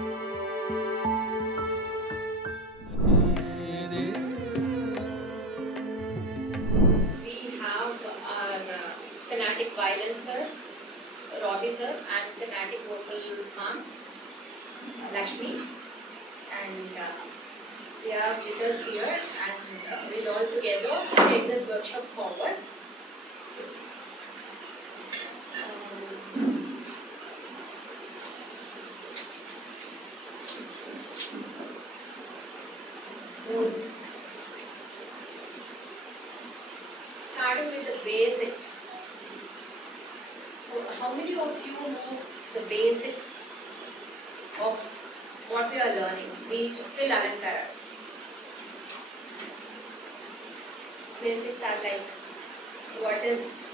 We have our Carnatic Violin sir, Robbie sir, and Carnatic vocal mom, Lakshmi, and they are with us here, and we'll all together take this workshop forward. Starting with the basics. So, how many of you know the basics of what we are learning? We till Alankaras. Basics are like what is,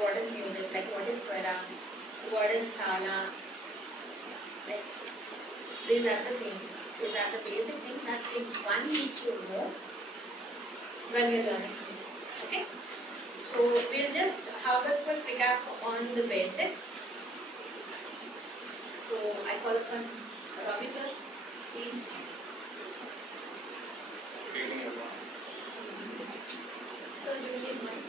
what is music? Like what is swara? What is thala? Like these are the things. These are the basic things that one need to know when we are learning something. Okay? So we'll just have a quick recap on the basics. So I call upon Ravi sir, please. Good evening, everyone. Sir, do you need mic?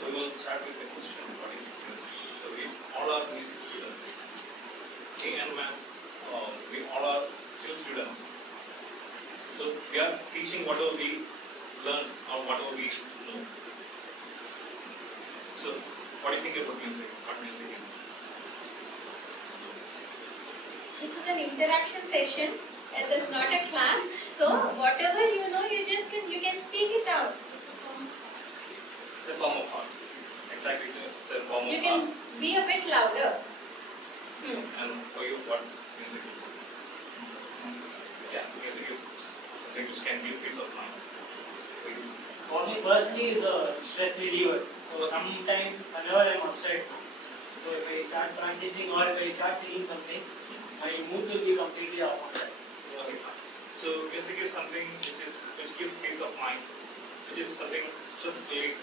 So we will start with the question, what is music? So we all are music students. Me and ma'am, we all are still students. So we are teaching whatever we learned or whatever we know. So what do you think about music? What music is? This is an interaction session. It is not a class. So whatever you know, you can speak it out. It's a form of art. Exactly, it's a form of art. You can be a bit louder. And for you, what music is? Yeah, music is something which can give peace of mind. For you? For me personally is a stress reliever. So sometimes whenever I'm upset, so if I start practicing or if I start singing something, my mood will be completely off on that. Okay, fine. So music is something which gives peace of mind, which is something stress relief.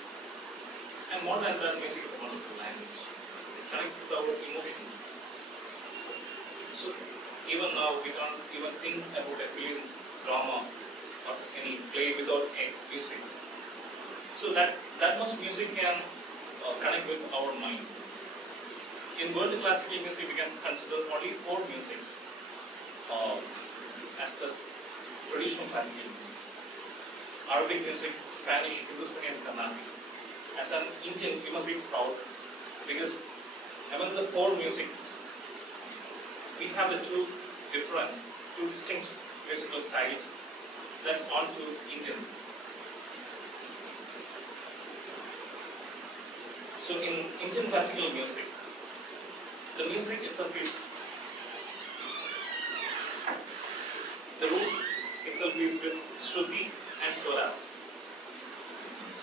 And more than that, music is a wonderful language. It connects with our emotions. So even now, we can't even think about a film, drama, or any play without any music. So that much music can connect with our mind. In world classical music, we can consider only 4 musics as the traditional classical music: Arabic music, Spanish, Hindustani, and Carnatic. As an Indian, you must be proud because among the 4 musics, we have the 2 distinct musical styles that's on to Indians. So in Indian classical music, the music itself is, the root itself is with Shruti and Swaras.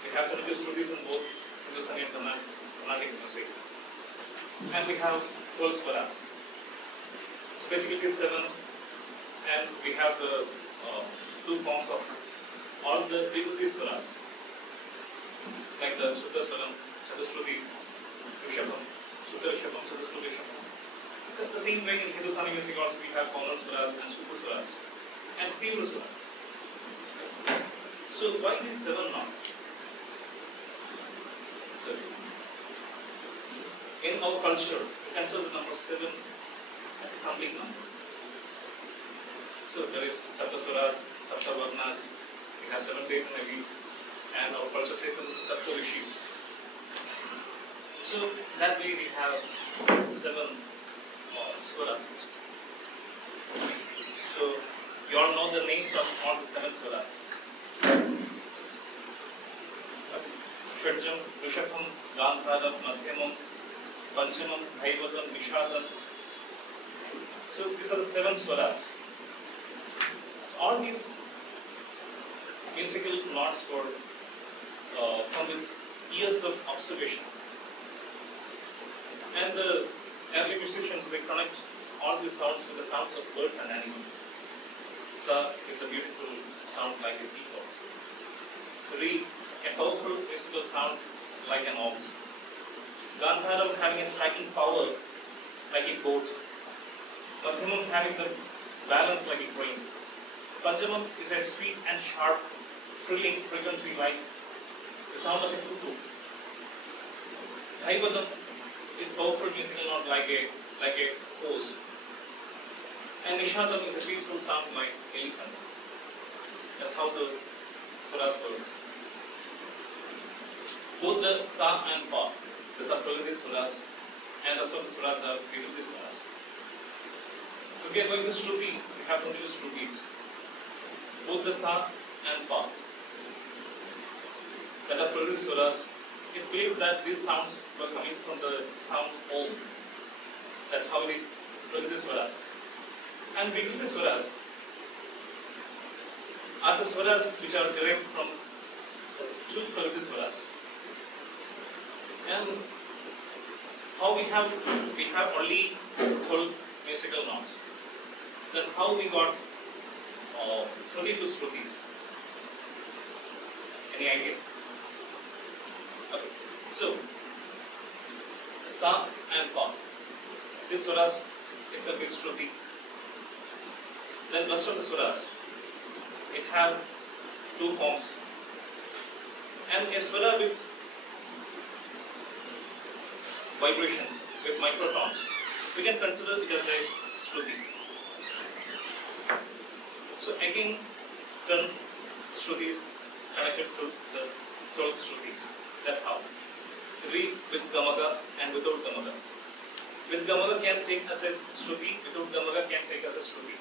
We have the Shrutis in both Hindustani and Carnatic music. And we have 12 Swaras. So basically it is 7, and we have the 2 forms of all the Tripurti Swaras, like the Shuddha Swaram, Chatushruti, Rishabham, Shuddha Rishabham, Chatushruti Rishabham. It's the same way in Hindustani music also we have common Swaras and Super Swaras and Tivra Swaras. So why these 7 notes? So in our culture, we consider the number 7 as a complete number. So there is Saptaswaras, Saptavarnas, we have 7 days in a week, and our culture says Sapta Rishis. So that way we have 7 swaras. So you all know the names of all the 7 swaras. Shadjam, Rishabham, Gandharam, Madhyamam, Panchamam, Bhaivatam, Nishadam. So these are the 7 swaras. So all these musical notes were come with years of observation. And the early musicians, they connect all these sounds with the sounds of birds and animals. Sa is a beautiful sound like a peacock. Re, a powerful musical sound like an ox. Gandharam having a striking power like a goat. Madhyamam having the balance like a crane. Panjamam is a sweet and sharp, thrilling frequency like the sound of a cuckoo. Dhaivatam is powerful musical note like a horse. And Nishadam is a peaceful sound like elephant. That's how the swaras work. Both the sa and pa, these are Prakriti swaras, and rest of the swaras are Vikriti swaras. If we are going to Shruti, we have to use Shrutis. Both the sa and pa, that are Prakriti swaras, it's believed that these sounds were coming from the sound Om. That's how it is Prakriti swaras. And Vikriti swaras are the swaras which are derived from two Prakriti swaras. And how we have only 12 musical notes. Then how we got 22 Shrutis? Any idea? Okay. So sa and pa. This swaras itself is Shruti. Then rest of the swaras, it have two forms. And a swara with vibrations, with microtones, we can consider it as a Shruti. So again, 10 Shrutis connected to the 12 Shrutis. That's how. Re with Gamaga and without Gamaga. With Gamaga can take us as Shruti, without Gamaga can take us as Shruti.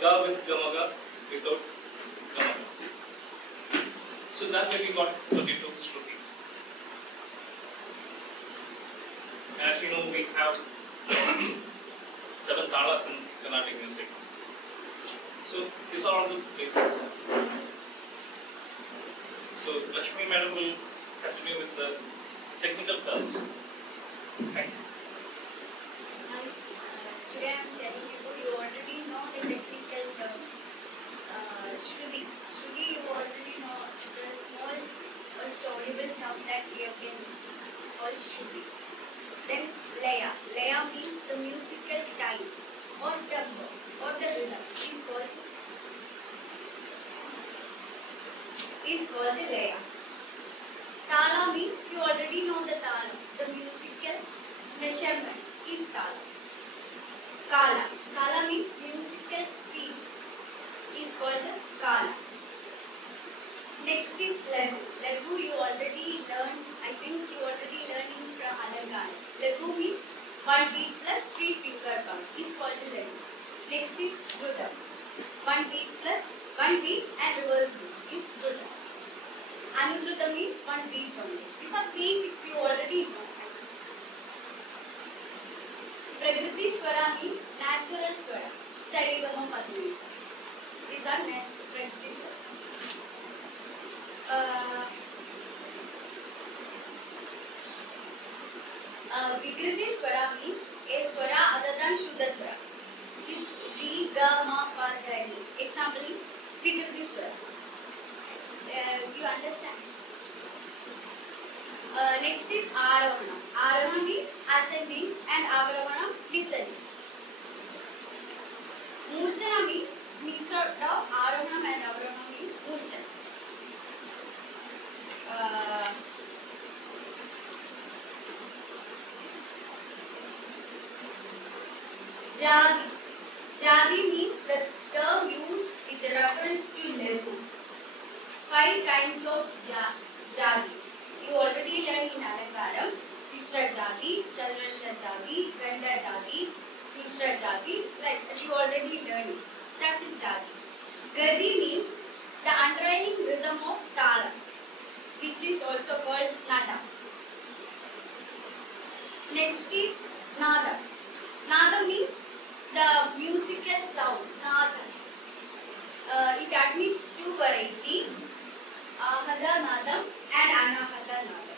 Ga with Gamaga, without Gamaga. So that way we got 22 Shrutis. As you know, we have 7 talas in Carnatic music. So these are all the bases. So Lakshmi Madam will continue with the technical terms. Thank you. Today I am telling you already know the technical terms. Shruti. Shruti, you already know the small audible sound that ear can listen. It's called Shruti. Then Laya. Laya means the musical time or tempo or the rhythm is called the Laya. Tala means you already know the Tala. The musical measurement is Tala. Kala. Kala means musical speed is called the Kala. Next is Lagu. Lagu you already learned, I think you already learned in from Alangana. Lagu means 1 beat plus 3 finger count is called the Lagu. Next is Drutam. 1 beat plus 1 beat and reverse beat is Drutam. Anudrutam means 1 beat only. These are basics you already know. Prakriti swara means natural swara. Sarigama Madhurisa. So these are Prakriti swara. Vikriti swara means a swara other than Shuddha swara. Is Re, Ga, Ma, Pa, Dha, Ni. Example is Vikriti swara. You understand? Next is Aravana. Aravana means ascending and Avaravana descending. Murchana means mix out of Aravana and Avaravana means Murchana. Jadi. Jadi means the term used with reference to Lagu. 5 kinds of Jadi. You already learned in Alangaram. Tisra Jadi, Chandrashna Jadi, Ganda Jadi, Mishra Jadi. Like that you already learned it. That's it Jadi. Gadi means the underlying rhythm of Tala, which is also called Nada. Next is Nada. Nada means the musical sound. Nada. It admits 2 varieties. Ahada Nadam and Anahata Nadam.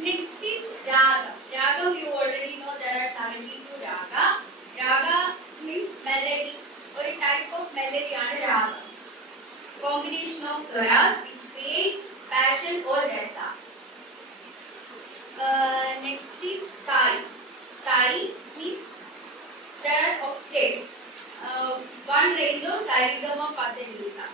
Next is Raga. Raga you already know there are 72 Raga. Raga means melody or a type of melody and Raga. combination of swaras which create passion or rasa. Next is stai. Stai means there are octave. One range of sarigama padanisa.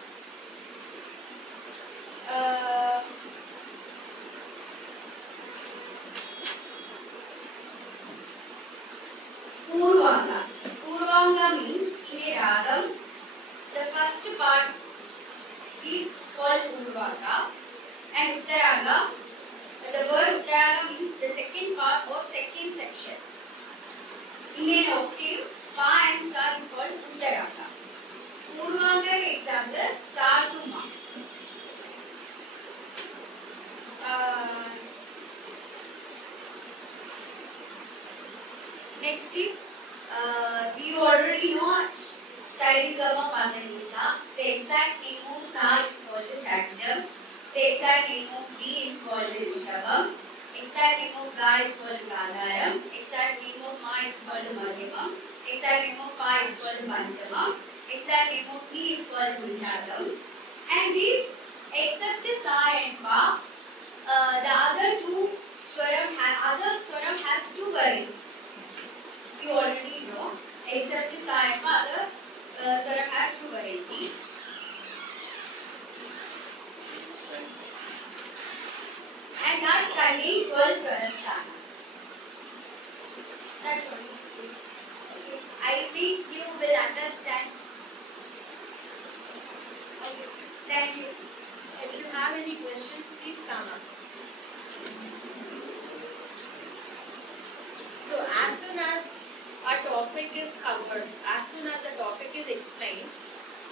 Purvanga. Purvanga means in a ragam, the first part is called Purvanga, and Uttaranga. The word Uttaranga means the second part or second section. In an octave, Fa and Sa is called Uttaranga. Purvanga example, Sa to Ma. Next is, we already know Sarigama Padanisa. The exact name of Sa is called Shadjam. The exact name of D is called Rishabham. Exact name of Ga is called Gandharam. Exact name of Ma is called Madhyamam. Exact name of Pa is called Panchamam. Exact name of Ni is called Nishadam. And these, except the Sa and Pa, the other two swaram has two variants. You already know. Except the Sa and Pa, the swaram has two varieties. And that contain 12 swarasthana. That's all. Okay. I think you will understand. Okay. Thank you. If you have any questions, please come up. So as soon as a topic is covered, as soon as a topic is explained,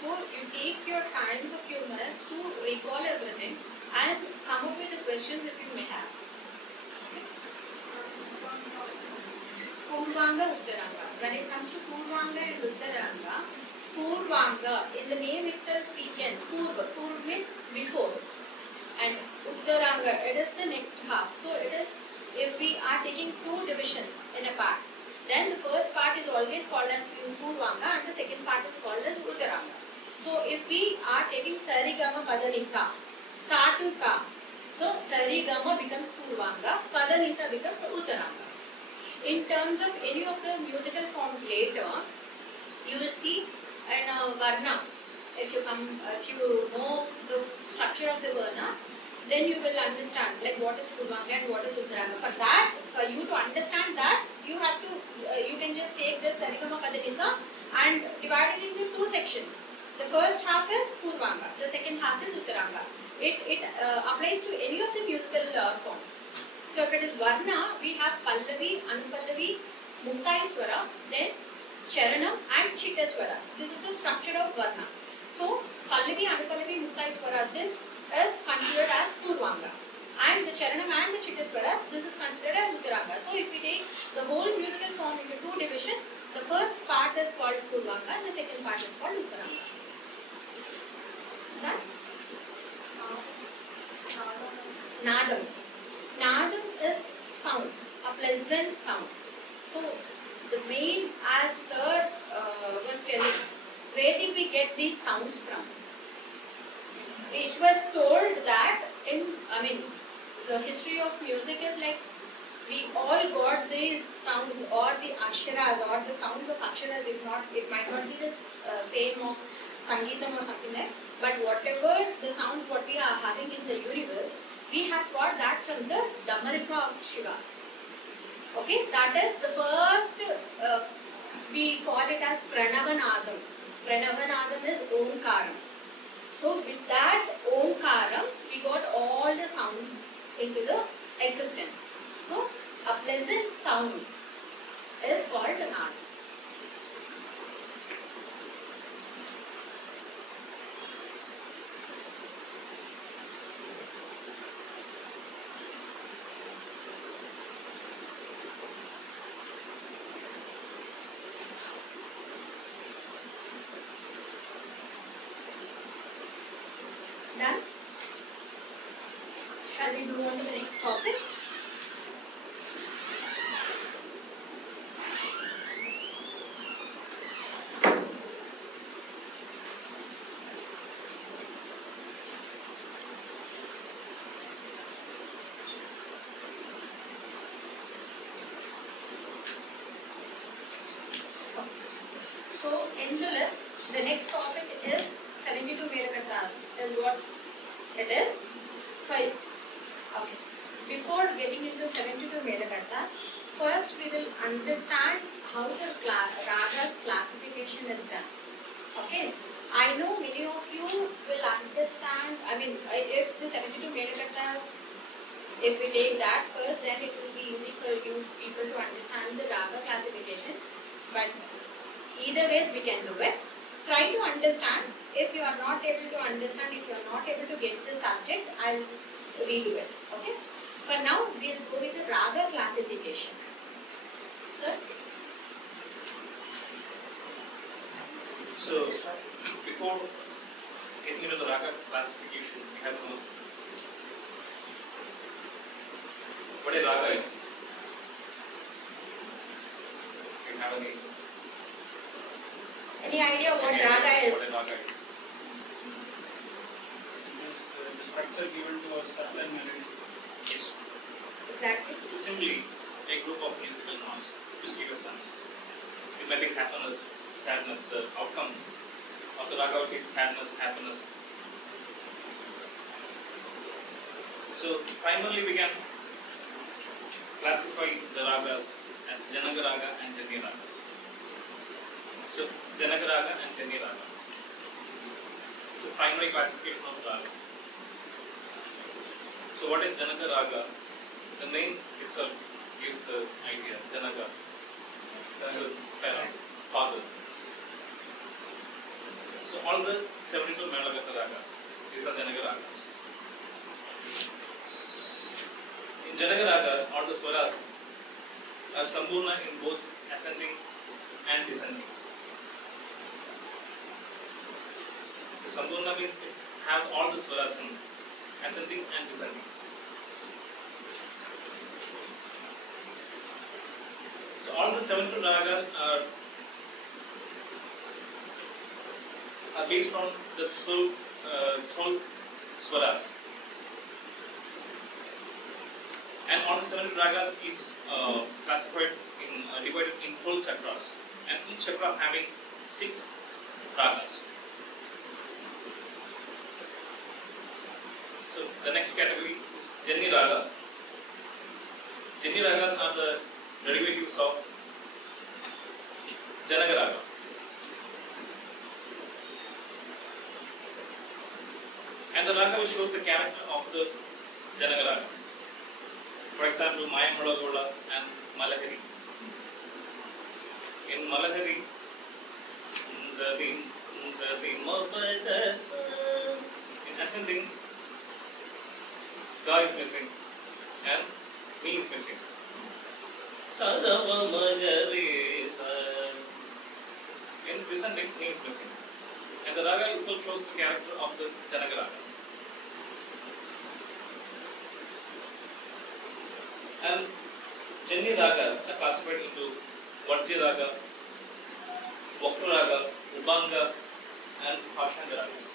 so you take your time for few minutes to recall everything and come up with the questions if you may have. Okay? Purvanga, Uttaranga. When it comes to Purvanga and Uttaranga, Purvanga, in the name itself we can, Purva means before, and Uttaranga, it is the next half. So it is, if we are taking two divisions in a part, then the first part is always called as Purvanga and the second part is called as Uttaranga. So if we are taking Sarigama Padanisa, Sa to Sa, so Sarigama becomes Purvanga, Padanisa becomes Uttaranga. In terms of any of the musical forms later, you will see in Varna, if you know the structure of the Varna, then you will understand like what is Purvanga and what is Uttaranga. For that, for you to understand that, you have to, you can just take this Sarigama Padanisa and divide it into two sections. The first half is Purvanga, the second half is Uttaranga. It applies to any of the musical form. So if it is Varna, we have Pallavi, Anupallavi, Muktai Swara, then Charanam and Chitta Swaras. This is the structure of Varna. So Pallavi, Anupallavi, Muktai Swara, this is considered as Purvanga. And the Charanam and the Chitta Swaras, this is considered as Uttaranga. So if we take the whole musical form into two divisions, the first part is called Purvanga and the second part is called Uttaranga. Done? Nadam. Nadam is sound, a pleasant sound. So the main, as Sir was telling, where did we get these sounds from? It was told that the history of music is like we all got these sounds or the aksharas or the sounds of aksharas. If not, it might not be the same of Sangeetam or something like. But whatever the sounds what we are having in the universe, we have got that from the Damarika of Shivas. Okay, that is the first, we call it as Pranavanadam. Pranavanadam is Omkaram. So with that Omkaram, we got all the sounds into the existence. So a pleasant sound is called Nadam. Done? Shall we move on to the next topic? is what it is. Okay. Before getting into 72 Melakartas, first we will understand how the ragas classification is done. Okay. I know many of you will understand, if the 72 Melakartas, if we take that first, then it will be easy for you people to understand the raga classification. But either ways we can do it. Try to understand. If you are not able to understand, if you are not able to get the subject, I'll redo it. Okay. For now, we'll go with the raga classification. Sir? So, before getting into the raga classification, we have to know what a raga is. Do you have any idea what any raga idea is? What a raga is? It is the structure given to a certain melody. Yes. Exactly. Simply a group of musical notes which give a sense. It may be happiness, sadness. The outcome of the raga will be sadness, happiness. So primarily we can classify the ragas as Janaga raga and Janya raga. So Janaga raga and Janya raga. It's a primary classification of raga. So what is Janaga raga? The name itself gives the idea. Janaga. So parent, father. So all the 72 Melagata ragas, these are Janaga ragas. In Janaga ragas, all the swaras are Sambhurna in both ascending and descending. The Sambhurna means it have all the swaras in ascending and descending. So all the 72 ragas are based on the 12 swaras. And all the 72 ragas is classified in divided in 12 chakras, and each chakra having 6 ragas. So the next category is Janya raga. Janya ragas are the derivatives of Janaga raga. And the raga which shows the character of the Janaga raga. For example, Maya Mulagola and Malahari. In Malahari, in ascending, Ga is missing and Mi is missing. In descending, Mi is missing. And the raga itself shows the character of the Janaga raga. And Janya ragas are classified into Vajja raga, Vakra raga, Ubanga, and Pashanga ragas.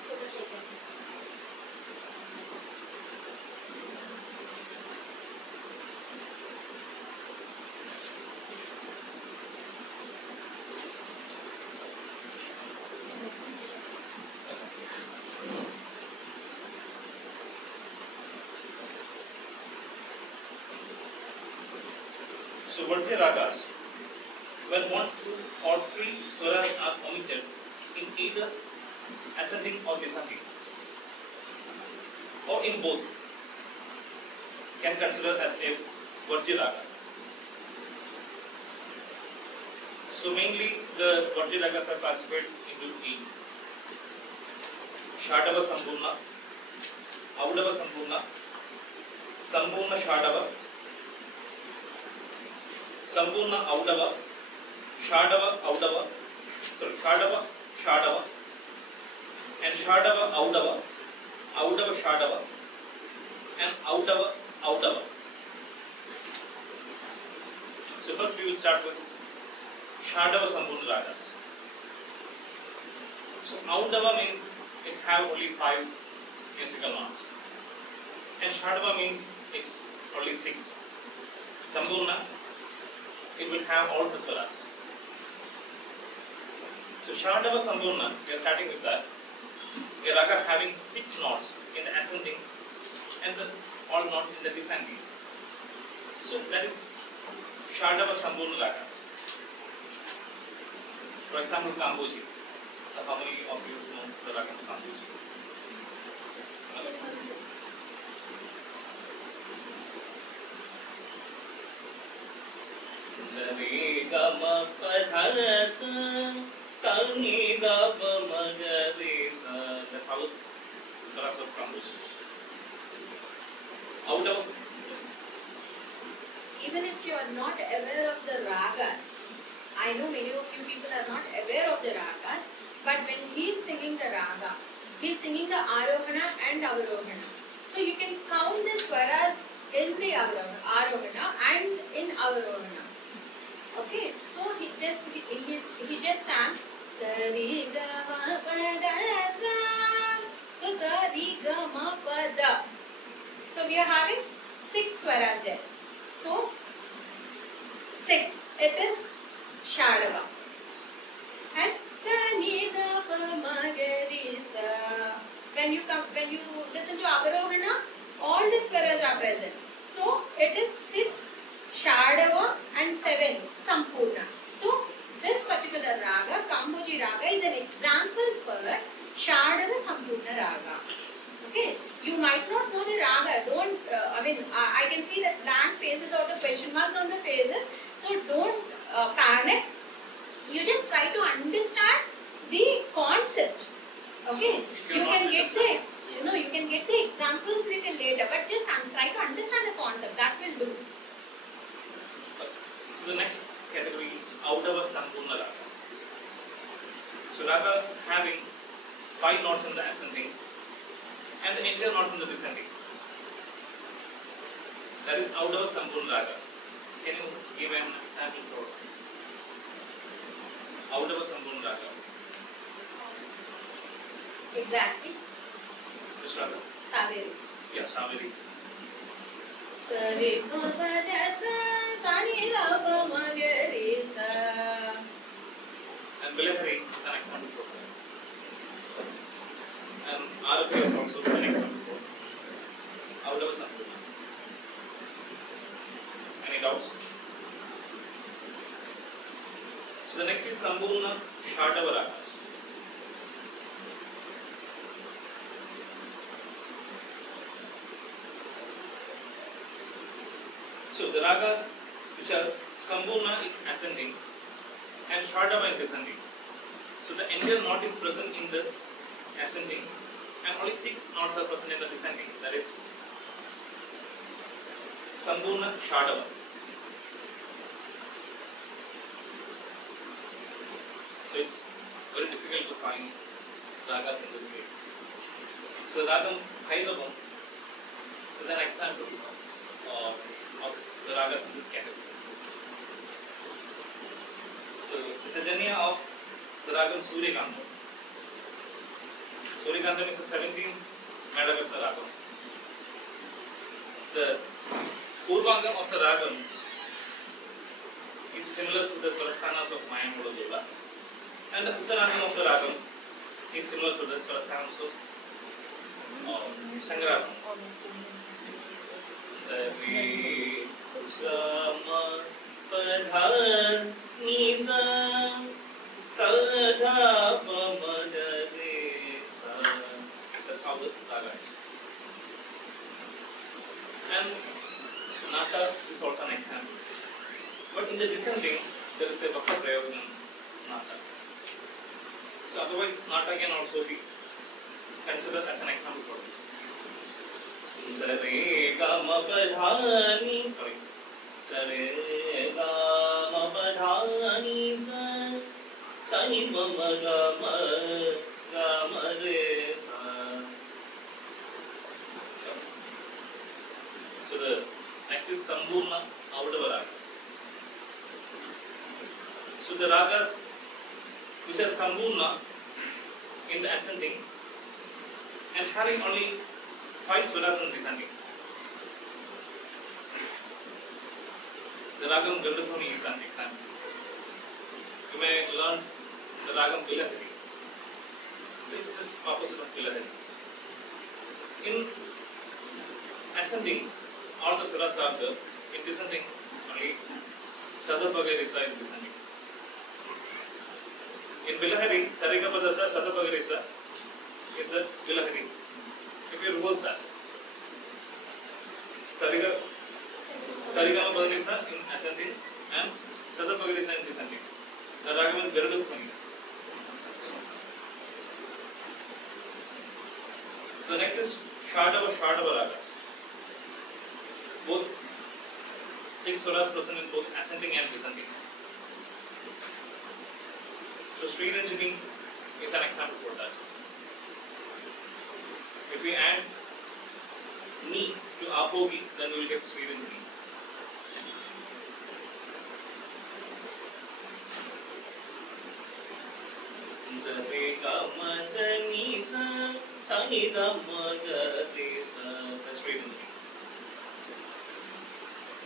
So that they can. So Vajja ragas, when 1, 2 or 3 swaras are omitted in either ascending or descending, or in both, can consider as a Vajja raga. So mainly the Vajja ragas are classified into 8. Shadava Sambhurna, Audava Sambhurna, Sambhurna Shadava, Sambhurna Audava, Shadava Audava, Shadava Shadava, and Shadava Audava, Audava Shadava, and Audava Audava. So first we will start with Shadava Sambhurna ragas. So Audava means it have only 5 musical notes, and Shadava means it's only 6. Sambhurna, it will have all the swaras. So Sharandava Sambhurna, we are starting with that. A raga having 6 notes in the ascending and all notes in the descending. So that is Sharandava Sambhurna ragas. For example, Kamboji. So how many of you know the raga Kamboji? Sari Gama Padha Sa Sani Gama Magari Sa. That's how the swaras of Kamboji. Out of Even if you are not aware of the ragas, I know many of you people are not aware of the ragas, but when he is singing the raga, he is singing the arohana and avarohana. So you can count the swaras in the arohana and in avarohana. Okay, so he just sang Sari Gama Pada Sa. So Sari Gama Pada. So we are having 6 swaras there. So 6. It is Shadava. And Sa Ni Da Pa Ma Ga Re Sa. When you listen to Avarohana, all the swaras are present. So it is 6 Shadava and 7 Sampurna. So this particular raga, Kamboji raga, is an example for Shadava Sampurna raga. Okay, you might not know the raga. Don't. I can see that blank faces or the question marks on the faces. So don't panic. You just try to understand the concept. Okay, you can get the examples little later, but just try to understand the concept. That will do. So the next category is Audava Sampurna raga. So raga having 5 notes in the ascending and the entire notes in the descending. That is Audava Sampurna raga. Can you give an example for Audava Sampurna raga? Exactly. Which raga? Saveri. Yeah, Saveri. Sari Pa Pa Da Sa Sa Ni Da Pa Ma Ga Re Sa. And Bilahari is an example for that. And Arabhi is also an example for Audava Sampurna. Any doubts? So the next is Sampurna Shadava ragas. So the ragas which are Sampurna in ascending and Shadava in descending. So the entire note is present in the ascending and only 6 notes are present in the descending. That is Sampurna Shadava. So it's very difficult to find ragas in this way. So the ragam Bhairavam is an example of the ragas in this category. So it's a janya of the ragam Suryakantam. Suryakantam is a 17th Madagartha ragam. The Purvangam of the ragam is similar to the Swarasthanas of Mayamudagula, and the Uttarangam of the ragam is similar to the Swarasthanas of Shangaragam. Sari Sama Padha Nisa Sada Pamadare Sa. That's how the raga is. And Nata is also an example. But in the descending, there is a Vakha Prayogan Nata. So otherwise, Nata can also be considered as an example for this. Sare Gama Padhani. Sorry. Sare Gama Padhani Sa Sani Mama Gama Gama Re Sa. So the next is Sampurna Audava ragas. So the ragas which are Sampurna in the ascending and having only 5 swaras in descending. The ragam Gandhadhuni is an example. You may learn the ragam Bilahari. So it's just opposite of Bilahari. In ascending, all the swaras are there. In descending, only Sadhapagarisa is descending. In Bilahari, Sarigapadasa, Sadhapagarisa is a Bilahari. If you reverse that, Sarigamapagarisa in ascending and Sadhapagarisa in descending. The ragam is Garudathwani. So next is Shadava ragas. Both 6 swaras present in both ascending and descending. So Sri Ranjani is an example for that. If we add Ni to Apogi, then we will get Sri Ranjani. That's Sri Ranjani.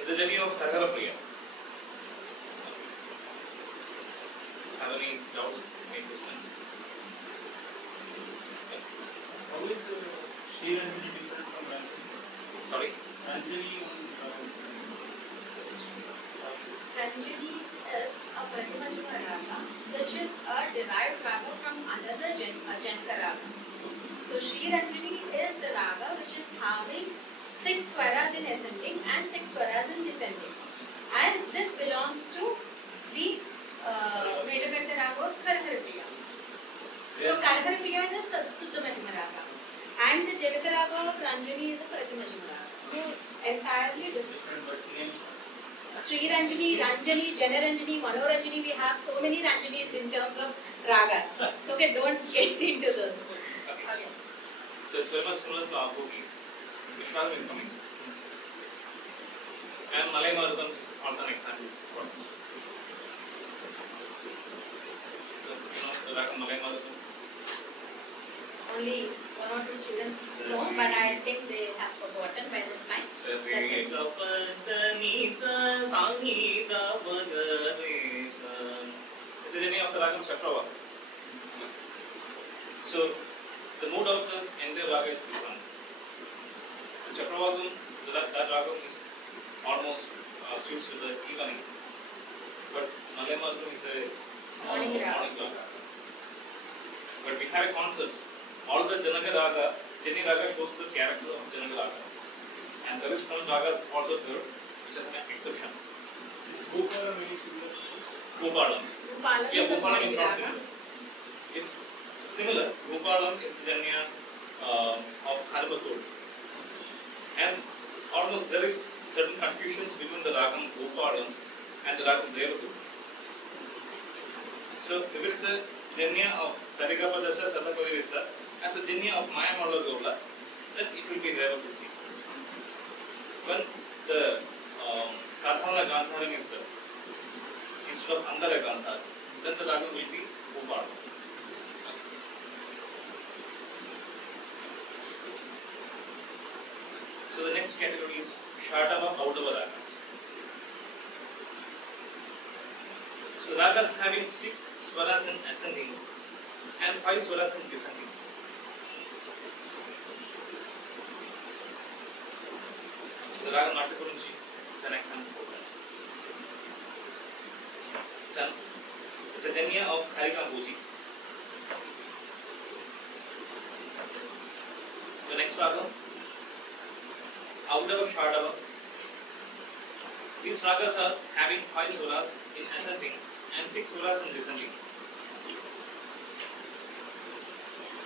It's a journey of Karhara Priya. Have any doubts, any questions? How is Sri Ranjani different from Ranjani? Sorry? Ranjani Ranjani is a Pratimachama raga, which is a derived raga from another Janaka raga. So Sri Ranjani is the raga which is having 6 swaras in ascending and 6 swaras in descending. And this belongs to the Melakarta raga of Karharapriya. So Karharapriya is a Suddhamachama raga. And the Janaka raga of Ranjani is a Pratimachama raga. So entirely different. but names Sri Ranjani, Ranjani, Janaranjani, Manoranjani, we have so many Ranjanis in terms of ragas. So okay, don't get into those. Okay. So it's very much similar to Apogi. Vishwaram is coming. And Malay Marugam is also an example for this. So, you know the ragam Malay Marugam? Only 1 or 2 students know, but I think they have forgotten by this time. That's it. It's a journey of the ragam Chakrava. So, the mood of the entire raga is different. The Chakravagam, that ragam is almost suits to the evening. But Malay Marugam is a Morning raga. But we have a concept. All the Janaka raga, Jani raga shows the character of Janaka raga. And there is some ragas also there, which is an exception. is Gopalam very similar. Gopalam. Gopalam Yeah, is a Gopalam morning is not raga. similar. It's similar. Gopalam is the Janya of Hanabatul. And almost there is certain confusions between the ragam Gopalam and the ragam Devatul. So if it is a Janya of Sarigapadasa Sadhapagarisa as a Janya of Maya Gola, then it will be Devatul. When the Sadhana Gandharam is there, instead of Andhara Gandhar, then the ragam will be Gopalam. So the next category is Shadava Audava ragas. So ragas having 6 swaras in ascending and 5 swaras in descending. So the raga Natakurunchi is an example for that. It's a Janya of Harikamboji. The next raga Audava Shadava. These ragas are having 5 swaras in ascending and 6 swaras in descending.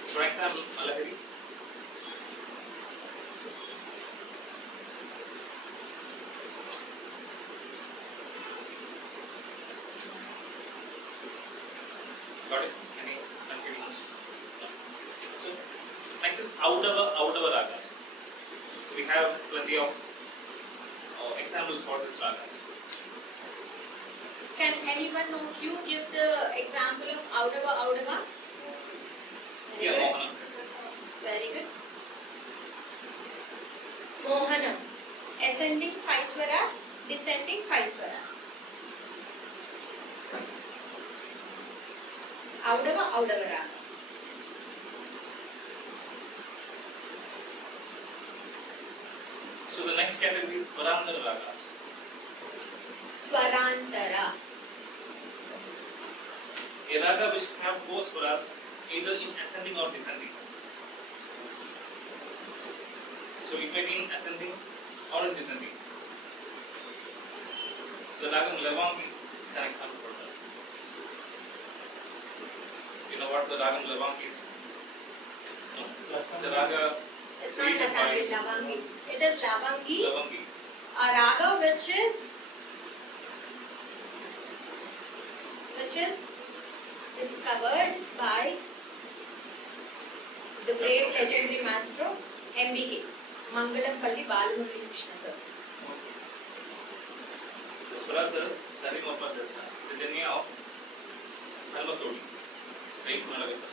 For example, Malahari. Got it? Any confusions? No. So, next is Audava ragas. So, we have plenty of examples for this ragas. Can anyone of you give the example of Audava? Very Yeah, good. Mohanam. Very good. Mohanam. Ascending 5 swaras, descending 5 swaras. Audava, Audava Raga. So the next category is Swarantara ragas. Swarantara. A raga which have 4 swaras either in ascending or descending. So it may be in ascending or in descending. So the ragam Lavangi is an example for that. You know what the ragam Lavangi is? No? It's a raga. It's not Lavangi, Lavangi. It is Lavangi. Lavangi. A raga which is discovered by the great legendary maestro MBK, Mangalampalli Balamurali Krishna sir. The swaras are Sarimapa Dasa. It's a janya of Halmatodi. Right? Nalagata.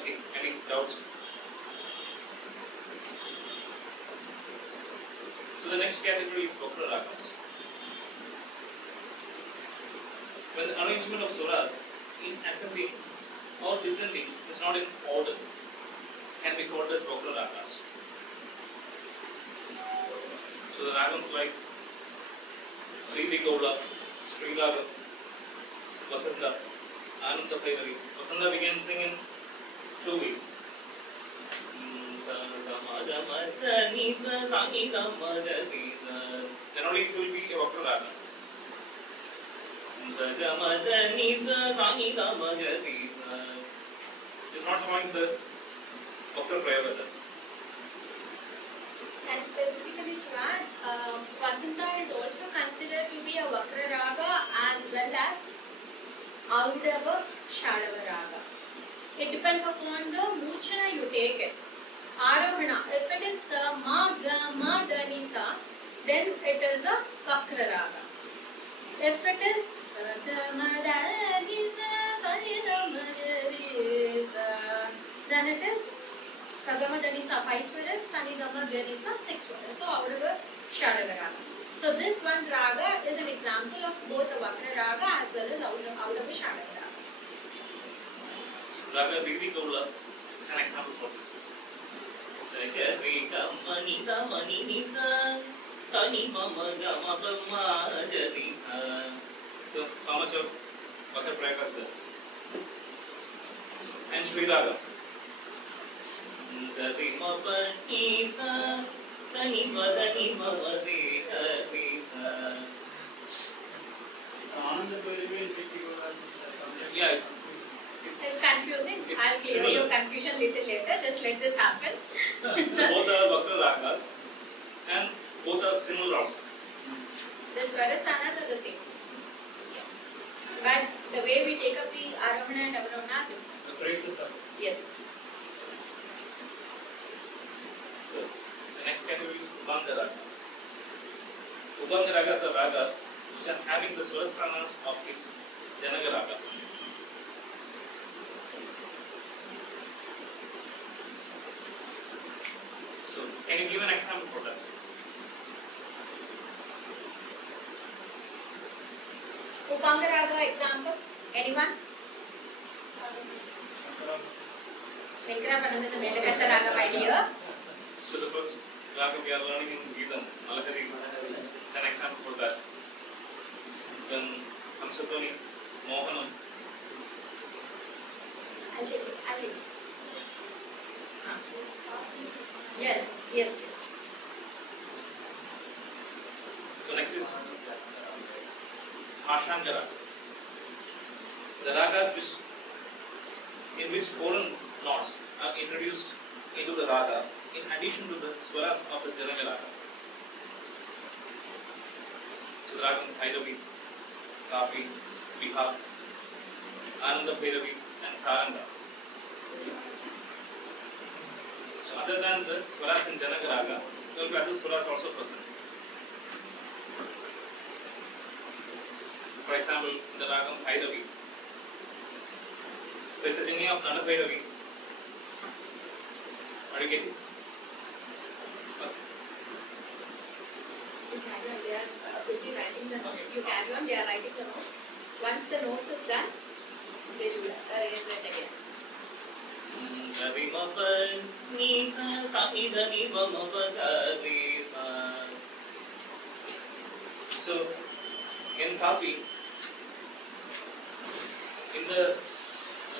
Okay, any doubts? So the next category is Vakra ragas. When the arrangement of swaras in ascending or descending is not in order, can be called as Vakra ragas. So the ragams like Ridi Gaula, Sri Raga, Vasanta, Ananda Bhairavi. Vasanta we can sing in 2 ways. Then only it will be a Vakra raga. It's not showing the Vakra Prayavata. And specifically to add, Vasanta is also considered to be a Vakra Raga as well as Audava Shadava Raga. It depends upon the Muchana you take it. Arohana, if it is Ma Ga Ma Da Ni Sa, then it is a Vakra Raga. If it is Sa Ga Ma Da Ni Sa Sa Ni Da Ma Da Ni Sa, then it is Sagama Danisa 5 swaras, Sanigama Ganisa 6 swaras. So Audava Shadava Raga. So this one raga is an example of both the Vakra Raga as well as Audava Shadava Raga. Raga Ridi Gaula is an example for this. So how much of Vakra Prayaga is there? And Sri Raga. Sati ma pa ni sa ni ma da ni ma pa de ha ni sa. Yeah, it's confusing. It's I'll clear similar. your confusion little later. Just let this happen. So both are Vakra ragas and both are similar also. The Swarasthanas are the same. But the way we take up the Arohana and Avarohana are different. The phrases are. Yes. So the next category is Ubanga raga. Ubanga ragas are ragas which are having the Swarasthanas of its Janaga raga. So can you give an example for that? Upanga Raga example. Anyone? Shankarapanam is a Melakatta Raga, my dear. So the first raga we are learning in Geetam, Malakari, is an example for that. Then Hamsatoni, Mohanam. I'll take it. Yes. So next is Ashankara. The ragas in which foreign notes are introduced into the raga in addition to the swaras of the Janaga raga. So the ragam Bhairavi, Kapi, Biha, Ananda Bhairavi and Saranga. So other than the swaras in Janaga raga, there will be other swaras also present. For example, in the ragam Bhairavi. So it's a janya of Nana Bhairavi. Are you getting? They are writing the notes. You carry on, they are writing the notes. Once the notes is done, they will arrange it again. So, in Kapi, in the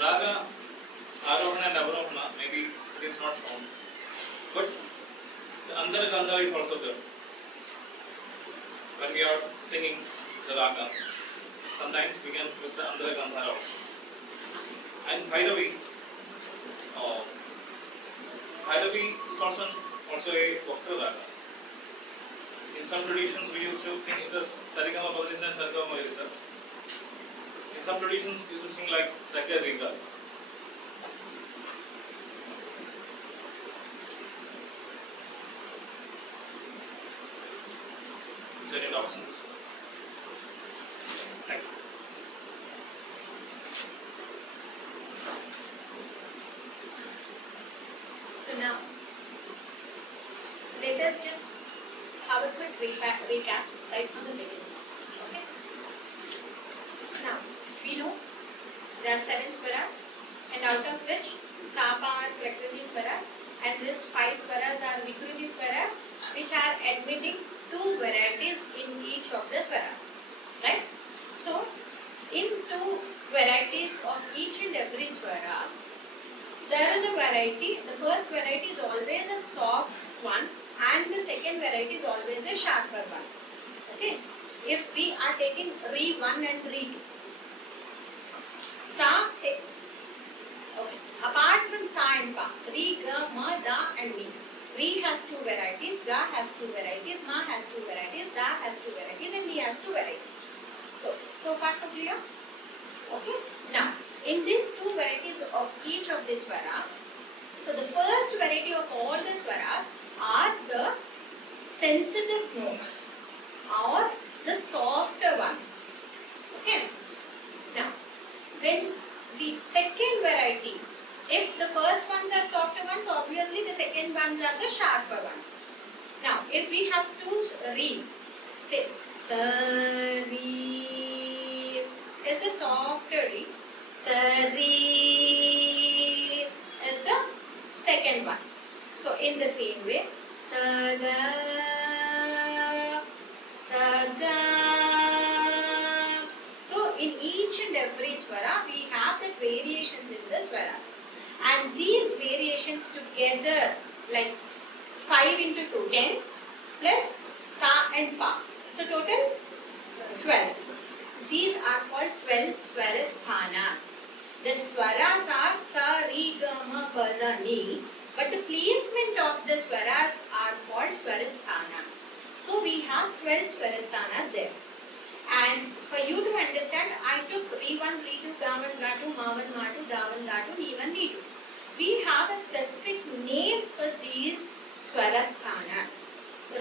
Raga, Arohana and Avarohana, maybe it is not shown. But the Andhara Gandhara is also there. When we are singing the Raga, sometimes we can use the Andhara Gandhara also. And Bhairavi, Bhairavi is also a Bhakta Raga. In some traditions, we used to sing it as Sarigama Padnisa and Sarigama Marisa. In some traditions, we used to sing like Sakariga. Is there any options? Thank you. So now, let us just have a quick recap right from the beginning. Okay. Now, we know there are 7 swaras, and out of which Sapa are Prakriti swaras, and rest 5 swaras are Vikriti swaras, which are admitting 2 varieties in each of the swaras. Right? So, in 2 varieties of each and every swara, there is a variety. The first variety is always a soft one, and the second variety is always a sharper one. Okay? If we are taking Re 1 and Re 2, Sa, okay. Apart from Sa and Pa, Re, Ga, Ma, Da and Mi. Re has 2 varieties, Ga has 2 varieties, Ma has 2 varieties, Da has 2 varieties, and Mi has 2 varieties. So far so clear? Okay. Now, in these 2 varieties of each of the swara, so the first variety of all the swaras are the sensitive notes or the softer ones. Okay. Now, when the second variety, if the first ones are softer ones, obviously the second ones are the sharper ones. Now, if we have 2 Re's, say Sa, Re is the softer Re, Sa, Re is the second one. So, in the same way, Sa, Ga, Sa, Ga. So, in each and every swara, we have the variations in the swaras. And these variations together, like 5 into 2, 10, plus Sa and Pa. So, total 12. These are called 12 swarasthanas. The swaras are Sa, Re, Ga, Ma, Pa, Da, Ni. But the placement of the swaras are called swarasthanas. So, we have 12 swarasthanas there. And for you to understand, I took Re 1, Re 2, Ga 1, Ga 2, Ma 1, Ma 2, Da 1, Ga 2, Ni 1, Ni 2. We have a specific names for these swarasthanas.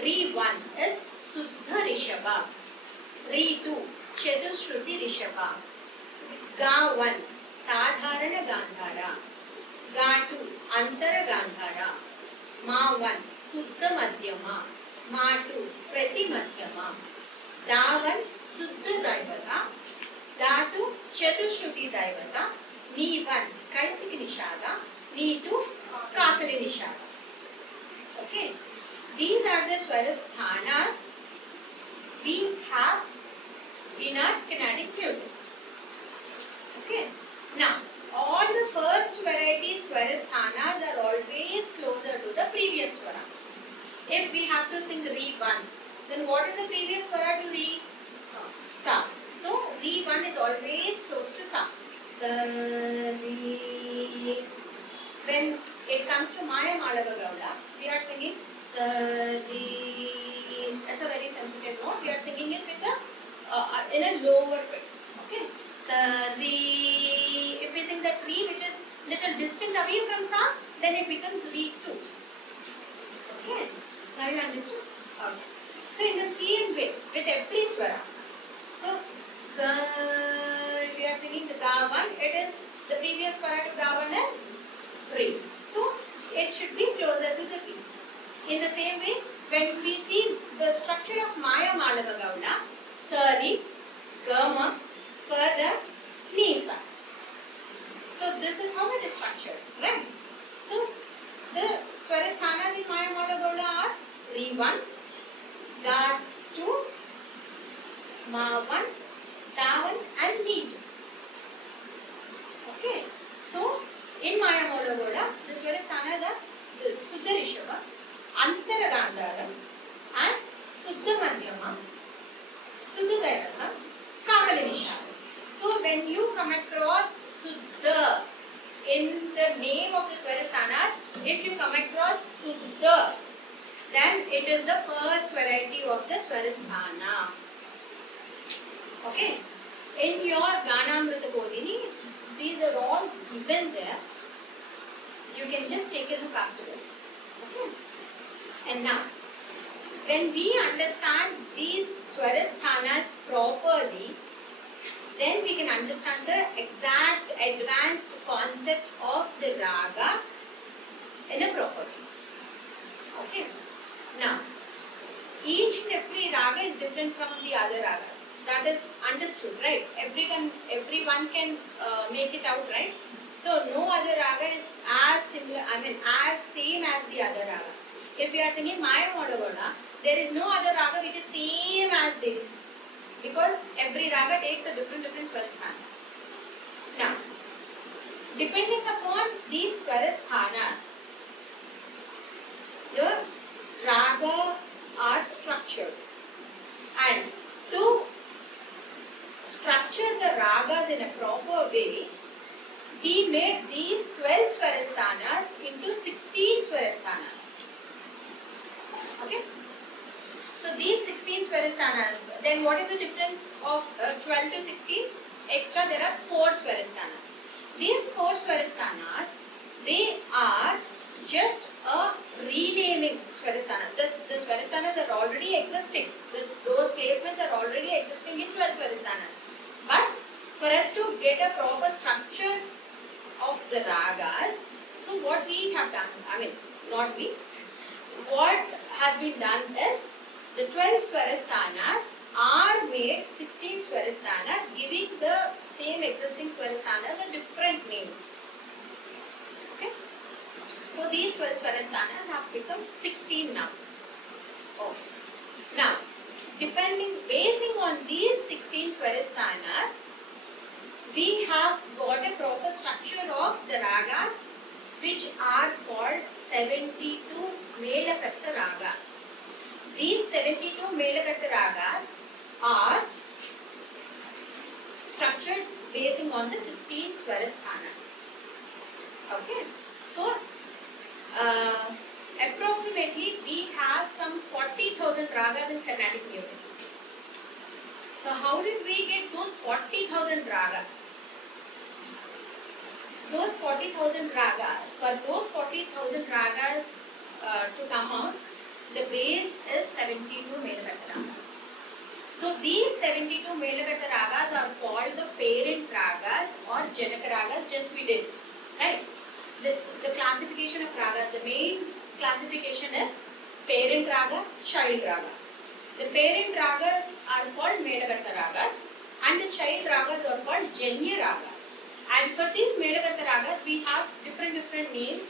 Re 1 is Suddha Rishabha. Re 2, Chadushruti Rishabha. Ga 1, Sadharana Gandhara. Ga 2, Antara Gandhara. Ma 1, Suddha Madhyama. Ma 2, Prati Madhyama. Da 1, Suddha Daivata. Da 2, Chadushruti Daivata. Ni 1, Kaisiki Nishada. Ni 2, Kakali Nishada. Okay. These are the swarasthanas we have in our Carnatic music. Okay. Now, all the first variety swarasthanas are always closer to the previous swara. If we have to sing Re 1, then what is the previous swara to Re? Sa. So, Re 1 is always close to Sa. Sa, Re. When it comes to Maya Malava Gauda, we are singing Sa, Re. That's a very sensitive note. We are singing it with in a lower pitch. Okay. Sa, Re. If we sing that Re which is little distant away from Sa, then it becomes Re 2. Okay. Now you understood? Okay. So in the same way with every swara. So Ga, if you are singing the Ga 1, it is the previous swara to Ga 1 is Re. So it should be closer to the Re. In the same way, when we see the structure of Maya Malava Gauda, Sari, Gama, Pada, Nisa. So this is how it is structured, right? So the Swarasthanas in Maya Malagola are Re 1, Ga 2, Ma 1, Da 1 and Ni 2. Okay. So in Maya Malagola, the Swarasthanas are the Suddha Rishabha, Antara Gandhara and Suddha Madhyama, Suddha Dairata, Kamala Nishada. So when you come across Suddha in the name of the Swarasthanas, if you come across Suddha, then it is the first variety of the Swarasthana. Okay. In your Ganamrita Bodhini, these are all given there. You can just take a look afterwards. Okay. And now, when we understand these Swarasthanas properly, then we can understand the exact advanced concept of the raga in a proper way. Okay. Now, each and every raga is different from the other ragas. That is understood, right? Everyone can make it out, right? So no other raga is as similar, as same as the other raga. If we are singing Maya Modagoda, there is no other raga which is same as this, because every raga takes a different Swarasthanas. Now, depending upon these Swarasthanas, the ragas are structured, and to structure the ragas in a proper way, we made these 12 Swarasthanas into 16 Swarasthanas. Okay? So these 16 Swarasthanas, then what is the difference of 12 to 16? Extra, there are 4 Swarasthanas. These 4 Swarasthanas, they are just a renaming Swarasthana. The Swarasthanas are already existing. Those placements are already existing in 12 Swarasthanas. But for us to get a proper structure of the ragas, so what we have done, not we, what has been done is the 12 Swarasthanas are made 16 Swarasthanas, giving the same existing Swarasthanas a different name. Okay? So these 12 Swarasthanas have become 16 now. Okay. Now, basing on these 16 Swarasthanas, we have got a proper structure of the ragas, which are called 72 Melakatta ragas. These 72 Melakatta ragas are structured basing on the 16 Swarasthanas. Okay. So, approximately we have some 40,000 ragas in Carnatic music. So how did we get those 40,000 ragas? Those 40,000 ragas, for those 40,000 ragas to come out, the base is 72 Melakatta ragas. So these 72 Melakatta ragas are called the parent ragas or Janaka ragas, just we did, right? The classification of ragas, the main classification is parent raga, child raga. The parent ragas are called Melakatta ragas and the child ragas are called Janya ragas. And for these Melakatta ragas, we have different names: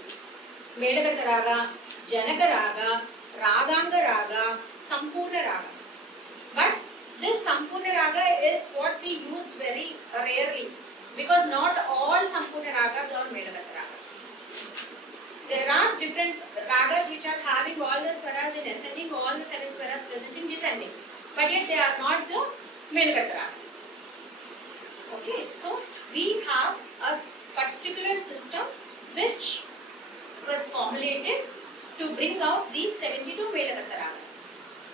Melakatta raga, Janaka raga, Raganga raga, Sampurna raga. But this Sampurna raga is what we use very rarely, because not all Sampurna ragas are Melakatta ragas. There are different ragas which are having all the swaras in ascending, all the 7 swaras present in descending, but yet they are not the Melakatta ragas. Okay, so we have a particular system which was formulated to bring out these 72 Melakatta ragas.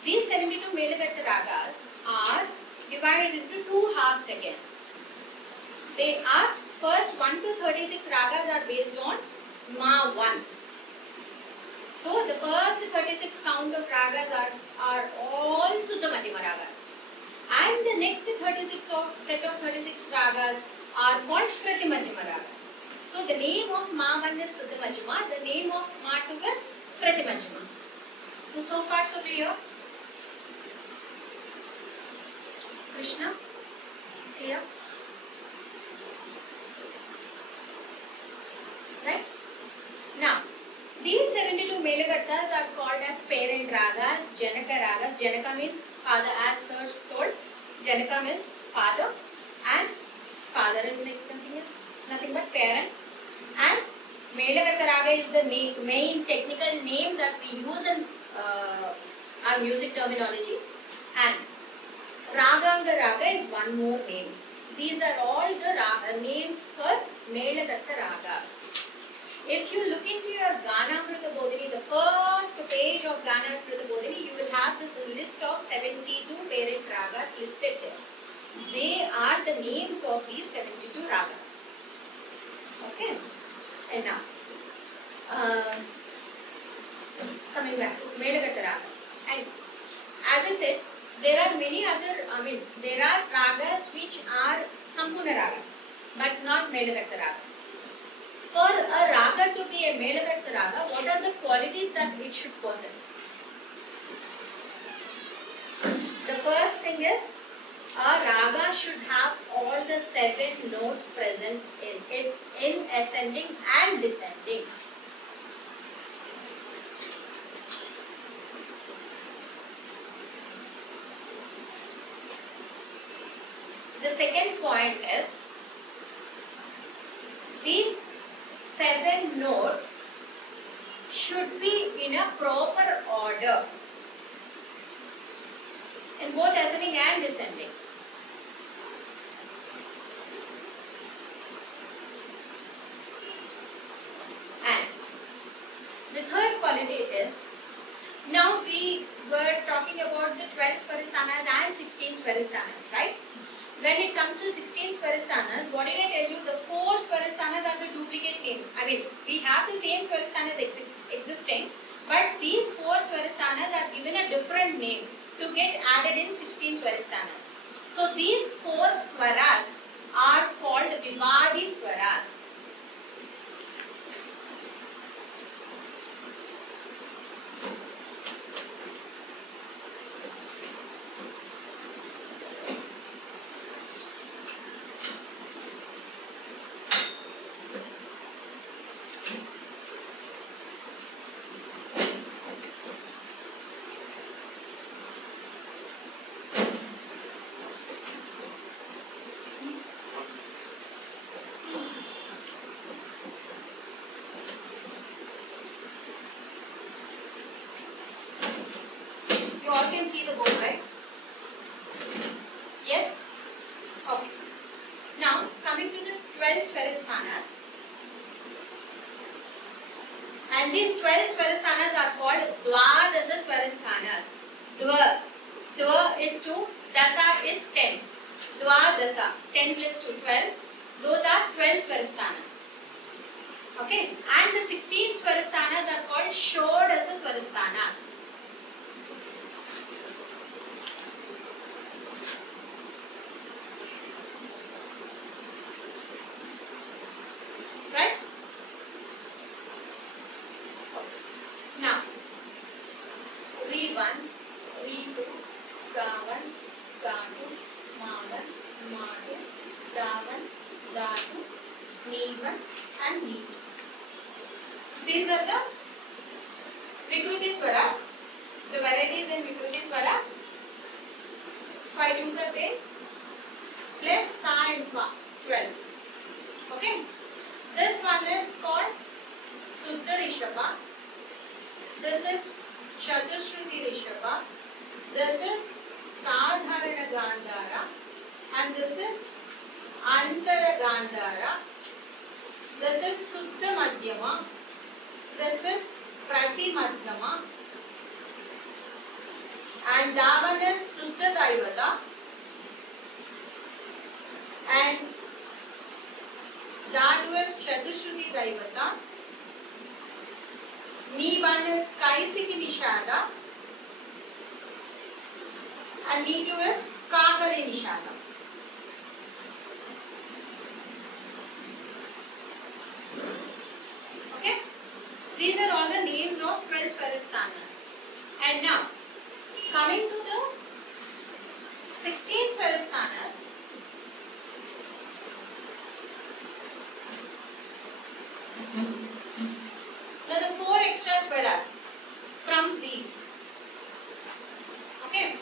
These 72 Melakatta ragas are divided into 2 halves again. They are first 1 to 36 ragas are based on Ma 1. So the first 36 count of ragas are all Suddha Madhyama ragas. And the next 36 set of 36 ragas are called Prati Madhyama ragas. So the name of Ma 1 is Suddha Madhyama, the name of Ma 2 is Prati Madhyama. So far so clear? Krishna? Clear? Right? Now, these 72 Melakartas are called as parent ragas, Janaka ragas. Janaka means father, as sir told. Janaka means father, and father is like nothing but parent. And Melakarta raga is the main technical name that we use in our music terminology. And Raganga raga is one more name. These are all the names for Melakarta ragas. If you look into your Ganamrita Bodhini, the first page of Ganamrita Bodhini, you will have this list of 72 parent ragas listed there. They are the names of these 72 ragas. Okay? And now, coming back to Melakarta ragas. And as I said, there are many other, there are ragas which are Sampurna ragas, but not Melakarta ragas. For a raga to be a Melakarta raga, what are the qualities that it should possess? The first thing is, a raga should have all the 7 notes present in it, in ascending and descending. The second point is, these 7 notes should be in a proper order in both ascending and descending. And the third quality is, now we were talking about the 12 Swarasthanas and 16 Swarasthanas, right? When it comes to 16 Swarasthanas, what did I tell you? The 4 Swarasthanas are the duplicate names. We have the same Swarasthanas existing, but these 4 Swarasthanas are given a different name to get added in 16 Swarasthanas. So these 4 Swaras are called Vivadi Swaras. You all can see the board, right? Yes? Okay. Now, coming to this 12 Swarasthanas. And these 12 Swarasthanas are called Dwadasa Swarasthanas. Dva is 2, Dasa is 10. Dwadasa, 10 plus 2, 12. Those are 12 Swarasthanas. Okay? And the 16 Swarasthanas are called Shodasa Swarasthanas. Right? Now, Re1, Re2, Ga1, Ga2, Ma1, Ma2, Da1, Da2, Ni1 and Ni2. These are the Vikruti Swaras, the varieties in Vikruti Swaras. 5 2s are 10 plus Sa and Pa, 12. Okay? This one is called Suddha Rishabha. This is Chatushruti Rishabha. This is Sadharana Gandhara. And this is Antara Gandhara. This is Suddha Madhyama. This is Prati Madhyama. And that one is Suddha Daivata. And that was Chatushruti Daivata. Ni1 is Kaisiki Nishada. And Ni2 is Kakari Nishada. Okay? These are all the names of 12 Swarasthanas. And now, coming to the 16 Swarasthanas. Now the 4 extra swaras from these. Okay.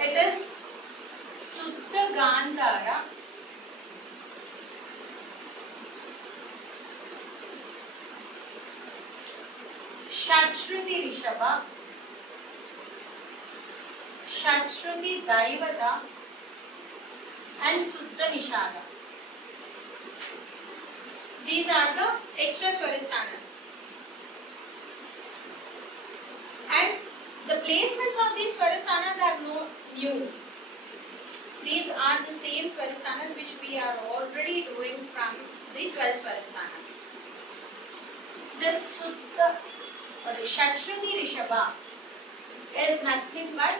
It is Suddha Gandhara, Shatshruti Rishabha, Shatshruti Daivata and Suddha Nishada. These are the extra Swarasthanas. And the placements of these Swarasthanas are no new. These are the same Swarasthanas which we are already doing from the 12 Swarasthanas. The Suddha or Shatshruti Rishabha is nothing but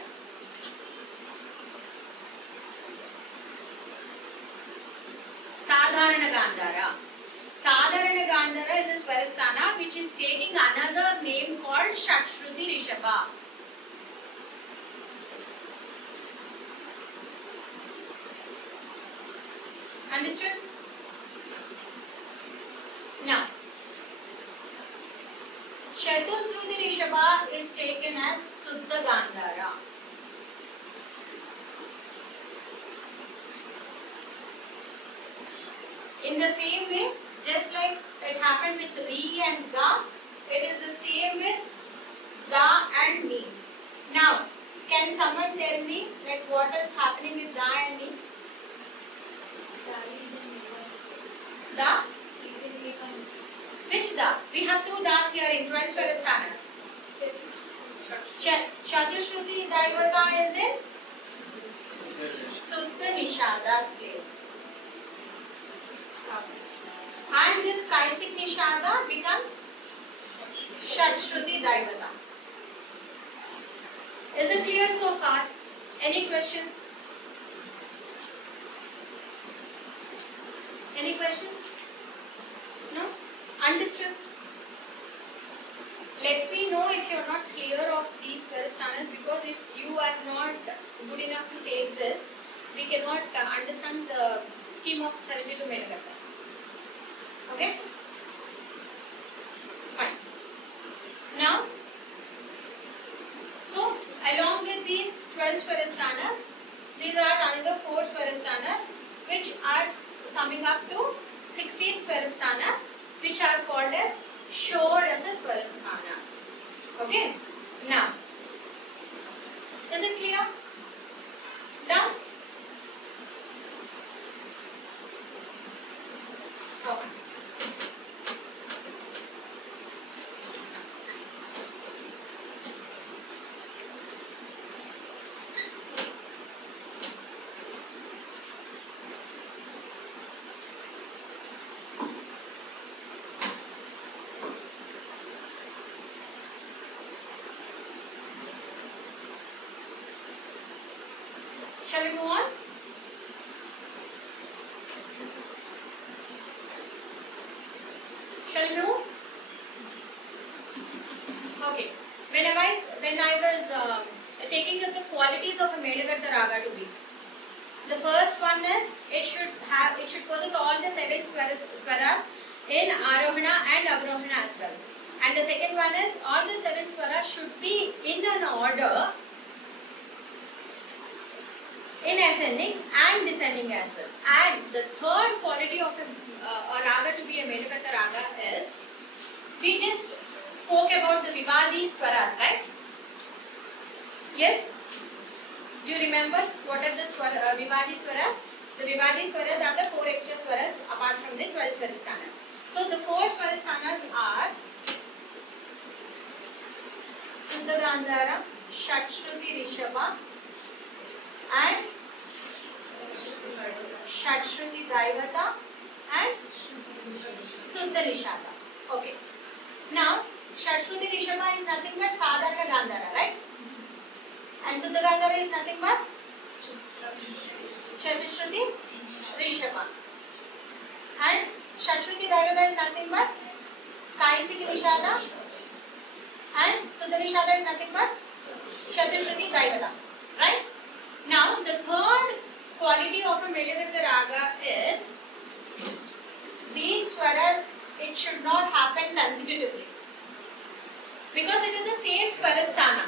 Sadharana Gandhara. Sadharana Gandhara is a Swarasthana which is taking another name called Shatshruti Rishabha. Understood? Now, Chatusruti Rishabha is taken as Suddha Gandhara. In the same way, just like it happened with Ri and Ga, it is the same with Da and Ni. Now, can someone tell me like what is happening with Da and Ni? Da? Which Da? We have two Das here in 12 Swarasthanas. Chaturshruti Daivata is in Suddha Nishada's place. And this Kaisik Nishada becomes Shatshruti Daivata. Is it clear so far? Any questions? Any questions? No? Understood? Let me know if you are not clear of these Swarasthanas, because if you are not good enough to take this, we cannot understand the scheme of 72 Menagattas. Okay? Fine. Now, so along with these 12 Swarasthanas, these are another 4 Swarasthanas which are summing up to 16 Swarasthanas which are called as Shodasa Swarasthanas. Okay? Now, is it clear? Done? Okay. Shall we move on? Shall we move? Okay. When I was taking up the qualities of a Melakarta Raga to be, the first one is it should possess all the 7 swaras in Arohana and Avrohana as well. And the second one is all the 7 swaras should be in an order in ascending and descending as well. And the third quality of a raga to be a Melakarta raga is, we just spoke about the Vivadi swaras, right? Yes? Do you remember what are the Vivadi swaras? The Vivadi swaras are the 4 extra swaras apart from the 12 Swarasthanas. So the 4 Swarasthanas are Suddha Gandhara, Shatshruti Rishabha and Shatshruti Daivata and Suddha Nishada. Okay. Now, Shatshruti Rishabha is nothing but Sadharana Gandhara, right? And Suddha Gandhara is nothing but Chaturshruti Rishabha. And Shatshruti Daivata is nothing but Kaisik Nishada. And Suddha Nishada is nothing but Chaturshruti Daivata. Right? Now, quality of a Melakarta raga is these swaras, it should not happen consecutively because it is the same swarasthana,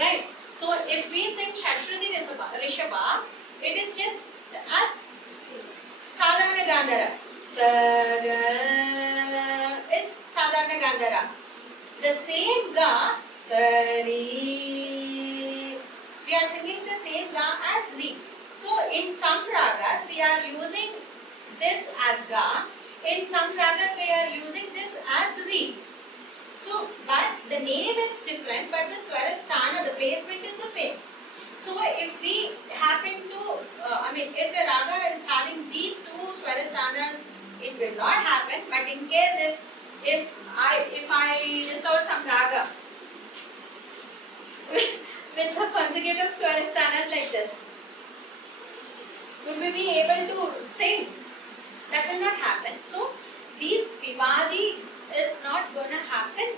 right? So if we sing Shashruti Rishabha, it is just as Sadharana Gandhara. Sada is Sadharana Gandhara. The same ga, Sari. We are singing the same ga as Ri. So in some ragas we are using this as ga. In some ragas we are using this as Ri. So, but the name is different, but the swarasthana, the placement is the same. So if we happen to, if a raga is having these two swarasthanas, it will not happen. But in case if I discover some raga with the consecutive swarasthanas like this, would we be able to sing? That will not happen. So these vivadi is not going to happen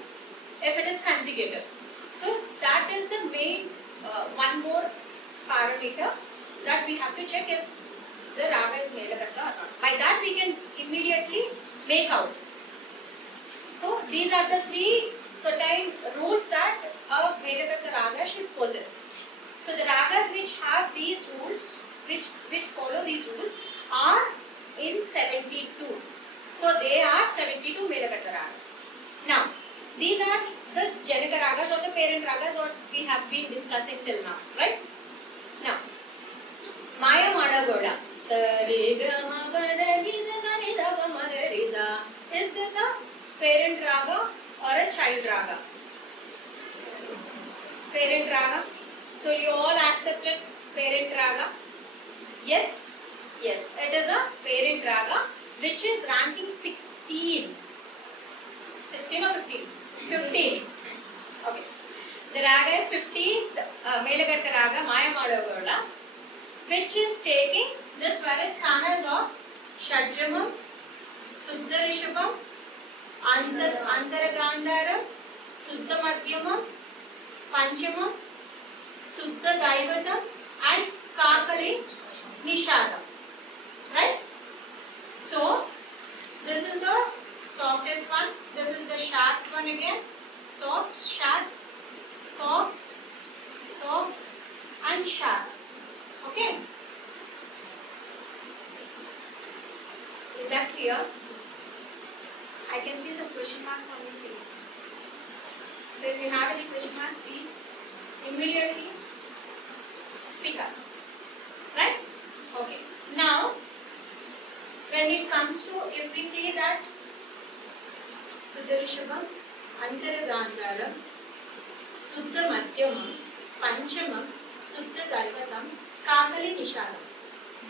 if it is consecutive. So that is the main one more parameter that we have to check if the raga is Melakarta or not. By that we can immediately make out. So these are the three certain rules that a Melakarta raga should possess. So the ragas which have these rules, which follow these rules, are in 72. So they are 72 Melakarta ragas. Now these are the Janaka ragas or the parent ragas what we have been discussing till now, right? Now, Maya Mada Goda. Sarigama Padalisa Sanidava Madariza. Is this a parent raga or a child raga? Parent raga. So you all accepted parent raga? Yes? Yes, it is a parent raga which is ranking 16. 16 or 15? 15. Okay. The raga is 15, Melakarta raga, Maya Madagola, which is taking the swarasthanas of Shadjamam, Suddha Rishabham, Antara Gandharam, Suddha Madhyamam, Panchamam, Suddha Daivatam, and Kakali Nishadam. Right? So, this is the softest one. This is the sharp one again. Soft, sharp, soft, soft, and sharp. Okay? Is that clear? I can see some question marks on your faces. So if you have any question marks, please immediately speak up. Right? Okay. Now, when it comes to, if we say that Suddha Rishabham, Antara Gandharam, Suddha Madhyamam, Panchamam, Suddha Daivatam, Kakali Nishadam.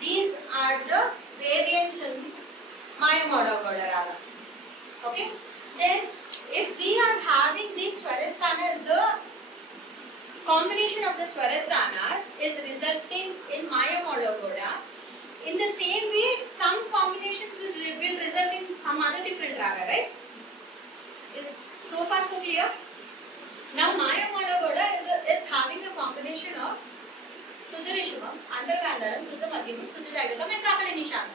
These are the variants in Maya Madagoda raga. Okay? Then, if we are having these swarasthanas, the combination of the swarasthanas is resulting in Maya Madagoda. In the same way, some combinations will result in some other different raga, right? Is so far so clear? Now Maya Madagoda is having a combination of Suddha Rishabham, Antara Gandharam, Suddha Madhyamam, Suddha Daivatam, and Kakali Nishadam.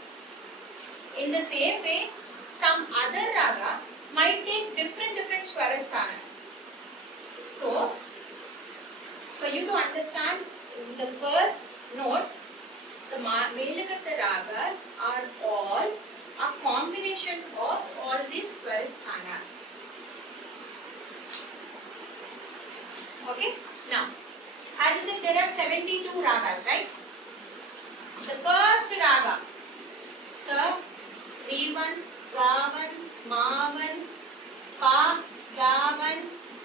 In the same way, some other raga might take different swarasthanas. So, for you to understand the first note, the Melakarta ragas are all a combination of all these swarasthanas. Okay? Now, as I said, there are 72 ragas, right? The first raga, Sa, Rivan, Gavan, Mavan, Pa, Gavan,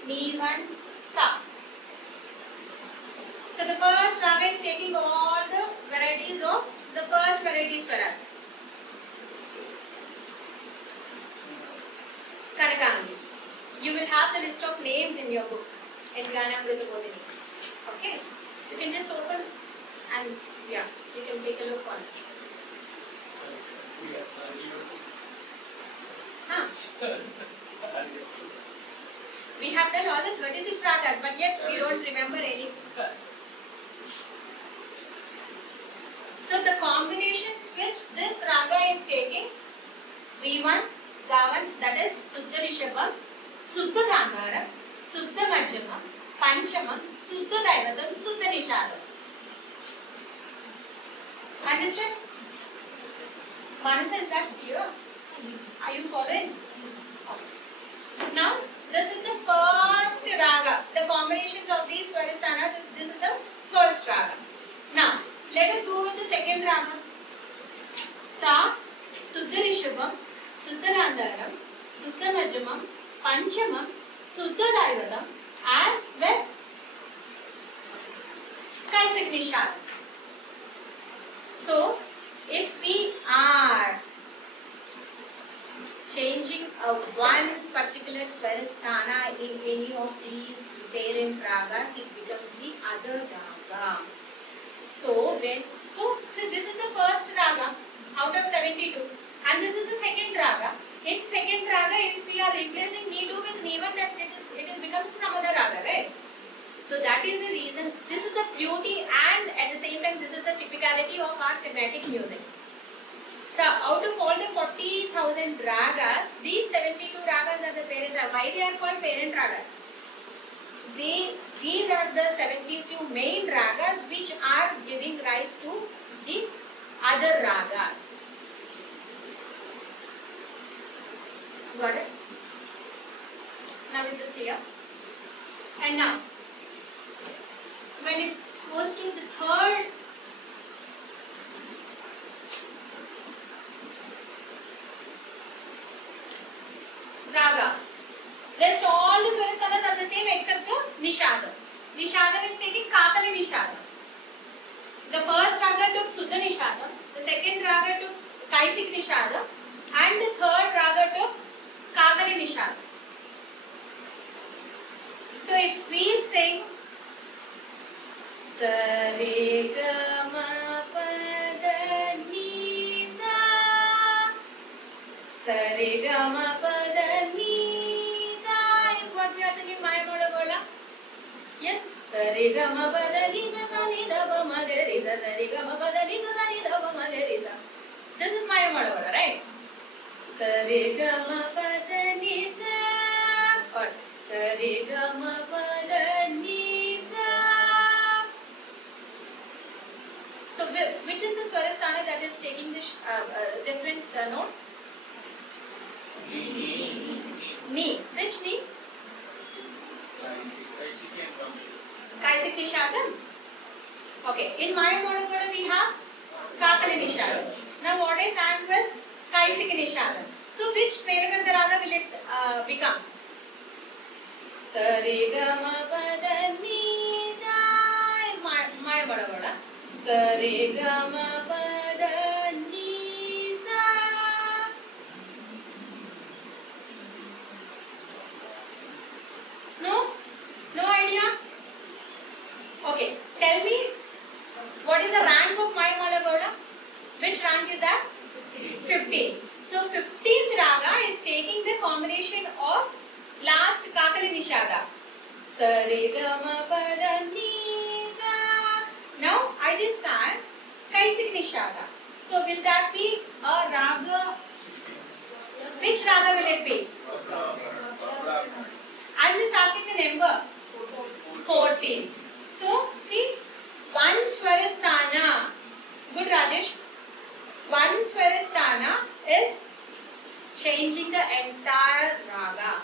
Nivan, Sa. So the first raga is taking all the varieties of the first variety swaras. Karakangi. You will have the list of names in your book in Ganamrita Bodhini. Okay? You can just open and yeah, you can take a look on it. Huh? We have done all the 36 ragas, but yet we don't remember any. So the combinations which this raga is taking, V1, Gavan, that is Suddha Rishabham, Suddha Gandharam, Suddha Majjhamam, Panchamam, Suddha Daivatam, Suddha Nishadam. Understood? Manasa, is that clear? Are you following? Okay. Now, this is the first raga. The combinations of these Swarasthanas, this is the first raga. Now, let us go with the second raga. Sa, Suddha Rishabham, Suddha Gandharam, Suddha Majjhamam, Panchamam, Suddha Daivatam, and with Kaisik Nishadam. So, if we are changing one particular Swarasthana in any of these parent ragas, it becomes the other raga. So this is the first raga out of 72, and this is the second raga. In second raga, if we are replacing Ni2 with Ni1, that it is becoming some other raga, right? So that is the reason. This is the beauty, and at the same time, this is the typicality of our Carnatic music. So out of all the 40,000 ragas, these 72 ragas are the parent ragas. Why they are called parent ragas? These are the 72 main ragas which are giving rise to the other ragas. Got it? Now is this clear? And now, when it goes to the third raga, rest all the Swarasthanas are the same except the Nishadam. Nishadam is taking Kakali Nishadam. The first raga took Suddha Nishadam, the second raga took Kaisik Nishadam, and the third raga took Kakali Nishadam. So if we sing Sare Gama Pada Ni Sa, Sare Gama Pada Ni Sa is what we are singing Maya Modagola. Yes, Sare Gama Pada Ni Sa Sa Ni Da Ba Ma Ga Re Sa, Sare Gama Pada Ni Sa Sa Ni Da Ba Ma Ga Re Sa. This is Maya Modagola, right? Sare Gama Pada Ni Sa or Sare Gama Pada Ni Sa. So which is the Swarasthana that is taking this different note? Ni. Which Ni? Kaisik Nishadam. Okay. In Maya Modagola we have Kakali Nishadam. Now what I sang was Kaisik Nishadam. So which Melaganda raga will it become? Sare Gama Pada Ni Sa is Maya Modagola. Sare Gama Pada Ni Sa. No? No idea? Okay. Tell me, what is the rank of Maya Modagola? Which rank is that? 15. So 15th raga is taking the combination of last Kakali Nishada. Sare Gama Pada Ni Sa. Now I just sang Kaisik Nishada. So will that be a raga? Which raga will it be? I am just asking the number. 14. So see, one Swarasthana. Good, Rajesh. One Swarasthana is changing the entire raga.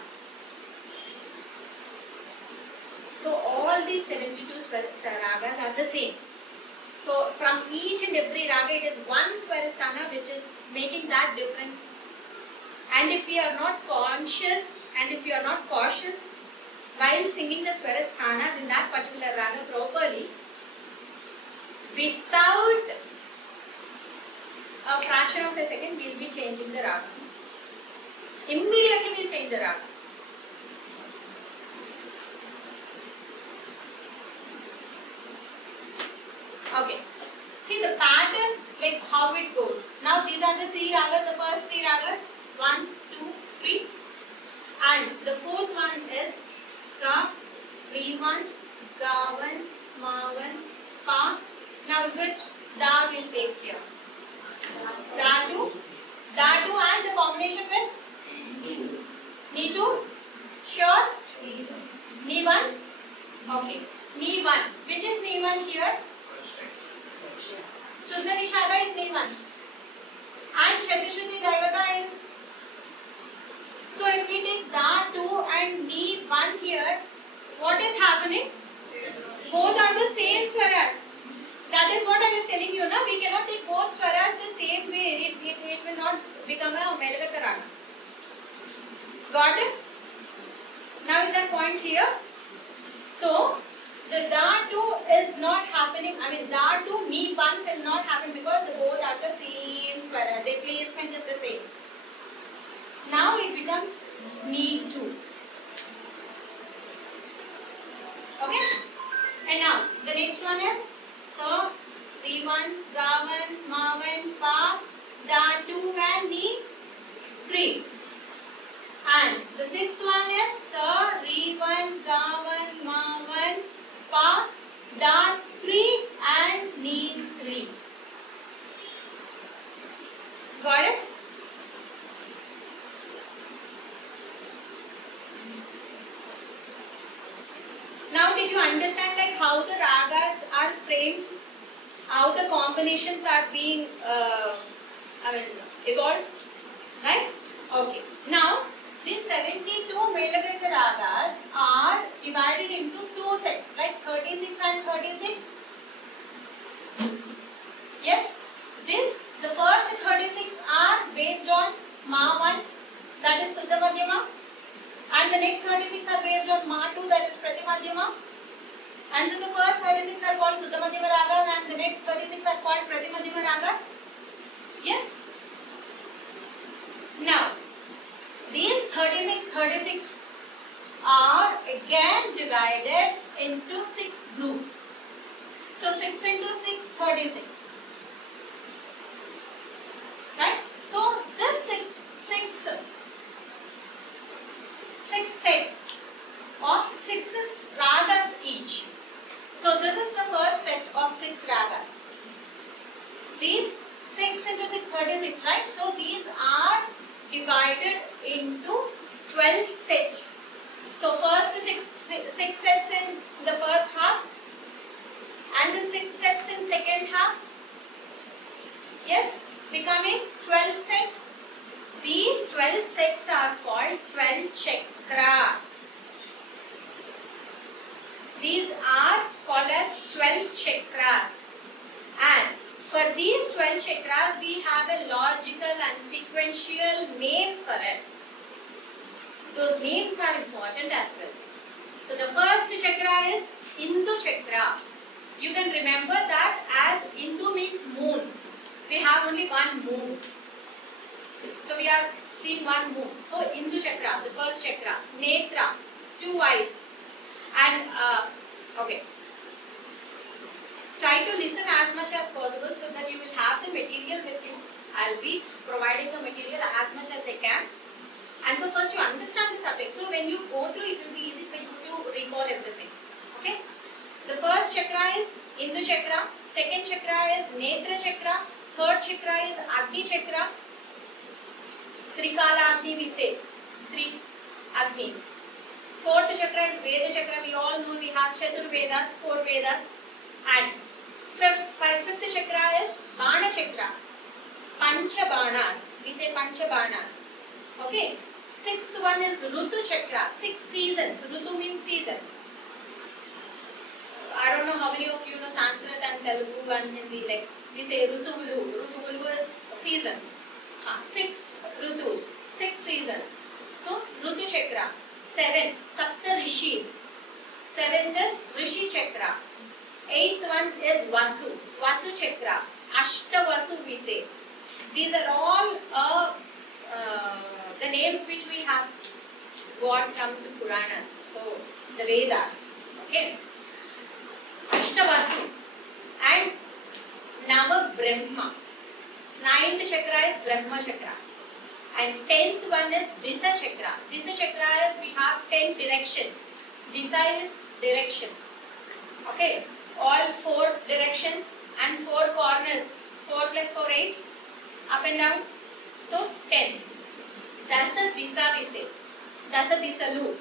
So all these 72 ragas are the same. So from each and every raga it is one Swarasthana which is making that difference. And if we are not conscious and if we are not cautious while singing the Swarasthanas in that particular raga properly, without a fraction of a second we will be changing the raga. Immediately we will change the raga. Okay. See the pattern, like how it goes. Now these are the three ragas, the first three ragas. 1, 2, 3. And the fourth one is Sa, Riman, Gavan, Mavan, Pa. Now which Da will take here. Dhatu. Dhatu and the combination with Ni2. Sure? Ni1. Okay. Ni1. Which is Ni1 here? Suddha Nishada is Ni1. And Chatushuti Daivata is. So if we take Da2 and Ni1 here, what is happening? Both are the same swaras. That is what I was telling you, na? We cannot take both swaras the same way. It will not become a Melagata Raga. Got it? Now is that point clear? So, the Da2 is not happening. I mean, Da2, Ni1 will not happen because they both are the same swara. Their placement is the same. Now it becomes Ni2. Okay? And now, the next one is Sa, Ri1, Ga1, Ma1, Pa, Da2 and Ni3. And the sixth one is Sa, Ri1, Ga1, Ma1, Pa, Da3 and Ni3. Got it? Now did you understand like how the ragas are framed? How the combinations are being evolved? Right? Okay. Now these 72 Melagata ragas are divided into two sets like 36 and 36. Yes? The first 36 are based on Ma1, that is Suddha Madhyama. And the next 36 are based on Ma2, that is Prati Madhyama. And so the first 36 are called Suddha Madhyama ragas and the next 36 are called Prati Madhyama ragas. Yes? Now, these 36 are again divided into 6 groups. So 6 into 6, 36. Right? So this six sets of 6 ragas each. So this is the first set of 6 ragas. These 6 into 6, 36, right? So these are divided into 12 sets. So first 6 sets in the first half and the 6 sets in second half. Yes, becoming 12 sets. These 12 sets are called 12 chakras. These are called as 12 chakras. And for these 12 chakras, we have a logical and sequential names for it. Those names are important as well. So the first chakra is Indu chakra. You can remember that as Indu means moon. We have only one moon. So we are seeing one moon. So Indu chakra, the first chakra. Netra, 2 eyes. And okay. Try to listen as much as possible so that you will have the material with you. I'll be providing the material as much as I can. And so first you understand the subject. So when you go through, it will be easy for you to recall everything. Okay. The first chakra is Indu chakra. Second chakra is Netra chakra. Third chakra is Agni chakra. Trikala Agni we say. 3 Agnis. Fourth chakra is Veda chakra. We all know we have Chatur Vedas, 4 Vedas. And fifth chakra is Bana chakra. Pancha Banas. We say Pancha Banas. Okay. Sixth one is Rutu chakra. 6 seasons. Rutu means season. I don't know how many of you know Sanskrit and Telugu and Hindi. Like we say Rutu Vulu. Rutu Vulu is season. 6 Rutus. 6 seasons. So Rutu chakra. 7 Sapta Rishis. 7th is Rishi chakra. 8th one is Vasu. Vasu chakra. Ashta Vasu we say. These are all the names which we have got from the Puranas. So the Vedas. Okay. Ashta Vasu. And Nava Brahma. 9th chakra is Brahma chakra. And 10th one is Disa chakra. Disa chakra is we have 10 directions. Disa is direction. Okay. All 4 directions and 4 corners. 4 plus 4, 8. Up and down. So 10. Dasa disa we say. Dasa disa loop.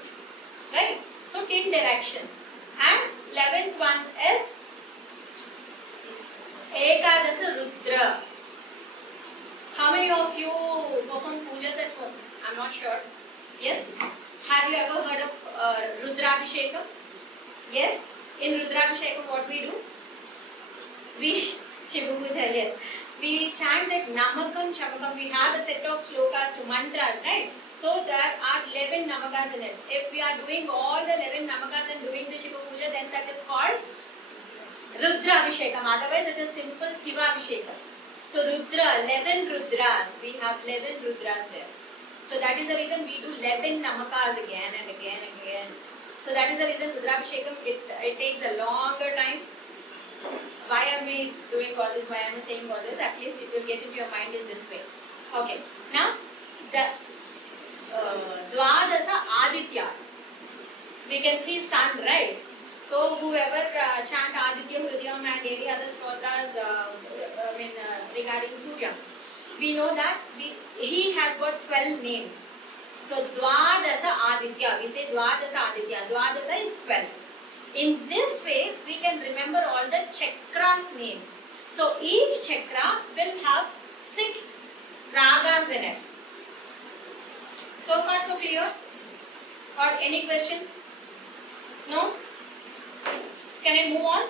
Right? So 10 directions. And 11th one is Ekadasa Rudra. How many of you perform pujas at home? I'm not sure. Yes? Have you ever heard of Rudrabhishekam? Yes? In Rudrabhishekam what we do? We Shiva Puja, yes. We chant that Namakam Chamakam. We have a set of slokas to mantras, right? So there are 11 namakas in it. If we are doing all the 11 namakas and doing the Shiva Puja, then that is called Rudra Abhishekam. Otherwise it is simple Shiva Abhishekam. So Rudra, 11 Rudras. We have 11 Rudras there. So that is the reason we do 11 namakas again and again and again. So that is the reason Rudra Abhishekam, it takes a longer time. Why am I doing all this? Why am I saying all this? At least it will get into your mind in this way. Okay. Now, the Dwadasa Adityas. We can see sun, right? So, whoever chant Adityam, Hridayam and any other stotras regarding Surya, we know that he has got 12 names. So, Dwadasa Aditya. We say Dwadasa Aditya. Dwadasa is 12. In this way, we can remember all the chakras names. So each chakra will have 6 ragas in it. So far so clear? Or any questions? No? Can I move on?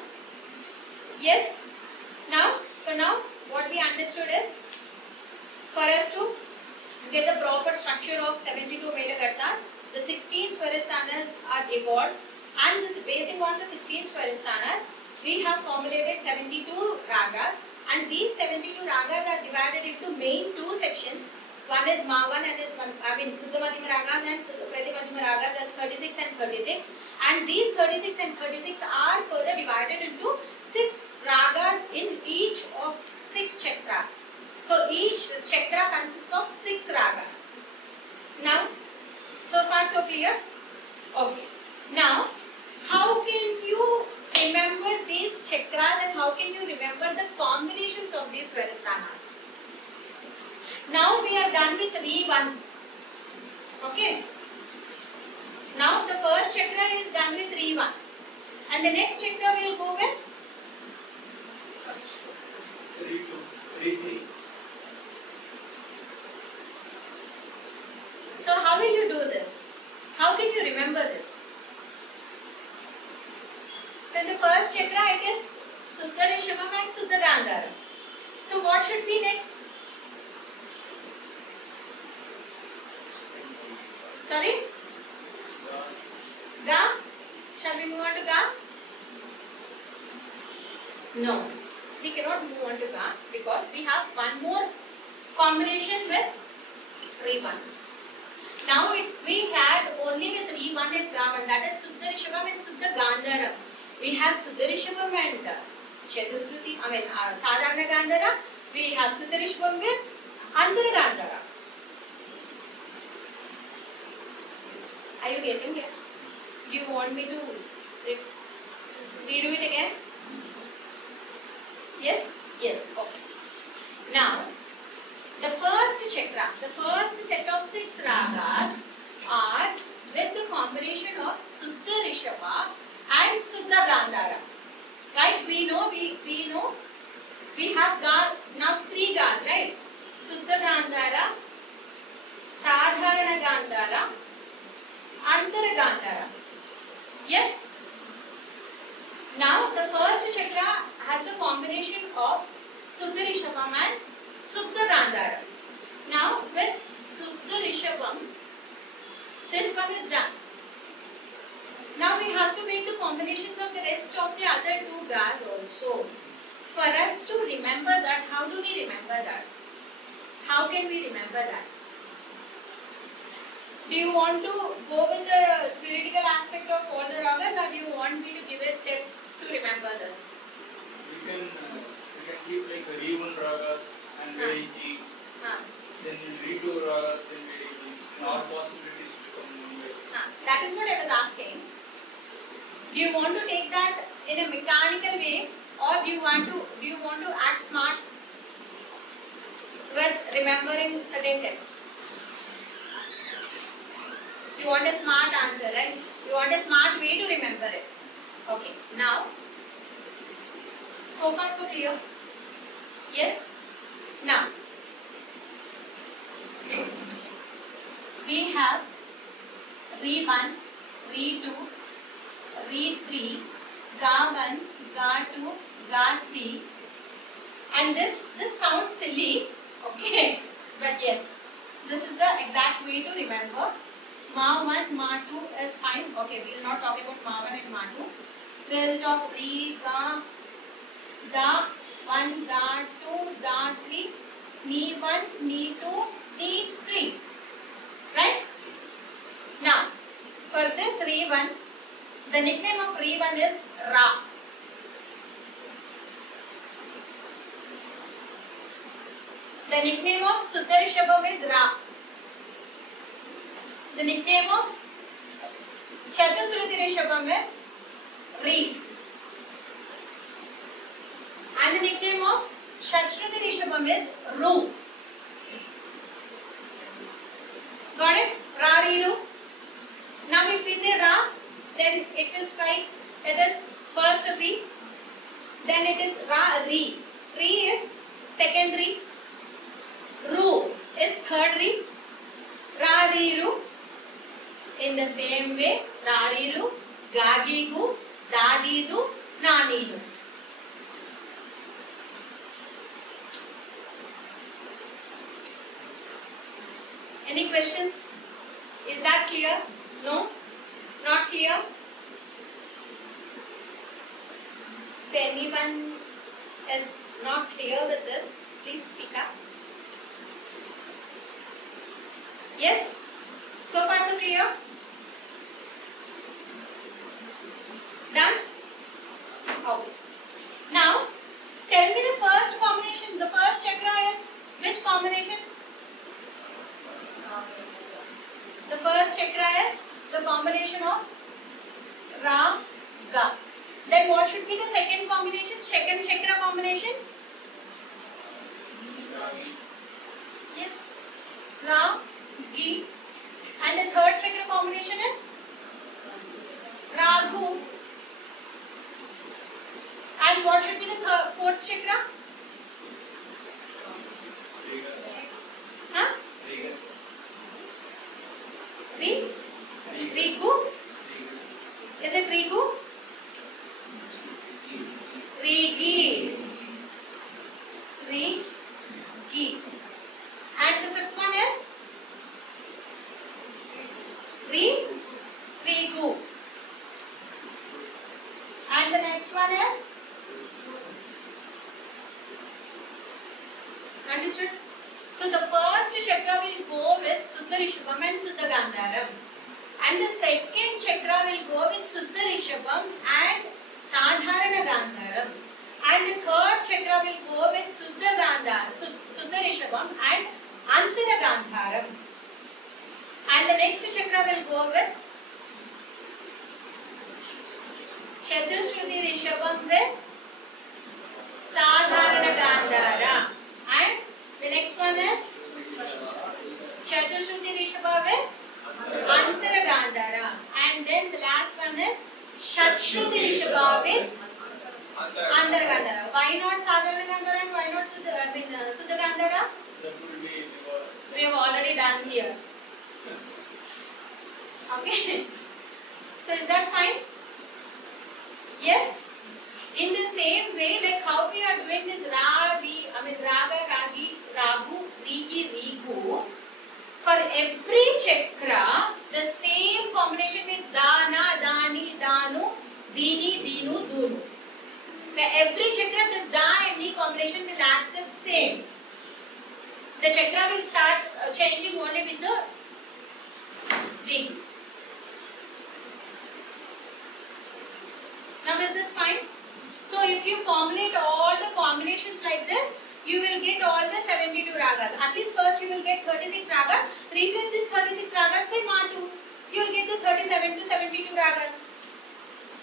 Yes? Now, for now, what we understood is, for us to get the proper structure of 72 Melakartas, the 16 Swarasthanas are evolved. And this, basing on the 16 Swarasthanas, we have formulated 72 ragas, and these 72 ragas are divided into main 2 sections. One is Mavan and Suddha Madhyama ragas and Prati Madhyama ragas as 36 and 36. And these 36 and 36 are further divided into 6 ragas in each of 6 chakras. So each chakra consists of 6 ragas. Now, so far so clear? Okay. Now, how can you remember these chakras and how can you remember the combinations of these Swarasthanas? Now we are done with Re1. Okay. Now the first chakra is done with Re1. And the next chakra we will go with Re2, Re3. So how will you do this? How can you remember this? So in the first chakra it is Suddha Rishabham and Suddha Gandhara. So what should be next? Sorry? Ga? Shall we move on to Ga? No. We cannot move on to Ga because we have one more combination with Re1. Now we had only with Re1 and Ga1, that is Suddha Rishabham and Suddha Gandhara. We have Suddha Rishabham and Chatusruti, Sadharana Gandhara. We have Suddha Rishabham with Antara Gandhara. Are you getting it? Do you want me to redo it again? Yes? Yes. Okay. Now, the first chakra, the first set of 6 ragas are with the combination of Suddha Rishabha and Suddha Gandhara. Right? We know we have now 3 gas, right? Suddha Gandhara, Sadharana Gandhara, Antara Gandhara. Yes? Now the first chakra has the combination of Suddha Rishabham and Suddha Gandhara. Now with Suddha Rishabham, this one is done. Now we have to make the combinations of the rest of the other 2 gas also. For us to remember that, how do we remember that? How can we remember that? Do you want to go with the theoretical aspect of all the ragas, or do you want me to give a tip to remember this? We can keep like Re1 ragas and very G. Then Re2 ragas, then very G. And all possibilities become one way. That is what I was asking. Do you want to take that in a mechanical way, or do you want to act remembering certain tips. You want a smart answer, right? You want a smart way to remember it. Okay, now, so far so clear? Yes? Now, we have Re1, Re2, Re3, Ga1, Ga2, Ga3, and this sounds silly, okay, but yes, this is the exact way to remember. Ma1, Ma2 is fine, okay, we will not talk about Ma1 and Ma2, we will talk Re, Ga, Ga1, Ga2, Ga3, Ni1, Ni2, Ni3, right? Now, for this Re1, the nickname of Re1 is Ra. The nickname of Suddha Rishabham is Ra. The nickname of Chatusruti Rishabham is Re. And the nickname of Shatshruti Rishabham is Ru. Got it? Ra, Re, Ru. Now if we say Ra, then it will strike, it is first Re, then it is Ra, Re. Re is second Re, Ru is third Re, Ra, Re, Ru. In the same way, Ra, Re, Ru, Ga, Gi, Gu, Da, Di, Du, Na, Ni, Du. Any questions? Is that clear? No? Not clear? If anyone is not clear with this, please speak up. Yes? So far so clear? Done? Okay. Now, tell me the first combination. The first chakra is which combination? The first chakra is the combination of Ra, Ga. Then what should be the second combination? Second chakra combination? Yes. Ra, Gi. And the third chakra combination is Ra, Gu. And what should be the fourth chakra? Huh? Re? Rigu? Is it Rigu? Rigi. Rigi. And the fifth one is? Rigu. And the next one is? Understood? So the first chakra will go with Suddha Rishabham and Suddha Gandharam. And the second chakra will go with Suddha Rishabham and Sadharana Gandharam. And the third chakra will go with Suddha Rishabham and Antara Gandharam. And the next chakra will go with Chatusruti Rishabham with Sadharana Gandhara. And the next one is Chatusruti Rishabha with Antara Gandhara. And then the last one is Shatshruti Rishabha with Antara Gandhara. Why not Sadharana Gandhara and why not Suddha Gandhara? We have already done here. Okay. So is that fine? Yes? In the same way, like how we are doing this Raga, Ragi, Ragu, Rigi, Rigu, for every chakra, the same combination with Dana, Dani, Danu, Dini, Dinu, Dunu. For every chakra, the Da and Ni combination will act the same. The chakra will start changing only with the Rigu. Now is this fine? So if you formulate all the combinations like this, you will get all the 72 ragas. At least first you will get 36 ragas. Replace these 36 ragas by Ma2. You will get the 37 to 72 ragas.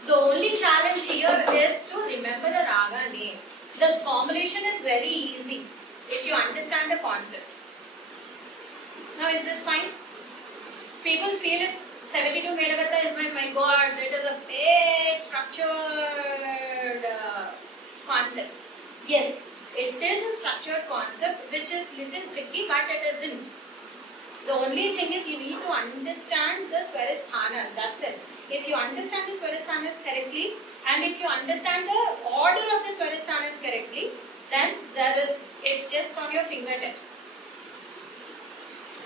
The only challenge here is to remember the raga names. This formulation is very easy if you understand the concept. Now is this fine? People feel it 72 Melagatta is my god, it is a big structured concept. Yes, it is a structured concept which is little tricky, but it isn't. The only thing is you need to understand the Swarasthanas, that's it. If you understand the Swarasthanas correctly and if you understand the order of the Swarasthanas correctly, then it's just on your fingertips.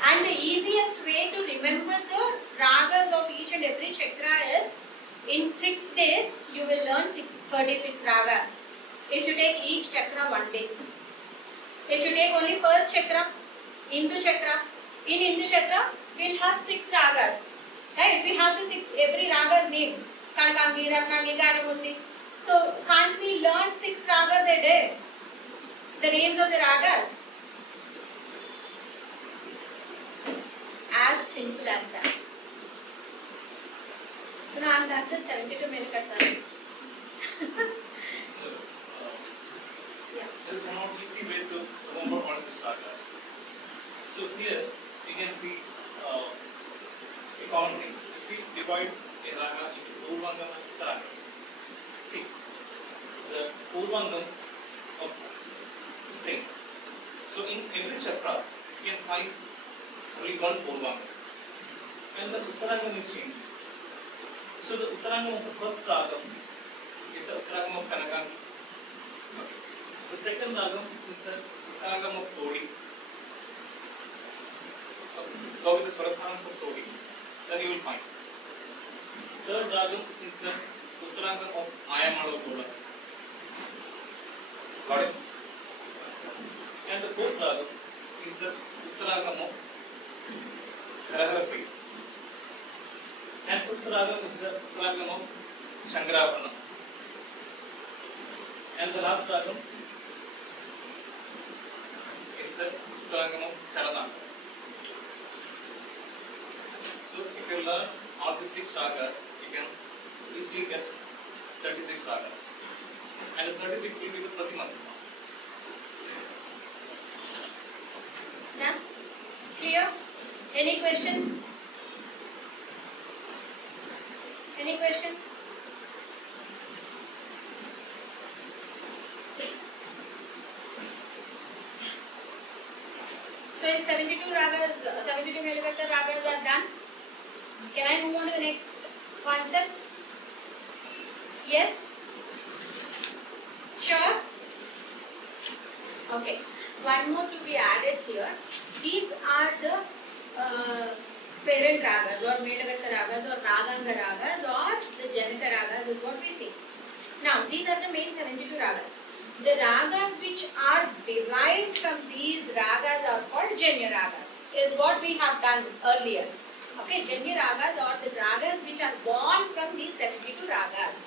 And the easiest way to remember the ragas of each and every chakra is in 6 days you will learn 36 ragas. If you take each chakra one day. If you take only first chakra, Indu chakra, in Indu chakra we will have 6 ragas. Right? We have every raga's name. Kanakangi, Ratnangi, Ganamurti. So can't we learn 6 ragas a day? The names of the ragas. As simple as that. So now I am done with 72 Melakattas. So, Yeah. there is one more easy way to remember all these ragas. So here you can see a common thing. If we divide a raga into Purvangam and Uttarangam, see the Purvangam of the same. So in every chakra you can find only one Purvangam and the Uttarangam is changing. So the Uttarangam of the first ragam is the Uttarangam of Kanakangi. The second ragam is the Uttarangam of Todi. Go with the Swarasthanams of Todi, then you will find. Third ragam is the Uttarangam of Mayamala Gola. Got it? And the fourth ragam is the Uttarangam of Haraharapri. And fifth ragam is the Uttarangam of Shankarabharanam. And the last ragam is the Uttarangam of Charanaka. So if you learn all these 6 ragas, you can easily get 36 ragas. And the 36 will be the Pratimantra. Yeah? Clear? Any questions? Any questions? So is 72 ragas, 72 Melagatta ragas are done. Can I move on to the next concept? Yes? Sure? Okay. One more to be added here. These are the parent ragas or Melagatta ragas or Raganga ragas or the Janaka ragas is what we see. Now these are the main 72 ragas. The ragas which are derived from these ragas are called Janya ragas, is what we have done earlier. Okay, Janya ragas are the ragas which are born from these 72 ragas.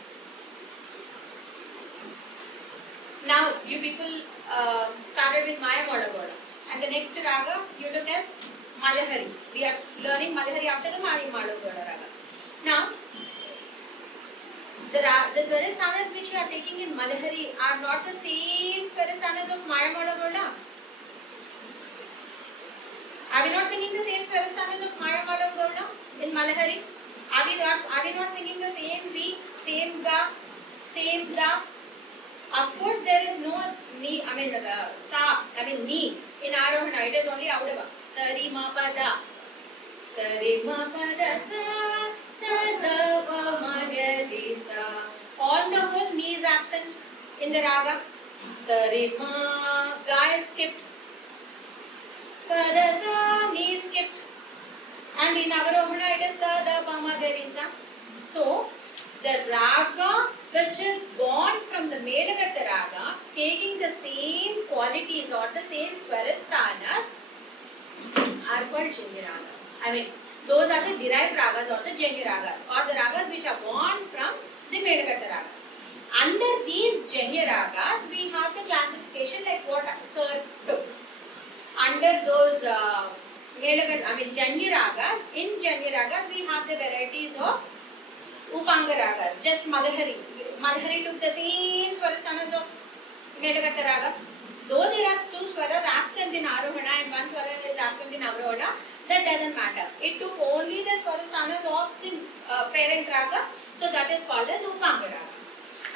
Now you people started with Maya Modagoda and the next raga you took as Malahari. We are learning Malahari after the Maya Modagoda raga. Now the Swarasthanas which you are taking in Malahari are not the same Swarasthanas of Maya Modagoda. Are we not singing the same Swarasthanas of Maya Modagoda in Malahari? Are we not singing the same Re, same Ga, same Da? Of course, there is no Ni, Sa, Ni in Arohana, it is only Audava. Sari Ma Pa Da. Sari Ma Pa Da Sa, Sa Da Pa Ma Ga Re Sa. On the whole, Ni is absent in the raga. Sari Ma, Ga is skipped. Pa Da Sa, Ni is skipped. And in Avarohana, it is Sa Da Pa Ma Ga Re Sa. So, the raga which is born from the Melagatta raga, taking the same qualities or the same Swarasthanas, are called Janya ragas. Those are the derived ragas or the Janya ragas or the ragas which are born from the Melagatta ragas. Under these Janya ragas, we have the classification like what Sir took. Under those Janya ragas, in Janya ragas we have the varieties of Upanga ragas, just Malahari. Malahari took the same Swarasthanas of Melagatta raga. Though there are two swaras absent in Arohana and one swara is absent in Avrohana, that doesn't matter. It took only the swarasthanas of the parent raga, so that is called as Upanga raga.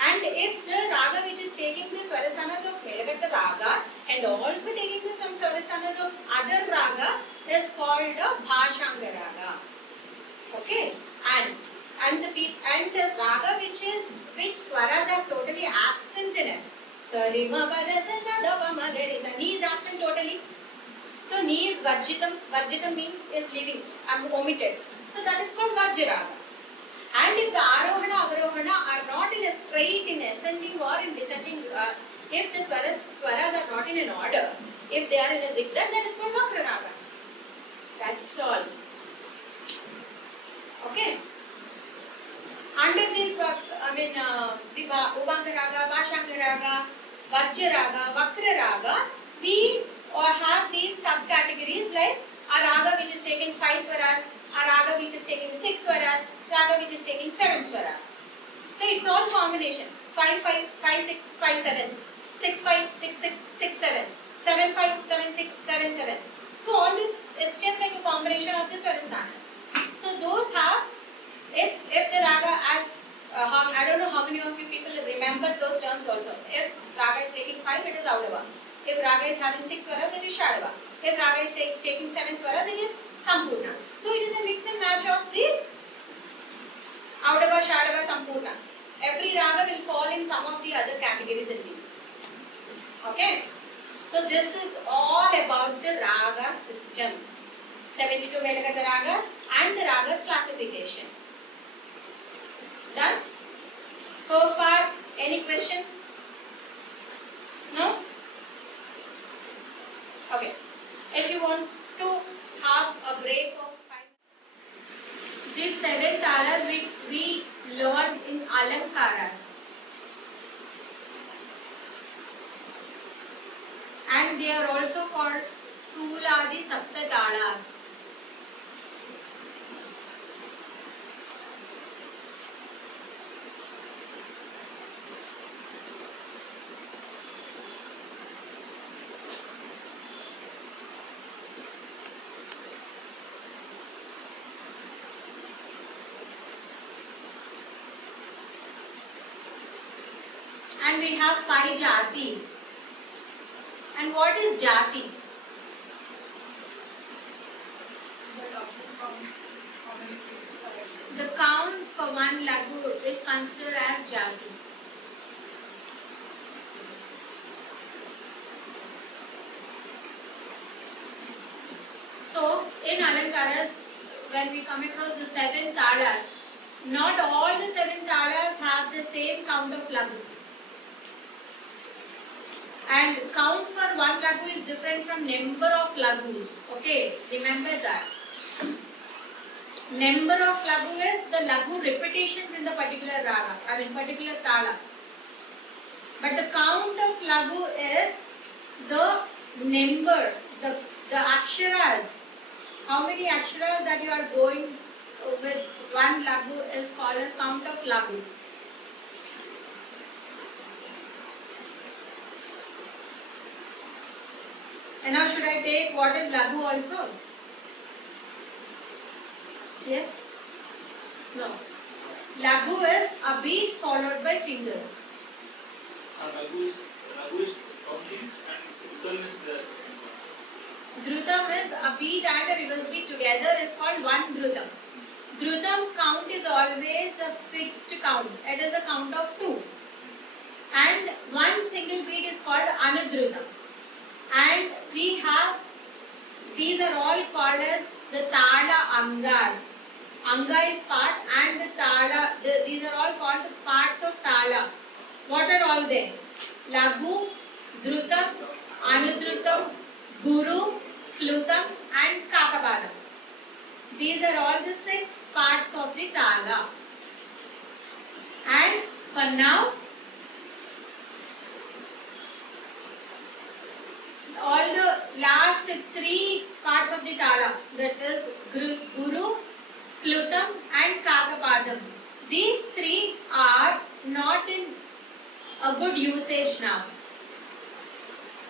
And if the raga which is taking the swarasthanas of Medagatta raga and also taking the some swarasthanas of other raga is called a Bhashanga raga. Okay, and the raga which swaras are totally absent in it. So Rima Pada sa da pa ma ga re sa, ni is absent totally. So ni is varjitam. Varjitam means is leaving, omitted. So that is called Varja raga. And if the Arohana, Avarohana are not in a straight, in ascending or in descending, if the swaras are not in an order, if they are in a zigzag, that is called Vakra raga. That's all. Okay. Under this, the Ubanga raga, Bhashanga raga, Varja raga, Vakra raga, we have these subcategories like a raga which is taking 5 swaras, a raga which is taking 6 swaras, raga which is taking 7 swaras. So it's all combination. 5, 5, 5, 6, 5, 7, 6, 5, 6, 6, 6, 7, 7, 5, 7, 6, 7, 7. So all this, it's just like a combination of the swarasthanas. So those have, if the raga as, I don't know how many of you people remember those terms also. If raga is taking 5, it is Audava. If raga is having 6 swaras, it is Shadava. If raga is taking 7 swaras, it is Sampurna. So it is a mix and match of the Audava, Shadava, Sampurna. Every raga will fall in some of the other categories in these. Okay? So this is all about the raga system. 72 Melagata ragas and the ragas classification. Done? So far, any questions? No? Okay. If you want to have a break of 5, these 7 talas we learned in Alankaras. And they are also called Suladi Sapta talas. And we have 5 jatis. And what is jati? The count for one lagu is considered as jati. So in Alankaras, when we come across the 7 talas, not all the 7 talas have the same count of lagu. And count for one lagu is different from number of lagus. Okay, remember that. Number of lagu is the lagu repetitions in the particular raga, particular tala. But the count of lagu is the number, the aksharas. How many aksharas that you are going with one lagu is called as count of lagu. And now should I take what is lagu also? Yes? No. Lagu is a beat followed by fingers. Lagu is counting and Drutam is the second one. Drutam is a beat and a reverse beat together is called one Drutam. Drutam count is always a fixed count. It is a count of 2. And one single beat is called Anudrutam. And we have, these are all called as the Tala Angas. Anga is part and the Tala, these are all called the parts of Tala. What are all they? Lagu, Drutam, Anudrutam, Guru, Klutam and Kakapadam. These are all the 6 parts of the Tala. And for now, all the last 3 parts of the Tala, that is Guru, Klutam and Kakapadam. These 3 are not in a good usage now.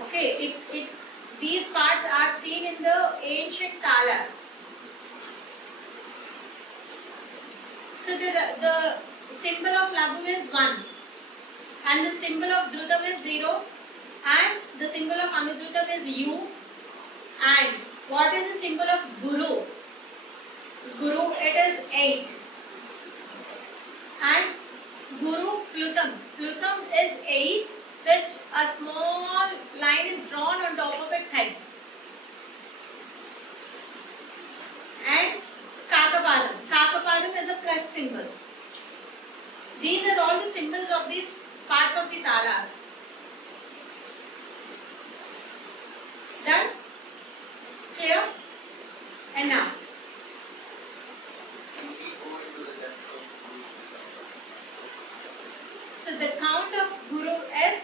Okay, these parts are seen in the ancient talas. So the symbol of lagu is 1, and the symbol of dhrutam is 0, and the symbol of anudrutam is U. And what is the symbol of guru? Guru, it is 8. And guru plutam. Plutam is 8, which a small line is drawn on top of its head. And kakapadam. Kakapadam is a plus symbol. These are all the symbols of these parts of the talas. Done? Clear? And now? So the count of guru is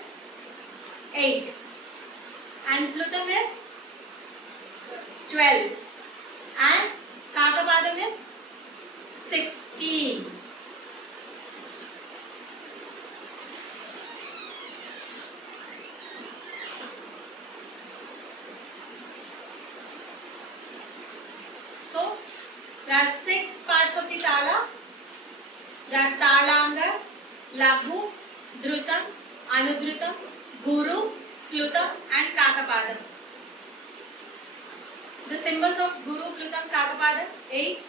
8 and plutam is 12 and kakapadam is 16. So there are 6 parts of the tala. There are talangas, lagu, dhrutam, anudrutam, guru, plutam and kakapadam. The symbols of guru, plutam, kakapadam: 8,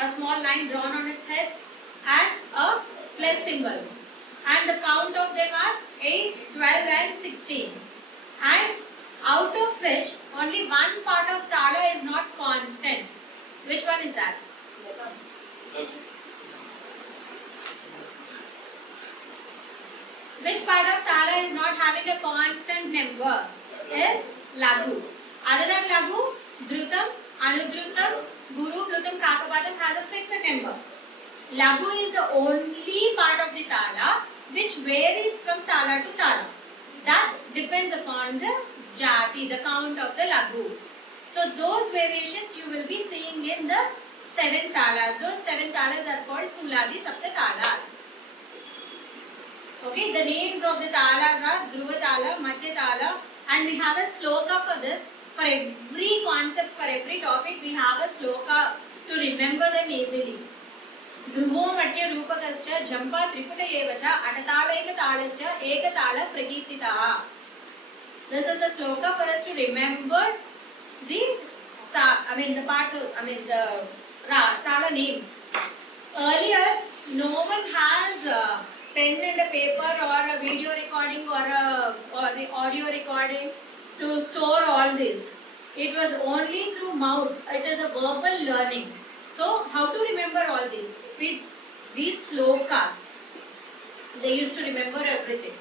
a small line drawn on its head, and a plus symbol. And the count of them are 8, 12 and 16. And out of which only one part of tala is not constant. Which one is that? Which part of tala is not having a constant number? Is lagu. Other than lagu, dhrutam, anudrutam, guru, plutam, kakapadam has a fixed number. Lagu is the only part of the tala which varies from tala to tala. That depends upon the jati, the count of the lagu. So those variations you will be seeing in the 7 talas. Those 7 talas are called Suladi Sapta talas. Okay, the names of the talas are Dhruva tala, Madhya tala, and we have a sloka for this. For every concept, for every topic, we have a sloka to remember them easily. Dhruvo Madhya Rupakascha Jampa Triputa Evacha Atatala Ekatalascha Ekatala Prakirtitaha. This is the sloka for us to remember the parts of, the tala names. Earlier, no one has a pen and a paper or a video recording or the audio recording to store all this. It was only through mouth. It is a verbal learning. So, how to remember all this? With these slokas, they used to remember everything.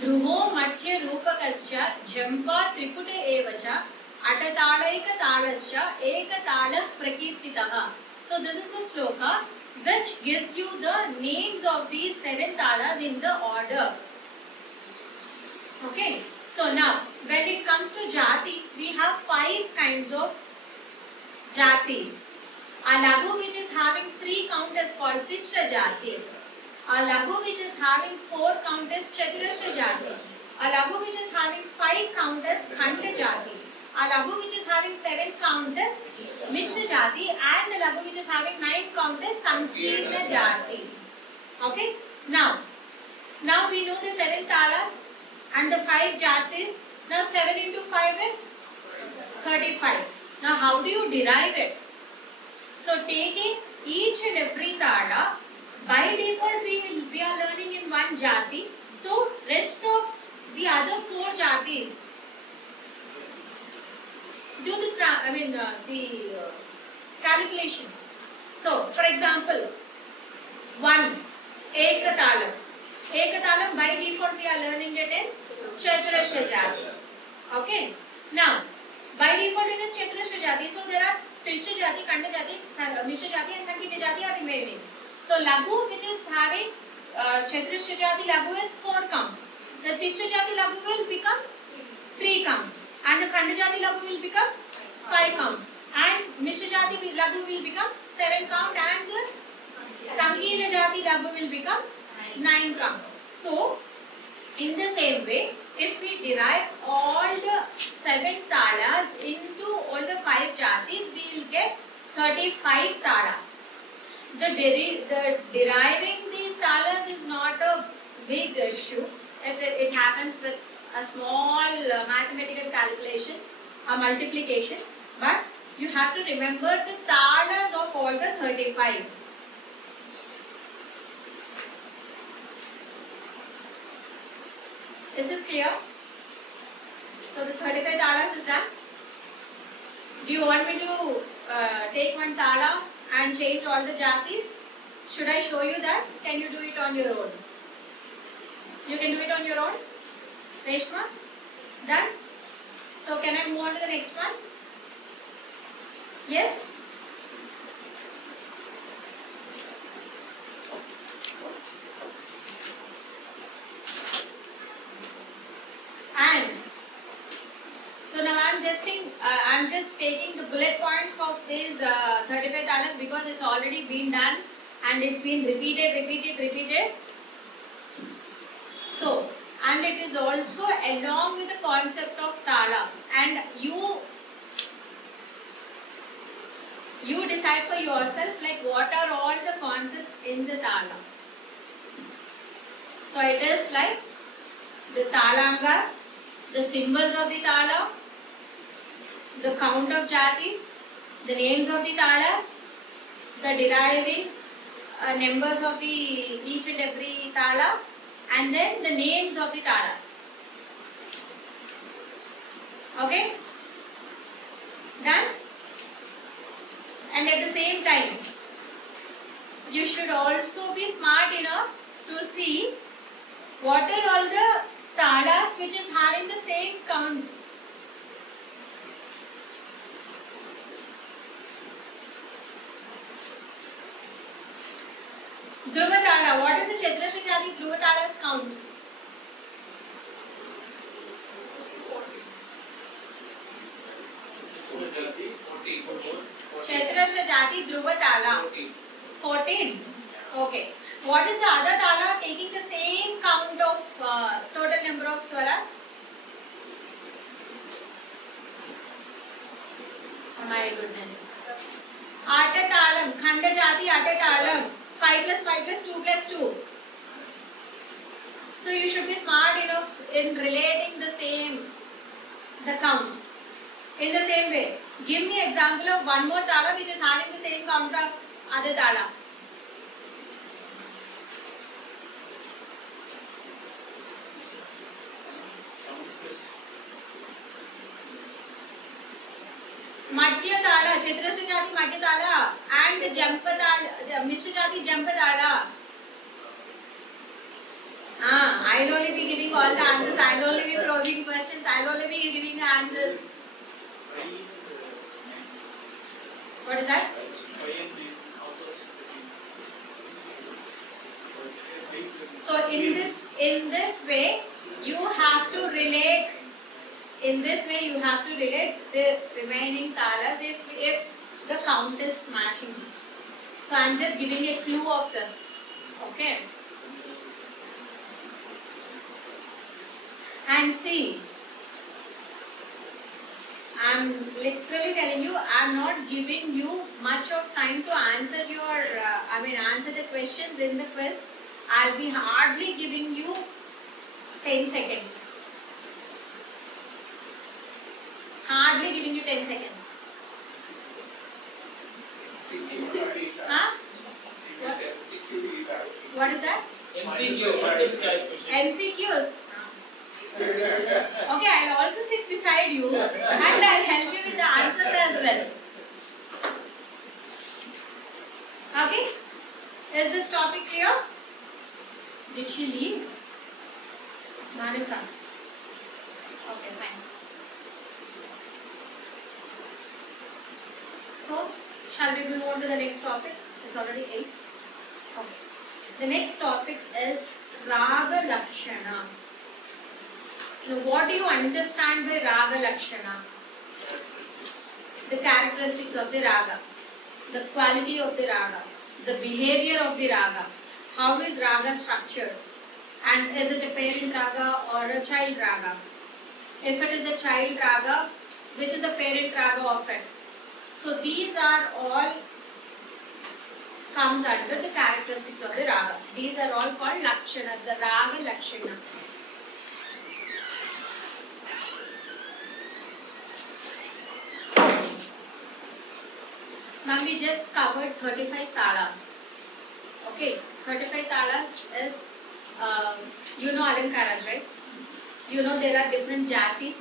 Dhruvo Madhya Rupakascha Jampa Triputa Evacha Atatalaika Talascha Ekatalah Prakirtitaha. So this is the sloka which gives you the names of these 7 talas in the order. Okay. So now when it comes to jati, we have 5 kinds of jatis. A lagu which is having 3 count is called Tishra jati. A lagu which is having 4 count is Chaturashra jati. A lagu which is having 5 count is Khanda jati. A lagu which is having 7 count is Mishra jati, and a lagu which is having 9 count is Sankirna jati. Okay. Now we know the 7 talas and the 5 jatis. Now 7 into 5 is 35. Now how do you derive it? So taking each and every tala, by default we are learning in one jati. So rest of the other 4 jatis, do the calculation. So for example, 1 Ekatalam. Ekatalam by default we are learning it in Chaturashra jati. Okay. Now by default it is Chaturashra jati. So there are Trishra jati, Khanda jati, Mishra jati and Sankirna jati are remaining. So lagu which is having Chaturashra jati lagu is 4 count. The Trishra jati lagu will become 3 count. And the Khanda jati lagu will become 5 count. And Mishra jati lagu will become 7 count. And the Sankirna jati lagu will become 9 counts. So in the same way, if 35 talas. The deriving these talas is not a big issue. It happens with a small mathematical calculation, a multiplication, but you have to remember the talas of all the 35. Is this clear? So the 35 talas is done. Do you want me to take one tala and change all the jatis? Should I show you that? Can you do it on your own? You can do it on your own? Reshma? Done? So can I move on to the next one? Yes? And so now I'm just taking the bullet points of these 35 talas because it's already been done and it's been repeated. So, and it is also along with the concept of tala, and you decide for yourself like what are all the concepts in the tala. So it is like the talangas, the symbols of the tala, the count of jatis, the names of the talas, the deriving numbers of the each and every tala, and then the names of the talas. Okay? Done? And at the same time, you should also be smart enough to see what are all the talas which is having the same count. Dhruva tala. What is the Chaturashra Jati Dhruva tala's count? Chaturashra Jati Dhruva tala. 14. Okay. What is the other tala taking the same count of total number of swaras? Oh my goodness. Atta talam. Khanda Jati Atta talam. 5 plus 5 plus 2 plus 2. So you should be smart enough in relating the count. In the same way, give me example of one more tala which is having the same count of other tala. Madhya tala, Chaturashra Jati Madhya tala and the Jampa tala, Mishra Jati Jampa tala. I'll only be giving all the answers, I'll only be probing questions, I'll only be giving the answers. What is that? So in this way you have to relate. In this way you have to relate the remaining talas if the count is matching. So I am just giving a clue of this. Okay. And see, I am literally telling you, I am not giving you much of time to answer answer the questions in the quiz. I'll be hardly giving you 10 seconds. Hardly giving you 10 seconds. Huh? What is that? MCQs. Okay, I'll also sit beside you and I'll help you with the answers as well. Okay? Is this topic clear? Did she leave? Manasa. Okay, fine. So, shall we move on to the next topic? It's already 8. Okay. The next topic is Raga Lakshana. So, what do you understand by Raga Lakshana? The characteristics of the Raga, the quality of the Raga, the behavior of the Raga, how is Raga structured, and is it a parent Raga or a child Raga? If it is a child Raga, which is the parent Raga of it? So these are all comes under the characteristics of the raga. These are all called lakshana, the raga lakshana. Now we just covered 35 talas. Okay, 35 talas is, you know alankaras, right? You know there are different jatis.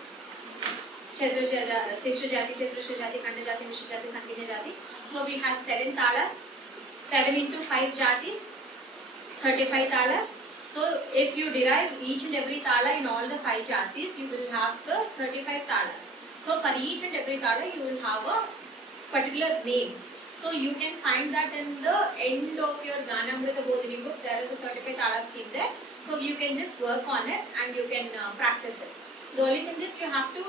Chitra jati, Chatrasha jati, Kanda jati, Mishra jati, Sankina jati. So we have 7 talas. 7 into 5 jatis, 35 talas. So if you derive each and every tala in all the 5 jatis, you will have the 35 talas. So for each and every tala, you will have a particular name. So you can find that in the end of your Ganamrita Bodhini book, there is a 35 tala scheme there. So you can just work on it and you can practice it. The only thing is you have to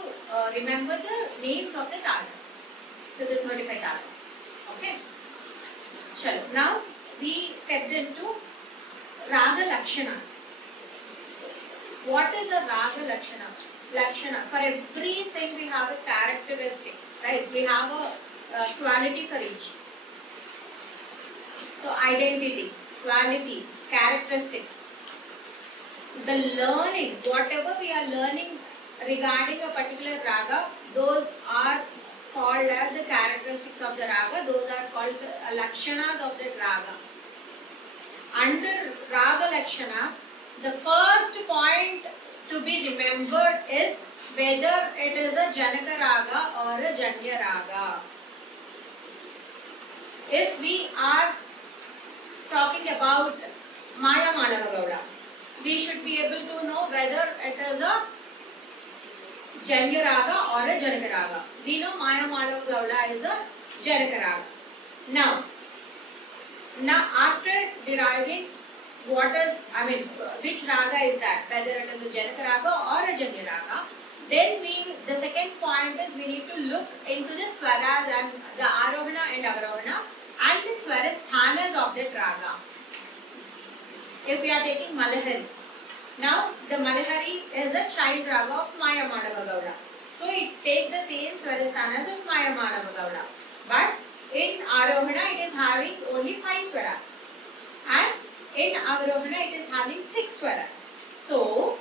remember the names of the talas. So the 35 talas. Okay. Chalo. Now we stepped into Raga Lakshanas. So what is a Raga Lakshana? Lakshana. For everything we have a characteristic, right? We have a quality for each. So identity, quality, characteristics. The learning, whatever we are learning regarding a particular raga, those are called as the characteristics of the raga. Those are called the lakshanas of the raga. Under raga lakshanas, the first point to be remembered is whether it is a janaka raga or a janya raga. If we are talking about Maya Madhava Gowda, we should be able to know whether it is a Janya Raga or a Janaka Raga. We know Maya Madhava Gowda is a Janaka Raga. Now after deriving which Raga is that, whether it is a Janaka Raga or a Janya Raga, then the second point is we need to look into the swaras and the Arohana and Avarohana and the swara sthanas of that Raga. If we are taking Malahari, now the Malahari is a child raga of Maya Madhava Gowda. So it takes the same swarasthanas of Maya Madhava Gowda. But in Arohana it is having only 5 swaras. And in Avarohana it is having 6 swaras. So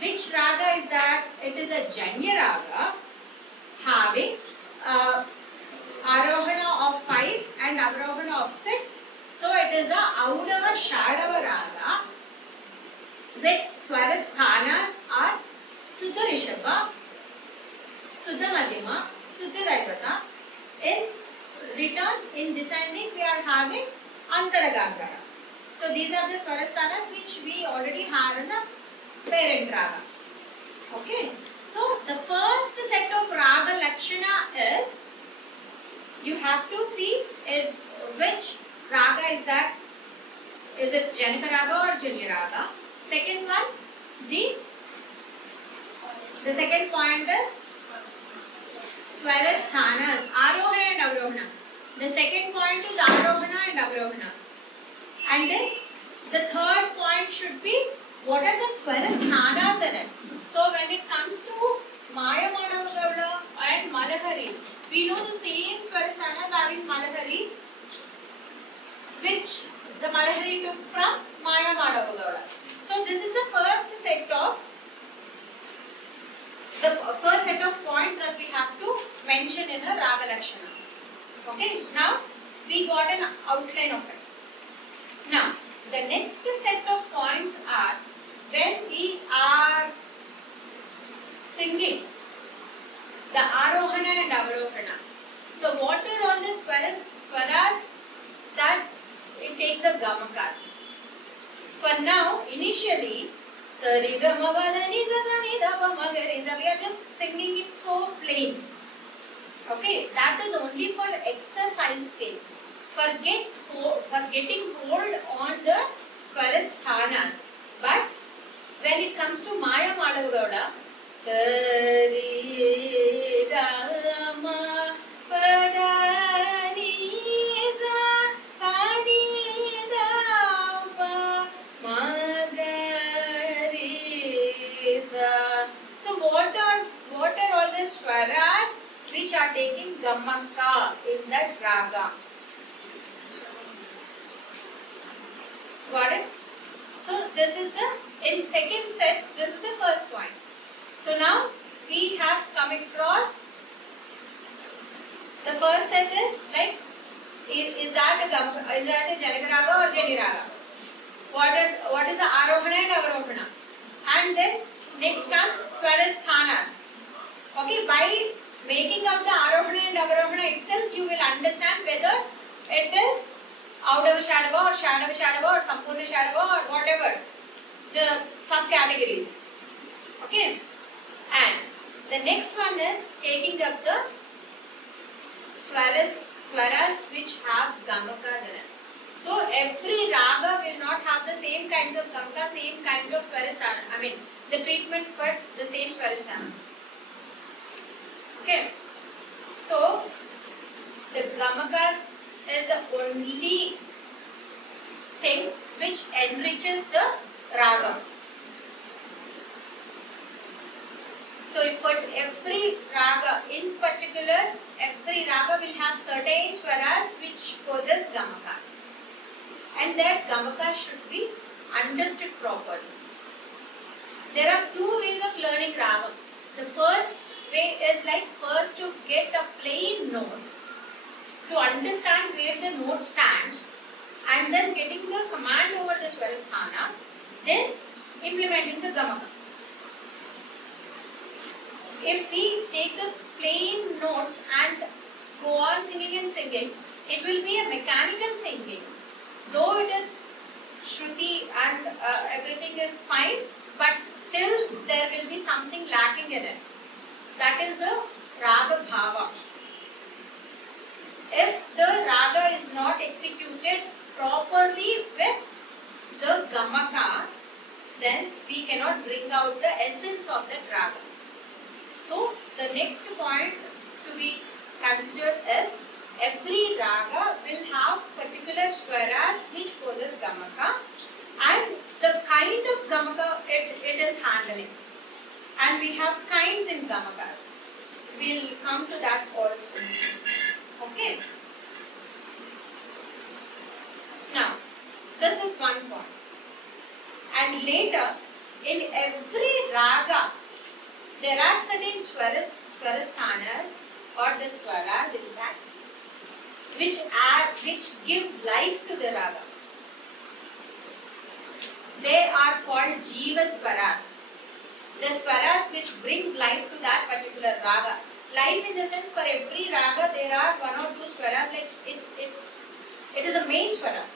which raga is that? It is a Janya raga having Arohana of 5 and Avarohana of 6. So it is a Audava Shadava raga with swarasthanas are Suddha Rishabha, Suddha Madhyama, Suddha Daivata. In return, in descending, we are having Antaragagara. So these are the swarasthanas which we already have in the parent raga. Okay. So the first set of raga lakshana is, you have to see which raga is that. Is it Janaka raga or Janya raga? Second one, the second point is swarasthanas, Arohana and Avarohana. The second point is Arohana and Avarohana. And then the third point should be what are the swarasthanas in it. So when it comes to Maya Madhava Gowda and Malahari, we know the same swarasthanas are in Malahari, which the Malahari took from Maya Madhava Gowda. So this is the first set of points that we have to mention in a Raga Lakshana. Okay, now we got an outline of it. Now the next set of points are when we are singing the Arohana and Avarohana. So what are all the swaras that it takes the gamakas? For now, initially, we are just singing it so plain. Okay, that is only for exercise sake. For getting hold on the swarasthanas. But when it comes to Maya Madhava Gowda, so what are all the swaras which are taking gamaka in that raga? Got it? So this is the, in second set, this is the first point. So now we have come across, the first set is like, is that a Janaka Raga or Jani Raga? What is the Arohana and Avarohana? And then next comes Swarasthanas. Okay, by making up the Arohana and Avarohana itself, you will understand whether it is Audava Shadava or Shadava Shadava or Sampurna Shadava or whatever the subcategories. Okay, and the next one is taking up the swaras which have gamakas in it. So every raga will not have the same kinds of gamaka, same kind of swarasthana. I mean the treatment for the same swarasthana. Okay. So the gamakas is the only thing which enriches the raga. So every raga, in particular, every raga will have certain swaras which possess gamakas. And that gamakas should be understood properly. There are two ways of learning raga. The first way is like first to get a plain note, to understand where the note stands, and then getting the command over the swarasthana, then implementing the gamaka. If we take this plain notes and go on singing and singing, it will be a mechanical singing. Though it is Shruti and everything is fine, but still there will be something lacking in it. That is the raga bhava. If the raga is not executed properly with the gamaka, then we cannot bring out the essence of that raga. So the next point to be considered is every raga will have particular swaras which possess gamaka and the kind of gamaka it is handling. And we have kinds in gamakas. We will come to that also. Okay. Now, this is one point. And later, in every raga, there are certain swarasthanas or the swaras in fact, which gives life to the raga. They are called jiva swaras. The swaras which brings life to that particular raga. Life in the sense, for every raga there are one or two swaras, like it is the main swaras.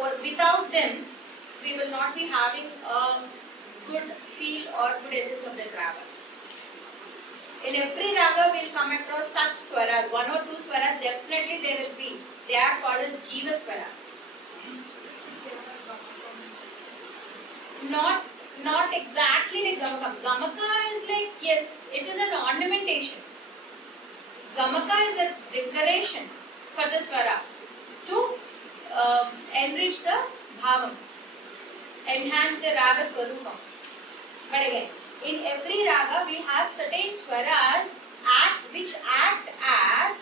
Or without them, we will not be having a good feel or good essence of that raga. In every raga we will come across such swaras, one or two swaras definitely there will be. They are called as jiva swaras. Not exactly like gamaka. Gamaka is like, yes, it is an ornamentation. Gamaka is a decoration for the swara to enrich the bhavam, enhance the raga swarupam. But again, in every raga we have certain swaras which act as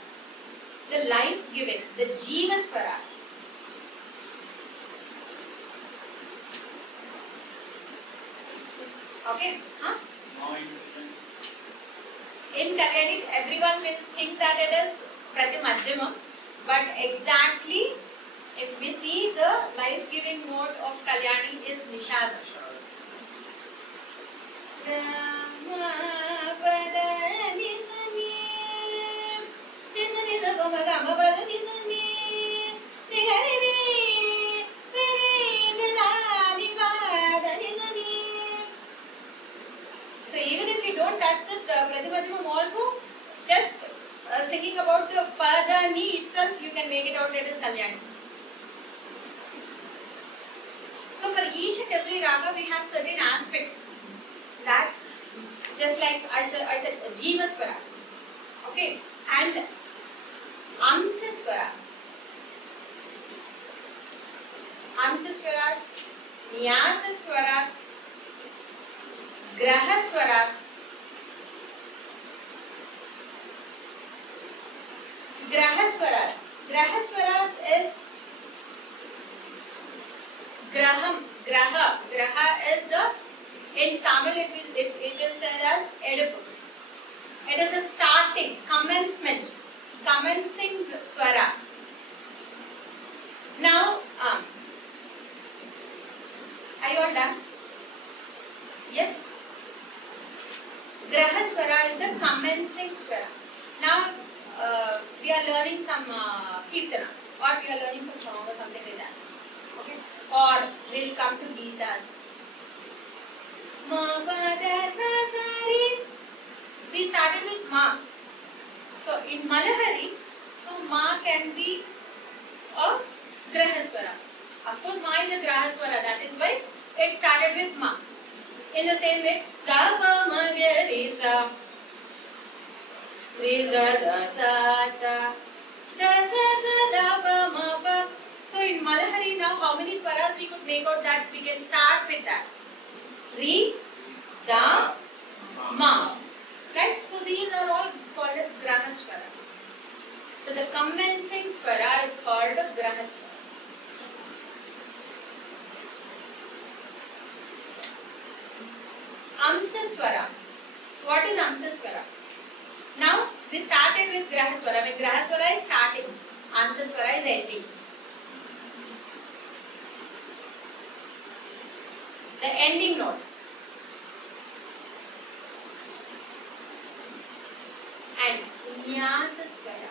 the life giving, the jiva swaras. Okay? Huh? In Kalyani, everyone will think that it is Pratimajjama, but exactly if we see the life-giving mode of Kalyani is Nishada. So even if you don't touch the Pratimajjamam also, just singing about the Padani itself, you can make it out it is Kalyani. So for each and every raga we have certain aspects that, just like I said Jiva Swaras, okay, and Amsa Swaras, Nyasa Swaras, Graha Swaras. Graha Swaras is Graham, Graha. Graha is the, in Tamil it is said as Edupu. It is the starting, commencement, commencing swara. Now, are you all done? Yes? Graha swara is the commencing swara. Now, we are learning some kirtana, or we are learning some song or something like that. Okay? Or we will come to Geetas. Ma pa da sa sa re. We started with ma. So in Malahari, so ma can be a grahaswara. Of course, ma is a grahaswara. That is why it started with ma. In the same way, ga pa ma ga re sa, da sa, da pa ma pa. So in Malahari now, how many swaras we could make out that we can start with that? Re, da, ma. Right? So these are all called as grahaswaras. So the commencing swara is called a grahaswara. Amsaswara. What is Amsaswara? Now we started with grahaswara. When grahaswara is starting, Amsaswara is ending. The ending note. And Nyasaswara.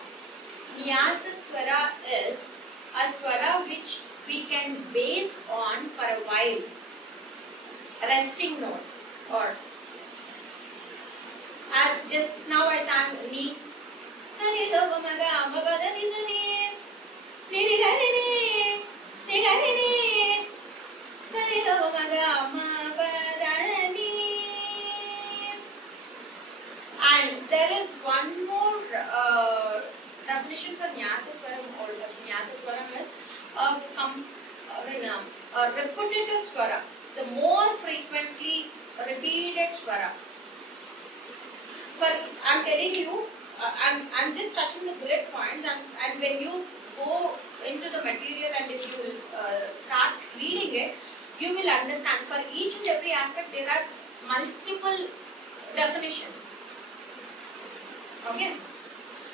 Nyasaswara is a swara which we can base on for a while. Resting note. Or as just now I sang Ni. Sani do ma ga ma ba da ni sa ni. Ni ri ga ni ni. Ni ga ni ni. Sani do ma ga ma ba da ni. And there is one more definition for Nyasaswaram also. Nyasaswaram is a repetitive swara, the more frequently repeated swara. For I'm telling you, I'm just touching the bullet points, and when you go into the material and if you will start reading it, you will understand. For each and every aspect, there are multiple definitions. Okay.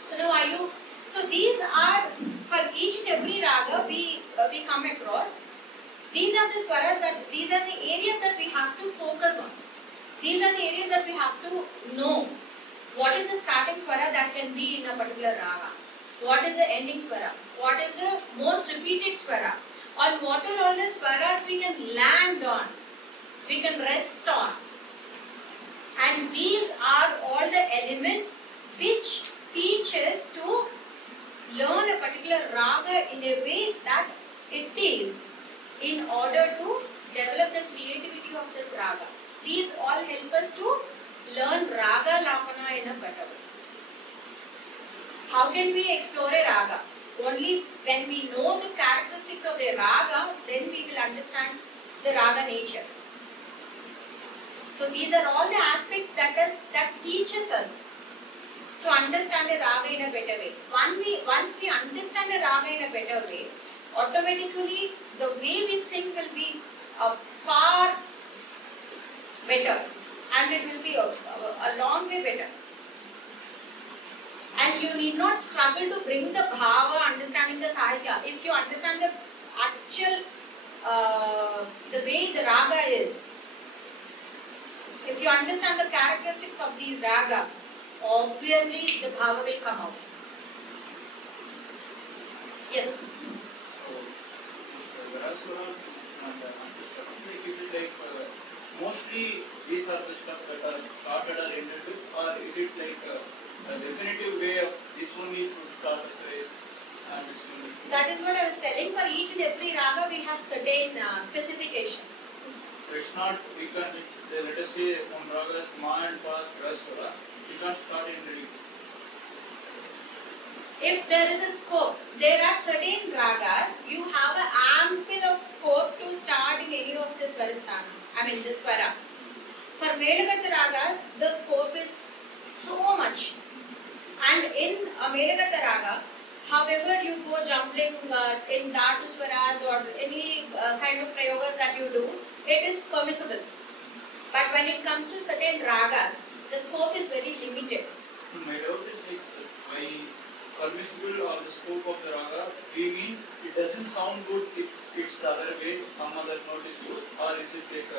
So now are you? So these are for each and every raga we come across. These are the swaras these are the areas that we have to focus on. These are the areas that we have to know. What is the starting swara that can be in a particular raga? What is the ending swara? What is the most repeated swara? Or what are all the swaras we can land on? We can rest on. And these are all the elements which teach us to learn a particular raga in a way that it is, in order to develop the creativity of the raga. These all help us to learn raga lapana in a better way. How can we explore a raga? Only when we know the characteristics of the raga, then we will understand the raga nature. So these are all the aspects that teaches us to understand a raga in a better way. Once we understand a raga in a better way, automatically the way we sing will be far better, and it will be a long way better. And you need not struggle to bring the bhava, understanding the sahitya. If you understand the actual, the way the raga is, if you understand the characteristics of these raga, obviously the bhava will come out. Yes? So, Grahaswara like, is it like mostly these are the stuff that are started or ended with, or is it like a definitive way of this one you should start a phrase and this one? That is what I was telling. For each and every raga, we have certain specifications. So it's not, we can't, let us say one raga is Ma and Pa Grahaswara, we can't start ending. If there is a scope, there are certain ragas, you have an ample of scope to start in any of the swarasthana. The swara. For Melakarta ragas, the scope is so much. And in a Melakarta raga, however you go jumbling in dhatu swaras or any kind of prayogas that you do, it is permissible. But when it comes to certain ragas, the scope is very limited. My doubt is like by permissible or the scope of the raga, we mean it doesn't sound good if it's the other way, some other note is used, or is it like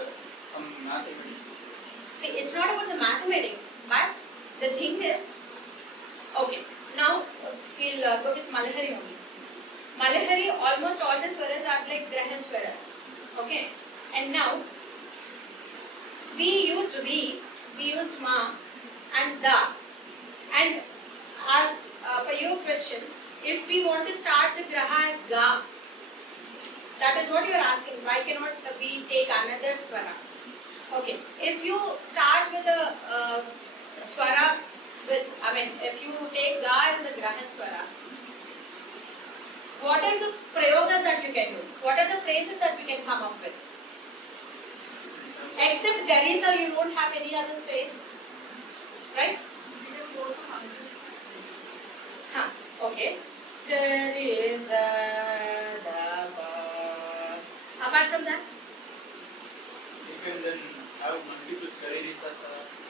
some mathematics? See, it's not about the mathematics, but the thing is, okay, now we'll go with Malahari only. Malahari, almost all the swaras are like Graha swaras. Okay, and now we used Ri, we used Ma and Da. And as per your question, if we want to start the Graha as Ga, that is what you are asking. Why cannot we take another swara? Okay, if you start with a swara with, if you take Ga as the Graha swara, what are the prayogas that you can do? What are the phrases that we can come up with? Except Garisa, you don't have any other space, right? We can go to Hindustani. Okay. Garisa, Dava. Apart from that? You can then have multiple Garisas,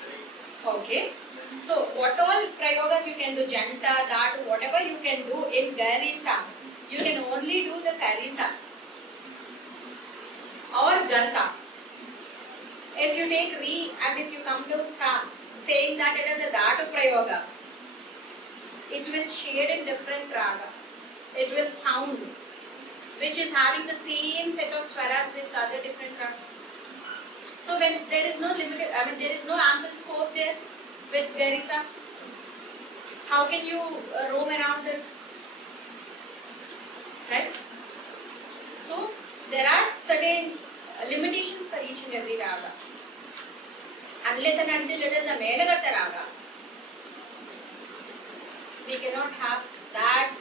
right? Okay. So, what all prayogas you can do, Janta, that, whatever you can do in Garisa, you can only do the Garisa or Gasa. If you take Ri and if you come to Sa, saying that it is a Dhatu prayoga, it will shade in different raga. It will sound, which is having the same set of swaras with other different raga. So when there is no limited, there is no ample scope there with Garisa, how can you roam around it? Right? So there are certain limitations for each and every raga. Unless and until it is a Melagartha raga, we cannot have that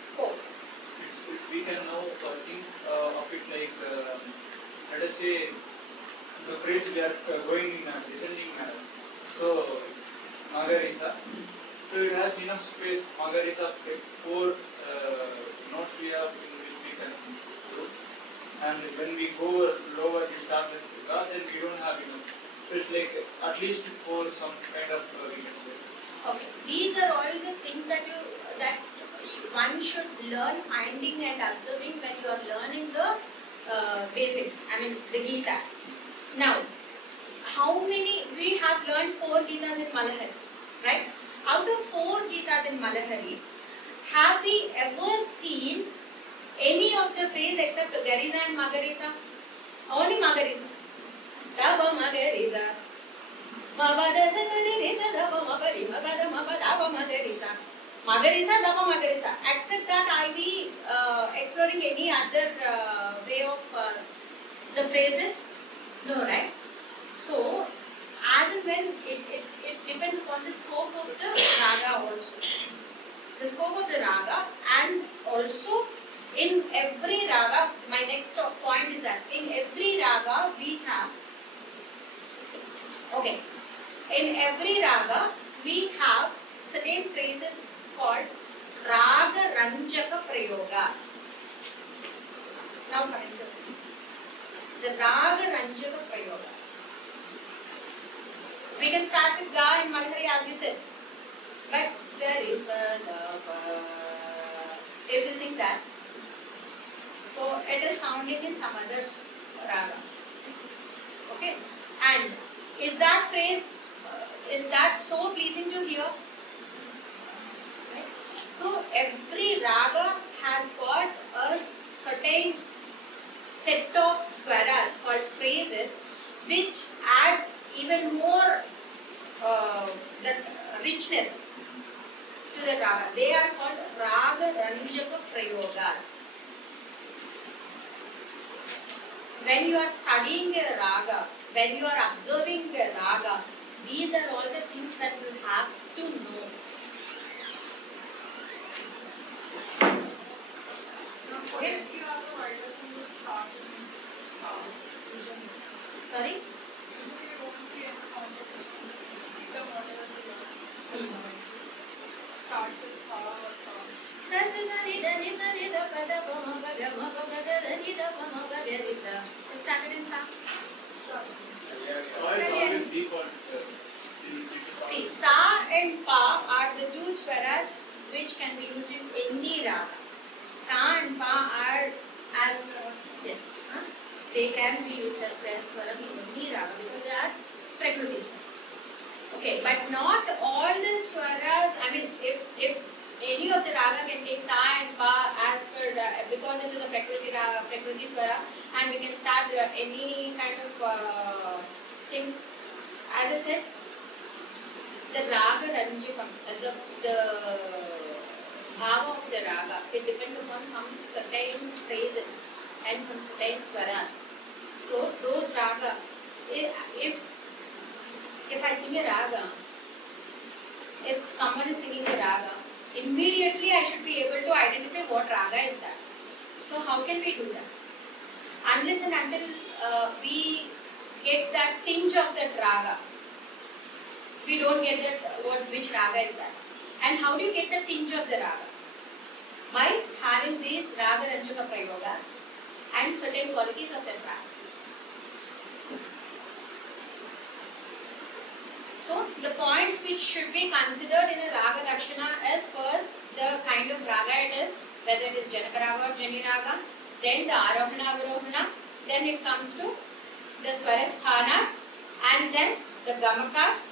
scope. We can now think of it like, let us say, the phrase we are going in a descending manner. So, Magarisa. So it has enough space. Magarisa, like 4 notes we have in which we can do. And when we go lower, we start with Ga, then we don't have enough. So it's like at least for some kind of we can say. Okay, these are all the things that one should learn finding and observing when you are learning the basics. The Gitas. Now, how many we have learned 4 Gitas in Malahari, right? Out of 4 Gitas in Malahari, have we ever seen any of the phrase except Garisa and Magarisa? Only Magarisa. Daba Magarisa. Mabada Sasari Risa Daba Mabari Mabada Mabada Magarisa. Magarisa Daba Magarisa. Except that I be exploring any other way of the phrases? No, right? So, as and when it depends upon the scope of the raga also. The scope of the raga, and also in every raga, my next point is that in every raga we have, okay, in every raga we have certain phrases called raga ranjaka prayogas. Now coming to the raga ranjaka prayogas. We can start with Ga in Malahari as you said, but there is a Dava. If you sing that, so it is sounding in some other raga. Okay, and is that phrase, is that so pleasing to hear? Right? So every raga has got a certain set of swaras called phrases, which adds even more the richness to the raga. They are called raga ranjaka prayogas. When you are studying a raga, when you are observing a raga, these are all the things that you have to know. Okay? Sorry? Starts with Sa or Tha. Sa sa sa ni da pa da pa ma pa ga ma pa ga da ni da pa ma pa ga ni sa. It started in sa. Sa is always default. See, sa and pa are the two swaras which can be used in any raga. Sa and pa are as yes, they can be used as swaram in any raga because they are prakriti swaras. Okay, but not all the swaras. I mean, if any of the raga can take sa and pa as per because it is a prakriti raga, prakriti swara, and we can start any kind of thing. As I said, the raga ranjikam, the bhava of the raga, it depends upon some certain phrases and some certain swaras. So those raga, if I sing a raga, if someone is singing a raga, immediately I should be able to identify what raga is that. So how can we do that? Unless and until we get that tinge of that raga, we don't get that which raga is that. And how do you get the tinge of the raga? By having these raga ranjaka prayogas and certain qualities of that raga. So the points which should be considered in a raga lakshana is first the kind of raga it is, whether it is janaka raga or jani raga, then the arohana avarohana, then it comes to the swarasthanas, and then the gamakas.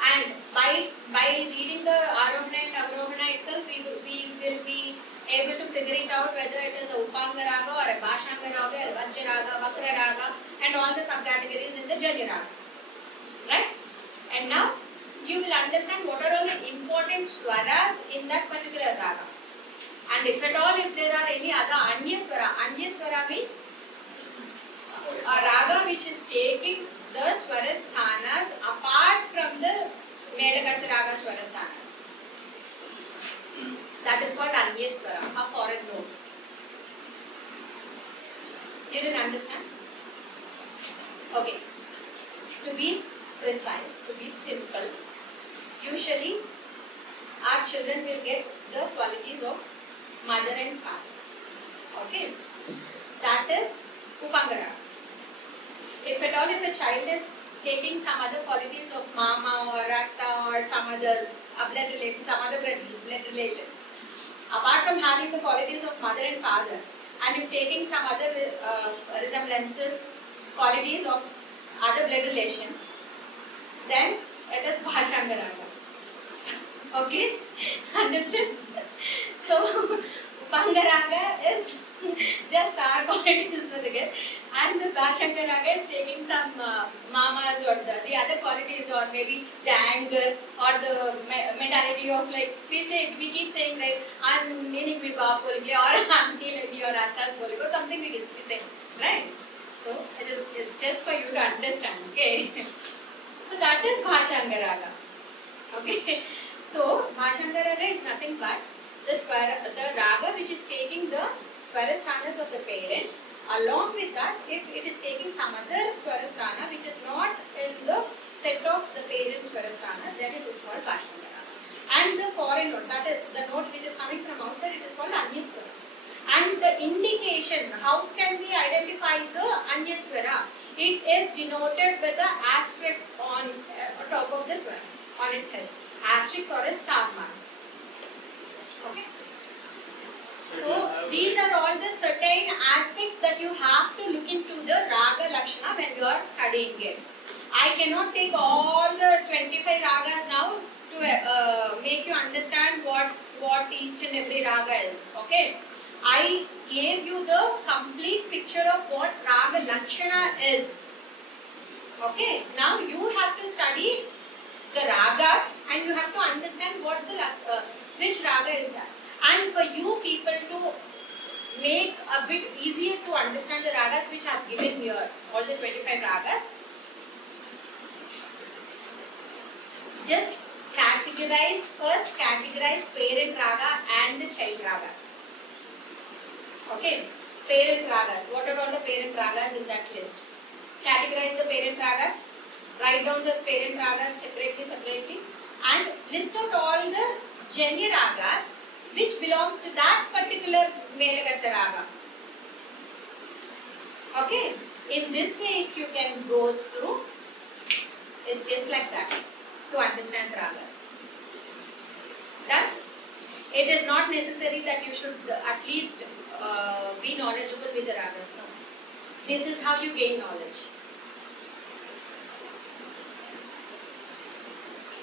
And by reading the arohana and avarohana itself, we will be able to figure it out whether it is a upanga raga or a bhashanga raga or vajja raga, vakra raga, and all the subcategories in the jani raga, right? And now you will understand what are all the important swaras in that particular raga. And if at all, if there are any other anya swara means a raga which is taking the swarasthanas apart from the Melakarta raga swarasthanas. That is called anya swara, a foreign note. You didn't understand? Okay. To be precise, to be simple, usually our children will get the qualities of mother and father. Okay, that is upangara. If at all, if a child is taking some other qualities of mama or atta or some others, a blood relation, some other blood relation, apart from having the qualities of mother and father, and if taking some other resemblances, qualities of other blood relation, then it is bhashanga raga. Okay, understood? So upanga raga is just our qualities for the girl, and the bhashanga raga is taking some mamas or the other qualities, or maybe the anger or the mentality of, like we keep saying, right, I'm meaning me baap bolge or auntie lady or attas bolge or something we say, right? So it's just for you to understand, okay? So that is bhashanga raga. Okay. So bhashanga raga is nothing but the raga which is taking the swarasthanas of the parent. Along with that, if it is taking some other swarasthana which is not in the set of the parent swarasthanas, then it is called bhashanga raga. And the foreign note, that is the note which is coming from outside, it is called anya swara. And the indication, how can we identify the anya swara? It is denoted with the asterisk on top of the swara, on its head. Asterisk or a star mark. Okay. So these are all the certain aspects that you have to look into the raga lakshana when you are studying it. I cannot take all the 25 ragas now to make you understand what each and every raga is. Okay. I gave you the complete picture of what raga lakshana is. Okay. Now you have to study the ragas and you have to understand what which raga is that. And for you people to make a bit easier to understand the ragas which I have given here, all the 25 ragas, just first categorize parent raga and the child ragas. Okay, parent ragas. What are all the parent ragas in that list? Categorize the parent ragas, write down the parent ragas separately, and list out all the janya ragas which belongs to that particular Melakarta raga. Okay, in this way if you can go through, it's just like that to understand ragas. Done? It is not necessary that you should at least be knowledgeable with the ragas. No. This is how you gain knowledge.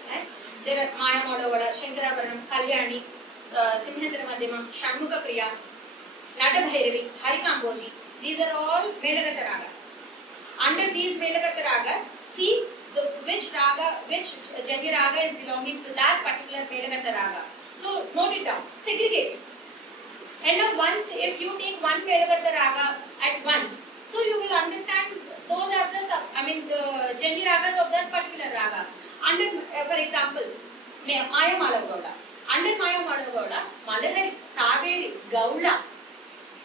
Right? There are Maya Modavada, Shankarabaranam, Kalyani, Simhendra Madhyama, Shanmukha Priya, Nata Bhairavi, Harikamboji. These are all Melakarta ragas. Under these Melakarta ragas, see which Janya raga is belonging to that particular Melakarta raga. So note it down, segregate. And now once, if you take one Melakarta raga at once, so you will understand those are the Janya ragas of that particular raga. Under, for example, Maya Malagauda. Under Maya Malagauda, Malahari, Saveri, Gaula.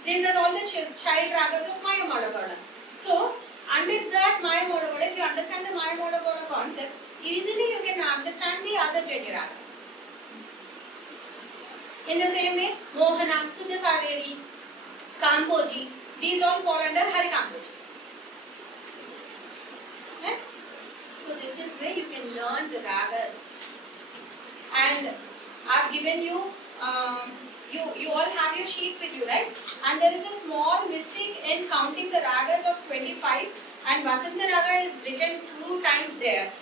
These are all the child ragas of Maya Malagauda. So, under that Maya Malagauda, if you understand the Maya Malagauda concept, easily you can understand the other Janya ragas. In the same way, Mohana, Sudha Saveri, Kamboji, these all fall under Hari Kamboji. Okay? So this is where you can learn the ragas. And I've given you, you all have your sheets with you, right? And there is a small mistake in counting the ragas of 25, and Vasanta raga is written 2 times there.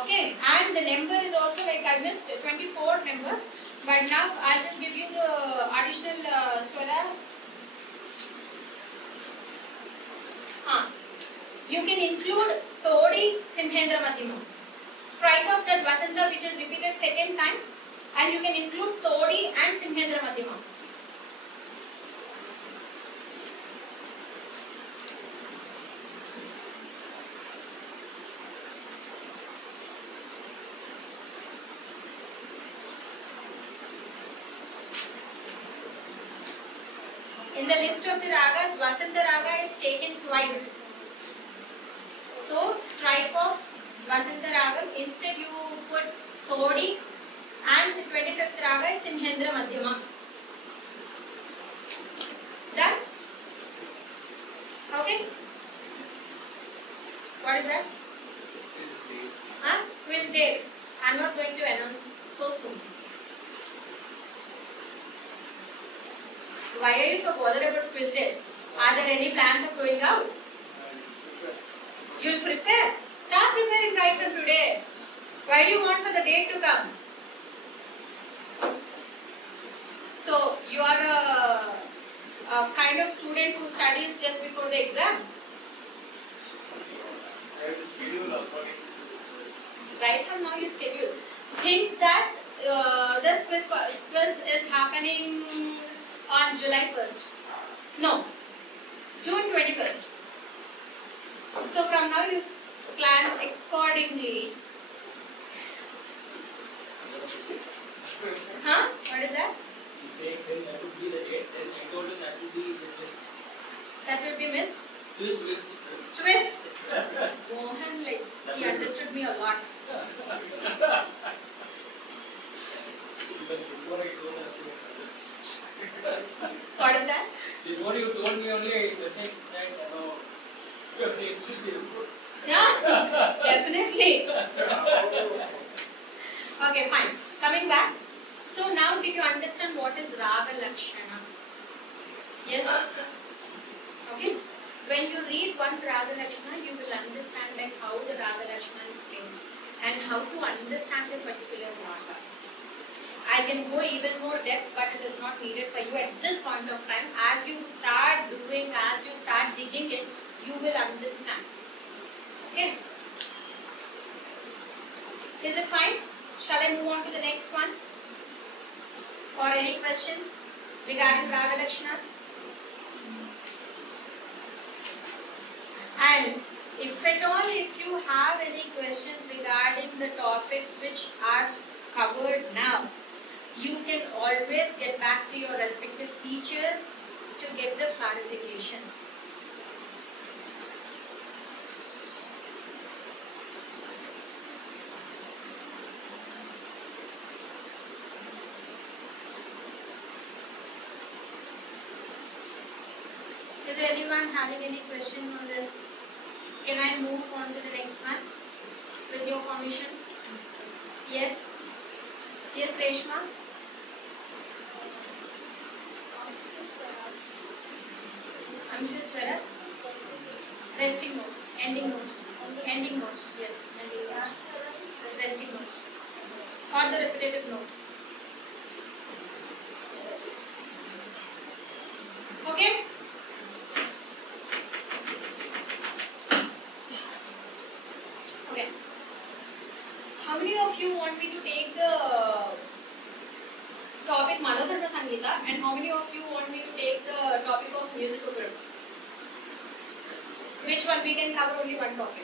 Okay, and the number is also, like I missed 24 number, but now I'll just give you the additional swara. You can include Todi, Simhendra Madhyama. Strike off that Vasanta which is repeated 2nd time, and you can include Todi and Simhendra Madhyama. In the list of the ragas, Vasanta raga is taken twice. So, strike off Vasanta raga. Instead, you put Todi, and the 25th raga is Simhendra Madhyama. Done? Okay? What is that? Quiz date. I am not going to announce so soon. Why are you so bothered about quiz date? Are there any plans of going out? You will prepare. Start preparing right from today. Why do you want for the date to come? So, you are a kind of student who studies just before the exam. I have to schedule according Right from now you schedule. Think that this quiz is happening on July 1st. No, June 21st. So from now you plan accordingly. Huh? What is that? He said then that would be the date, then I told him that would be the twist. That will be missed? Twist. Twist? Mohan, like, he understood me a lot. Because before I told him, What is that? before you told me only the same that your dates will be good. Yeah, definitely. Okay, fine. Coming back. So now did you understand what is Raga Lakshana? Yes? Okay. When you read one Raga Lakshana, you will understand like how the Raga Lakshana is played and how to understand a particular Raga. I can go even more depth, but it is not needed for you at this point of time. As you start doing, as you start digging in, you will understand. Okay? Is it fine? Shall I move on to the next one? Or any questions regarding Raga Lakshanas? And if at all, if you have any questions regarding the topics which are covered now, you can always get back to your respective teachers to get the clarification. anyone having any question on this? Can I move on to the next one with your permission? Yes. Yes, Reshma. Whereas resting notes, ending notes, ending notes. Yes, ending notes. Resting notes or the repetitive note. Okay. Okay. How many of you want me to take the topic Manodharma Sangeeta, and how many of you want me to take the topic of musicography? Which one? We can cover only one topic.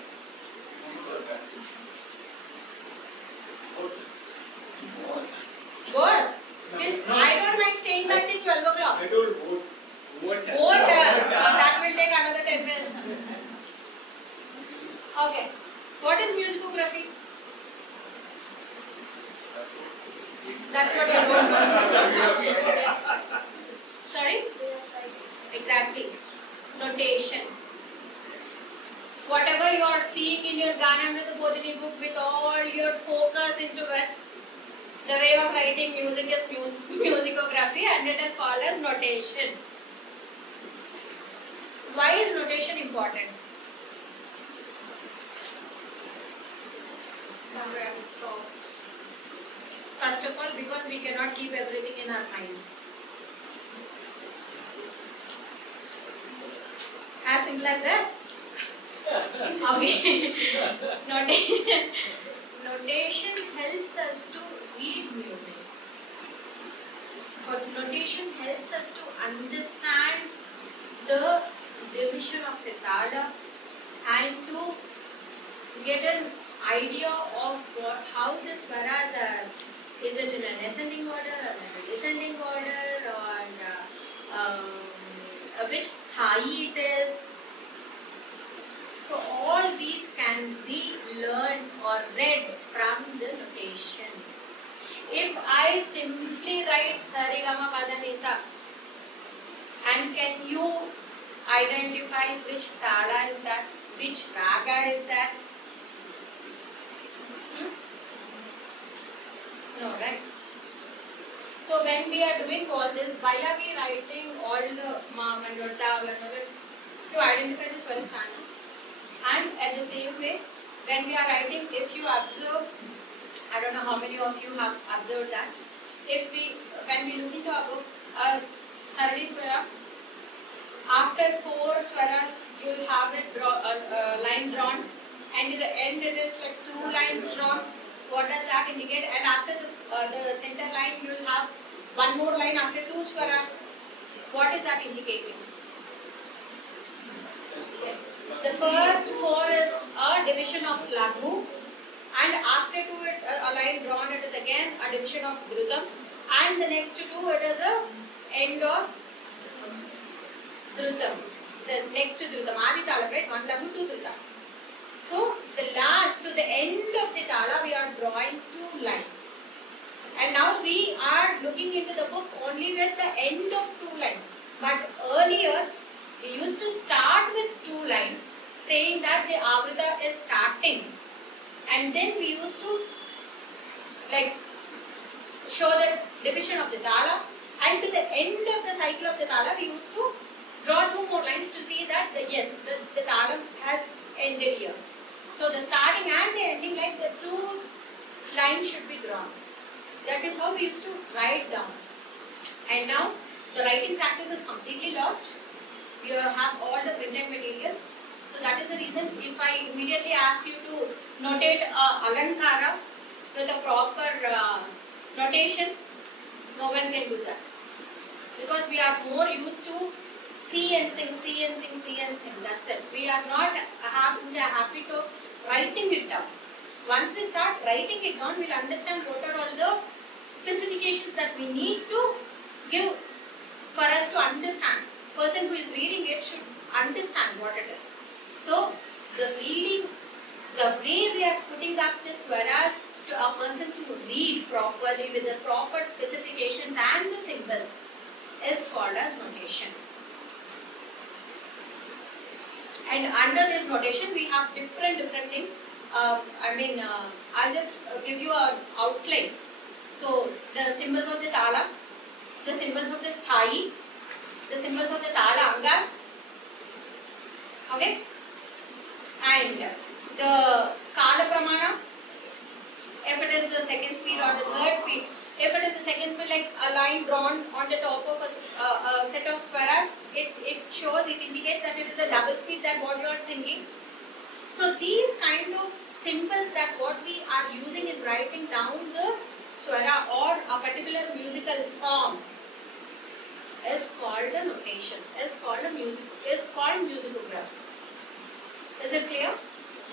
Both? Means I don't mind staying back till 12 o'clock. I told both. Both? That will take another 10 minutes. Okay. What is musicography? That's what you don't know. Sorry? Exactly. Notations. Whatever you are seeing in your Ganamrita Bodhini book with all your focus into it, the way of writing music is musicography, and it is called as notation. Why is notation important? First of all, because we cannot keep everything in our mind. As simple as that? Okay. Notation helps us to read music. Notation helps us to understand the division of the tala and to get an idea of how the swaras are. Is it in an ascending order or in a descending order, or which sthai it is. So all these can be learned or read from the notation. If I simply write Sarigama Padanisa, and can you identify which tala is that, which raga is that? No, right? So when we are doing all this, why are we writing all the ma, manota, to identify the swarasthana? And at the same way, when we are writing, if you observe, I don't know how many of you have observed that, when we look into our book, Saradi Swara, after 4 swaras, you will have a line drawn, and in the end it is like 2 lines drawn. What does that indicate? And after the center line, you will have one more line after 2 swaras. What is that indicating? The first 4 is a division of Laghu, and after 2 a line drawn, it is again a division of Dhrutam, and the next 2 it is a end of Dhrutam. The next Dhrutam, Adi Tala, right? 1 Laghu, 2 Dhrutas. So the last to the end of the Tala, we are drawing 2 lines. And now we are looking into the book only with the end of 2 lines. But earlier, we used to start with 2 lines, saying that the Avrita is starting, and then we used to show the division of the Tala, and to the end of the cycle of the Tala, we used to draw 2 more lines to see that the Tala has ended here. So the starting and the ending, like the 2 lines should be drawn. That is how we used to write down. And now the writing practice is completely lost. We have all the printed material. So that is the reason, if I immediately ask you to notate Alankara with a proper notation, no one can do that. Because we are more used to see and sing, see and sing, see and sing. That's it. We are not in the habit of writing it down. Once we start writing it down, we'll understand what are all the specifications that we need to give for us to understand. Person who is reading it should understand what it is. So the reading, the way we are putting up the swaras to a person to read properly with the proper specifications and the symbols is called as notation. And under this notation, we have different things. I'll just give you an outline. So the symbols of the tala, the symbols of the sthai, the symbols of the tala angas, okay, and the kala pramana. If it is the second speed or the third speed, if it is the second speed, like a line drawn on the top of a set of swaras, it indicates that it is a double speed that what you are singing. So these kind of symbols that what we are using in writing down the swara or a particular musical form is called a notation, is called musicography. Is it clear?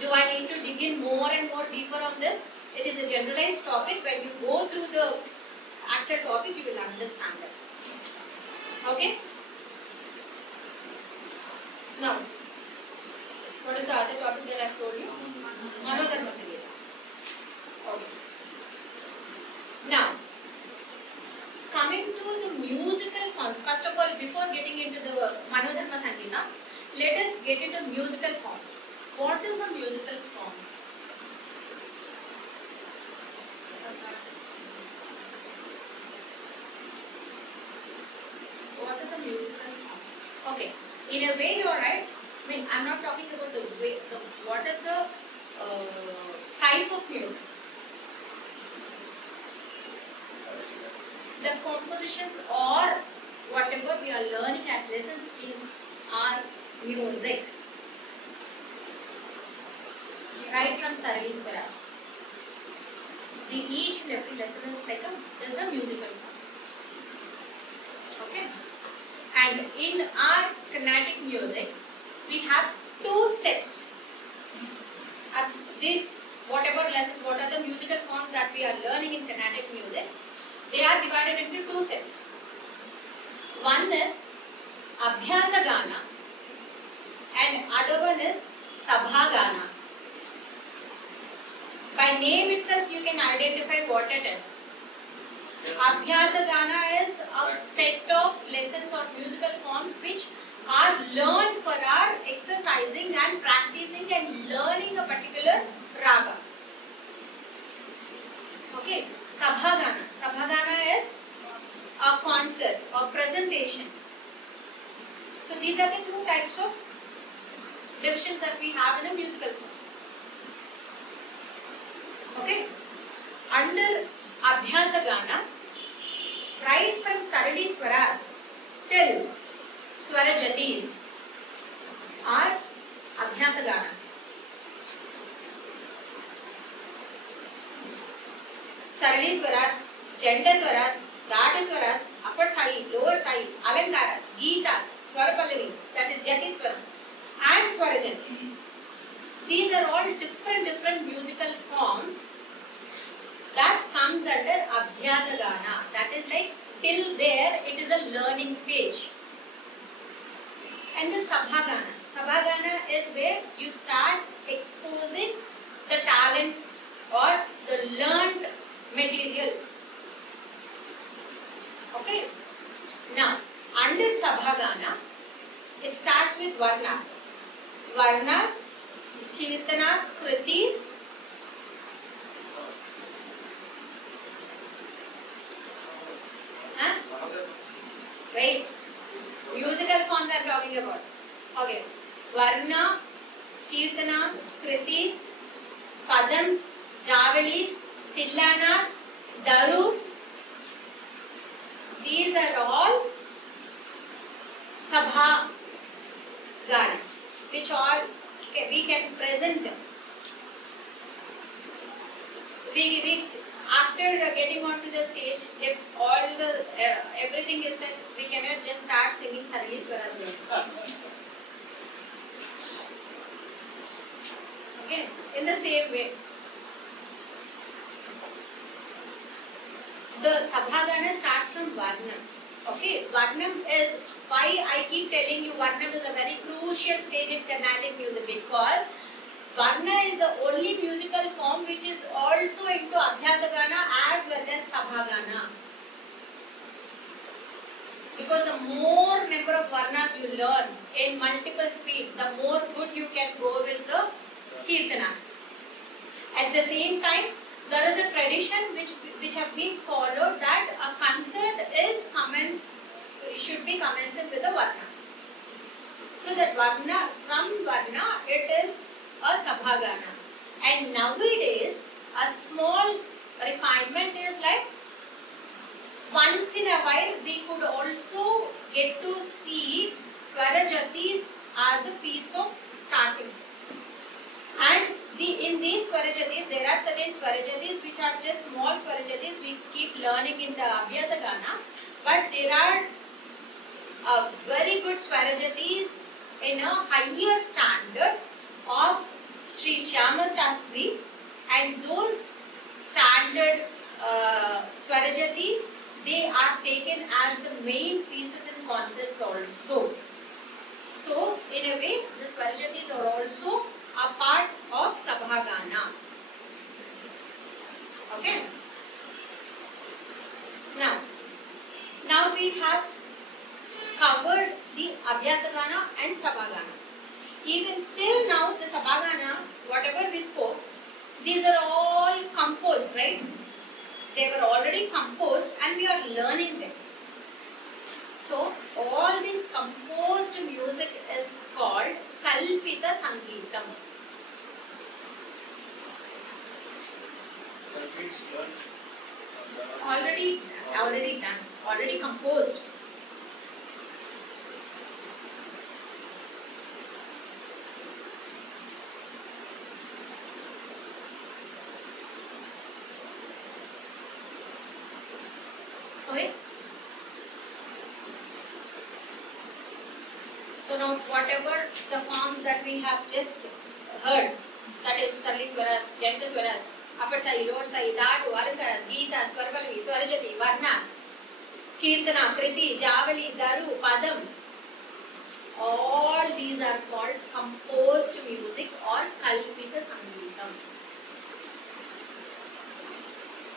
Do I need to dig in more and more deeper on this? It is a generalized topic. When you go through the actual topic, you will understand it. Okay? Now, what is the other topic that I have told you? Manodharma Sangeeta. Okay. Now, coming to the musical forms. First of all, before getting into the Manodharma Sangeeta, let us get into musical form. What is a musical form? What is a musical form? Okay, in a way you are right. I mean, I am not talking about the way, what is the type of music. The compositions or whatever we are learning as lessons in our music. Right from Sarali Swaras. Each and every lesson is like a musical form. Okay? And in our Carnatic music, we have two sets. This, whatever lessons, what are the musical forms that we are learning in Carnatic music, they are divided into two sets. One is Abhyasa Gana and other one is Sabha Gana. By name itself, you can identify what it is. Abhyasa Gana is a set of lessons or musical forms which are learned for our exercising and practicing and learning a particular raga. Okay, Sabha Gana. Sabha Gana is a concert or presentation. So these are the two types of divisions that we have in a musical form. Okay, under Abhyasa Gana, right from Sarali Swaras till Swara Jatis are Abhyasa Ganas. Sarali Swaras, Janda Swaras, Gata Swaras, Upper Sthai, Lower Sthai, Alankaras, Geetas, Swara Pallavi, that is Jati Swaram, and Swara Jatis. These are all different musical forms that comes under Abhyasa Gana. That is like till there it is a learning stage. And the Sabha Gana. Sabha Gana is where you start exposing the talent or the learned material. Okay. Now, under Sabha Gana, it starts with Varnas. Varnas, Kirtanas, Kritis, wait, musical forms I am talking about. Okay, Varna, Kirtana, Kritis, Padams, Javalis, Tillanas, Darus. These are all Sabha Ganas, which all we can present. After getting onto the stage, if all the everything is said, we cannot just start singing Sarali Swaras there. Okay, in the same way, the Sabhagana starts from Varnam. Okay, Varnam is why I keep telling you Varnam is a very crucial stage in Carnatic music, because Varna is the only musical form which is also into Abhyasa Gana as well as Sabha Gana. Because the more number of Varnas you learn in multiple speeds, the more good you can go with the kirtanas. At the same time, there is a tradition which have been followed that a concert should be commenced with a varna. So that varna, from varna, it is a sabhagana. And nowadays, a small refinement is like, once in a while we could also get to see Swarajatis as a piece of starting. And in these Swarajatis, there are certain Swarajatis which are just small Swarajatis we keep learning in the Abhyasa Gana, but there are very good Swarajatis in a higher standard of Sri Shyama Shastri, and those standard Swarajatis, they are taken as the main pieces in concerts also. So, in a way, the Swarajatis are also a part of Sabhagana. Okay? Now we have covered the Abhyasagana and Sabhagana. Even till now, the Sabhagana, whatever we spoke, these are all composed, right? They were already composed and we are learning them. So, all this composed music is called Kalpita Sangeetam. That means learn. Already done, already composed. Okay. So now whatever the forms that we have just heard, that is Sarli Swaras, Janta Swaras, Apatai, Rorsai, Dhatu, Alankaras, Geeta, Swarpalavi, Swarajati, Varnas, Kirtana, Kriti, Javali, Daru, Padam, all these are called composed music or Kalpita Sangeetam.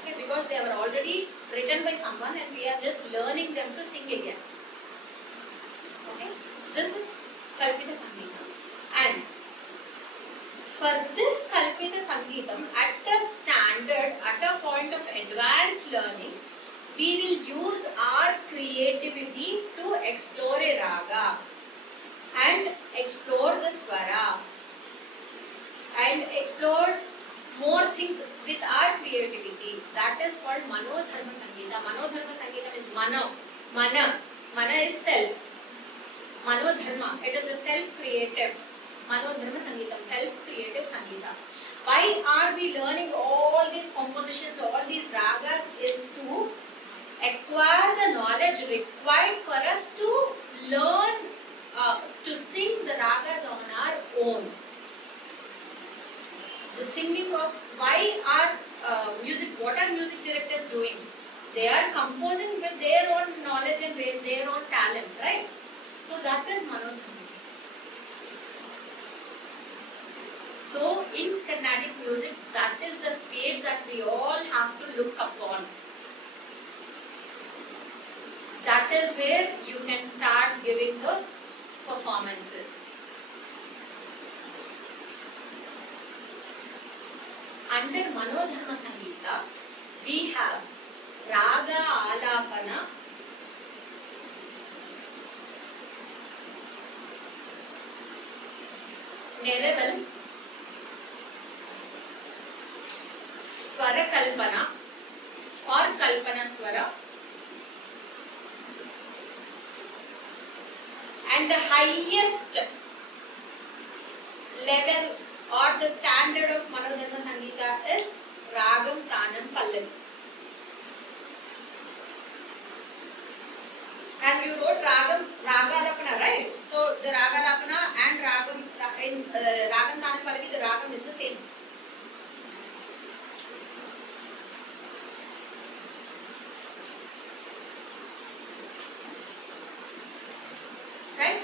Okay, because they were already written by someone and we are just learning them to sing again. Okay, this is Kalpita Sangeetam. And for this Kalpita Sangeetam, at a standard, at a point of advanced learning, we will use our creativity to explore a raga and explore the swara and explore more things with our creativity. That is called Manodharma Sangeeta. Manodharma Sangeetam is Mana is self. Manodharma, it is a self-creative. Manodharma Sangeetam, self-creative Sangeeta. Why are we learning all these compositions, all these ragas, is to acquire the knowledge required for us to learn, to sing the ragas on our own. The singing of, why are what are music directors doing? They are composing with their own knowledge and with their own talent, right? So that is Manodharma. So in Carnatic music, that is the stage that we all have to look upon. That is where you can start giving the performances. Under Manodharma Sangeeta, we have Raga Alapana, Nereval, Swara Kalpana or Kalpana Swara, and the highest level or the standard of Manodharma Sangeeta is Ragam Tanam Pallavi. And you wrote Ragalapana, right? So the Ragalapana and Ragam in Ragam Tanam Pallavi, the Ragam is the same. Right?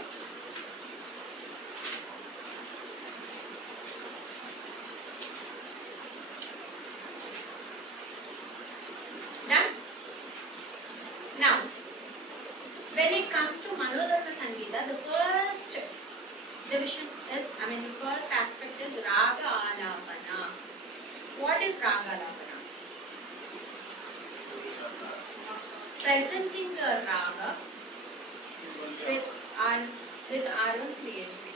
Done? Now, when it comes to Manodharma Sangeeta, the first division is, the first aspect is raga alapana. What is raga alapana? Presenting a raga with our own creativity.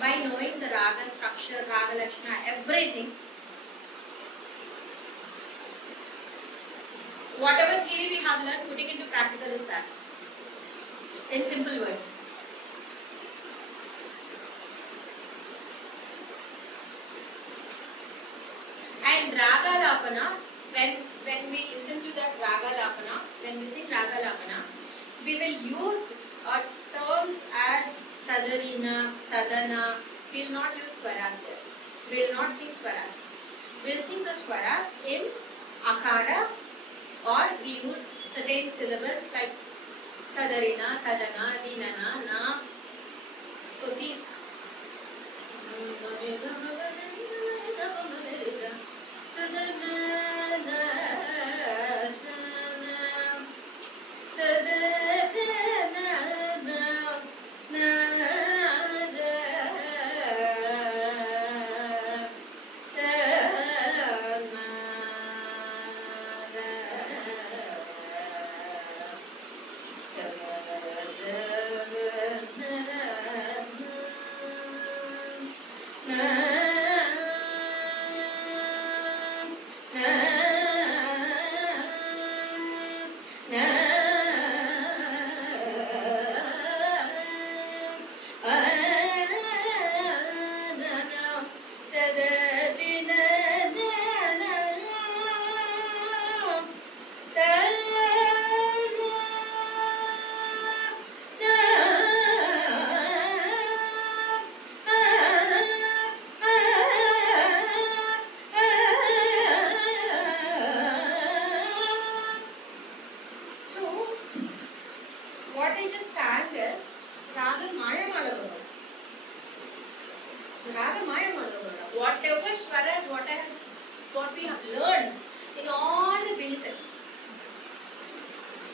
By knowing the raga structure, raga lakshana, everything, whatever theory we have learned, putting into practical is that. In simple words. And raga lapana, when we listen to that raga lapana, when we sing raga lapana, we will use terms as tadarina, tadana. We will not use swaras there. We will not sing swaras. We will sing the swaras in akara, or we use certain syllables like tadarina, tadana, dinana, na. So these. Whatever swaras, what we have learned in all the basics.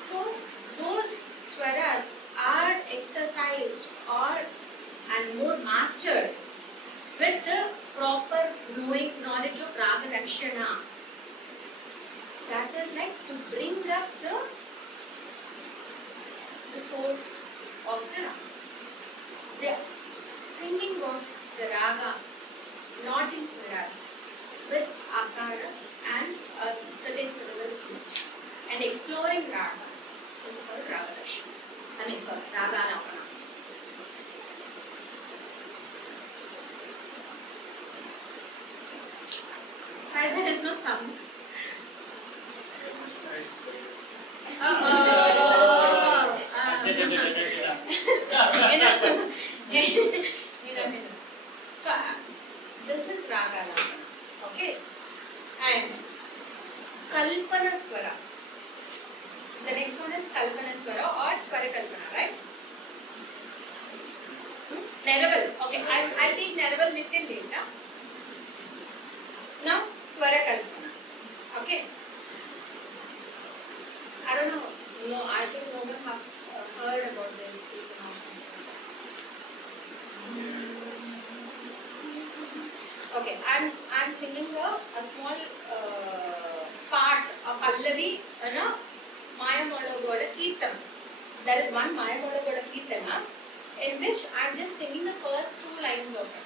So those swaras are exercised and more mastered with the proper knowledge of raga lakshana. That is like to bring up the soul of the raga. The singing of the raga, not in swaras, with akara and certain syllables used, and exploring raga is called raga lakshana. Raga alapana. Why there is no sound? So this is raga alapana. Okay, and kalpana swara. The next one is kalpana swara or swara kalpana, right? Neraval. Okay, I'll take Neraval little later. Now swara kalpana. Okay. I don't know. No, I think no one have heard about this even or something. Okay, I'm singing a small part, a pallavi, Maya Mologola Kirtana. There is one Maya Mologola Kirtana in which I'm just singing the first two lines of it.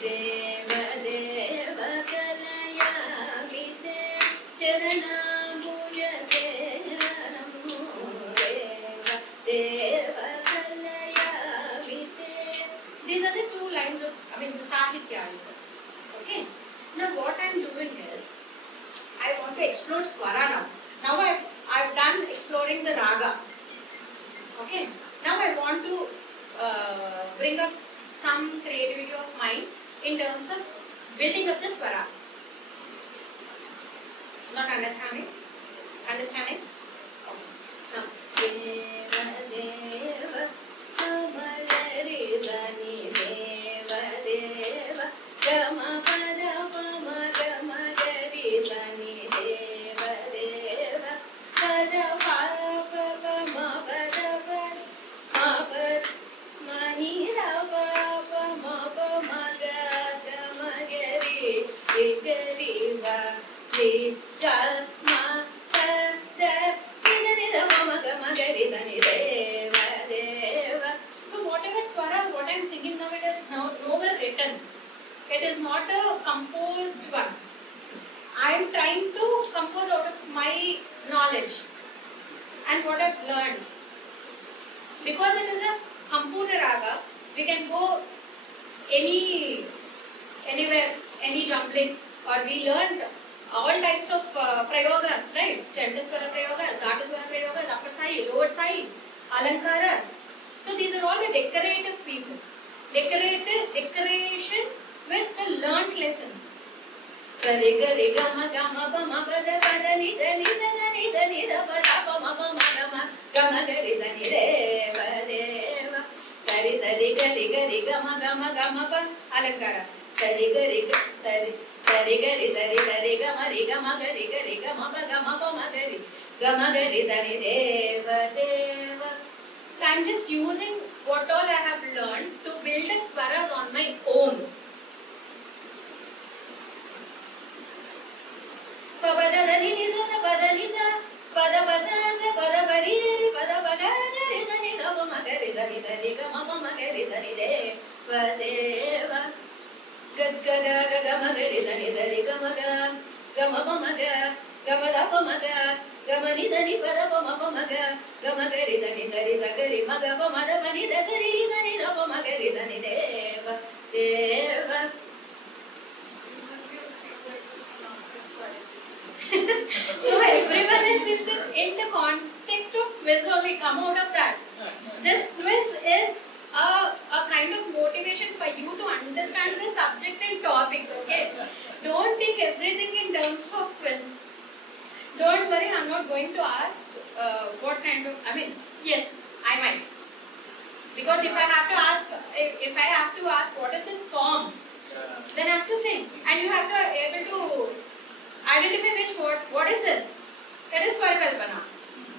Deva Deva Kalaya Vite Charana Bhuja Sevanam Deva Deva Kalaya Vite. These are the two lines of, the Sahitya is this. Okay. Now what I'm doing is, I want to explore swara now. Now I've done exploring the raga. Okay. Now I want to bring up some creativity of mine in terms of building up the swaras. Not understanding? Understanding? Okay. Now, Deva Deva Kamalari Zani Deva Deva Gama Pada Pama Gama Gari Zani Deva Deva Pada Papa Ma Pada Pad Ma Pad Mani Re, ga, ma, pa, da, ni, sa, ni, da, ma, ga, ma, ga, re, sa, ni, de, va, de, va. So whatever swara, what I am singing now, it is nowhere written. It is not a composed one. I am trying to compose out of my knowledge and what I've learned. Because it is a Sampurna Raga, we can go anywhere, any jumbling, or we learned all types of prayogas, right? Chantaswara prayogas, Ghataswara prayogas, upper sthayi, lower sthayi, alankaras. So these are all the decorative pieces. Decoration with the learnt lessons. Sari ga re ga ma pa ma pa da ni da ni sa sa ni da pa da pa ma ga ma ga re sa ni re va de va. Sari ga re ga ma pa alankara. Sari ga re ga ma pa ma ga re sa ni de va. I'm just using what all I have learned to build up swaras on my own. Pada da ni sa sa pada ni sa pada pa sa pada pa ri pada pa ga re sa ni da pa ma ga re sa ni ga ma pa ma ga re sa ni de va de va ga ma ga re sa ni ga ma pa ma ga ma da pa ma ga ma ni da ni pa da pa ma ga ma ga re sa ga re ma ga pa ma da pa ni da sa ni da pa ma ga re sa ni de va. So everyone is in the context of quiz only come out of that. This quiz is a kind of motivation for you to understand the subject and topics, okay? Don't take everything in terms of quiz. Don't worry, I'm not going to ask what kind of, yes, I might. Because if I have to ask what is this form, then I have to sing. And you have to be able to identify which word, what is this? It is Swara Kalpana.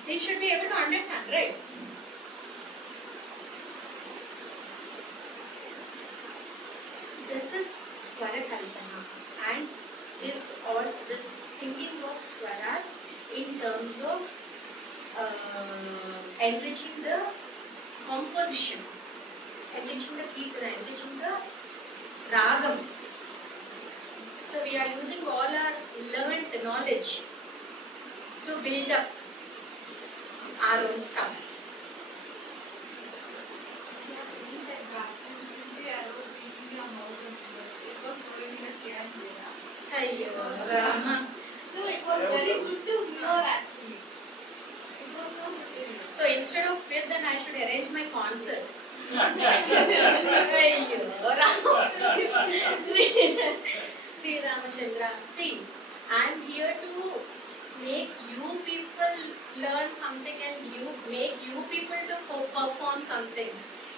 You should be able to understand, right? This is Swara Kalpana, and the singing of swaras in terms of enriching the composition, enriching the kirtana, enriching the ragam. So we are using all our learned knowledge to build up our own stuff. You are saying that and simply I was speaking your mouth and it was going in a clear So it was very good to hear actually. It was so good to hear. So instead of quiz, then I should arrange my concert. Sri Ramachandra. See, I am here to make you people learn something and make you people to perform something.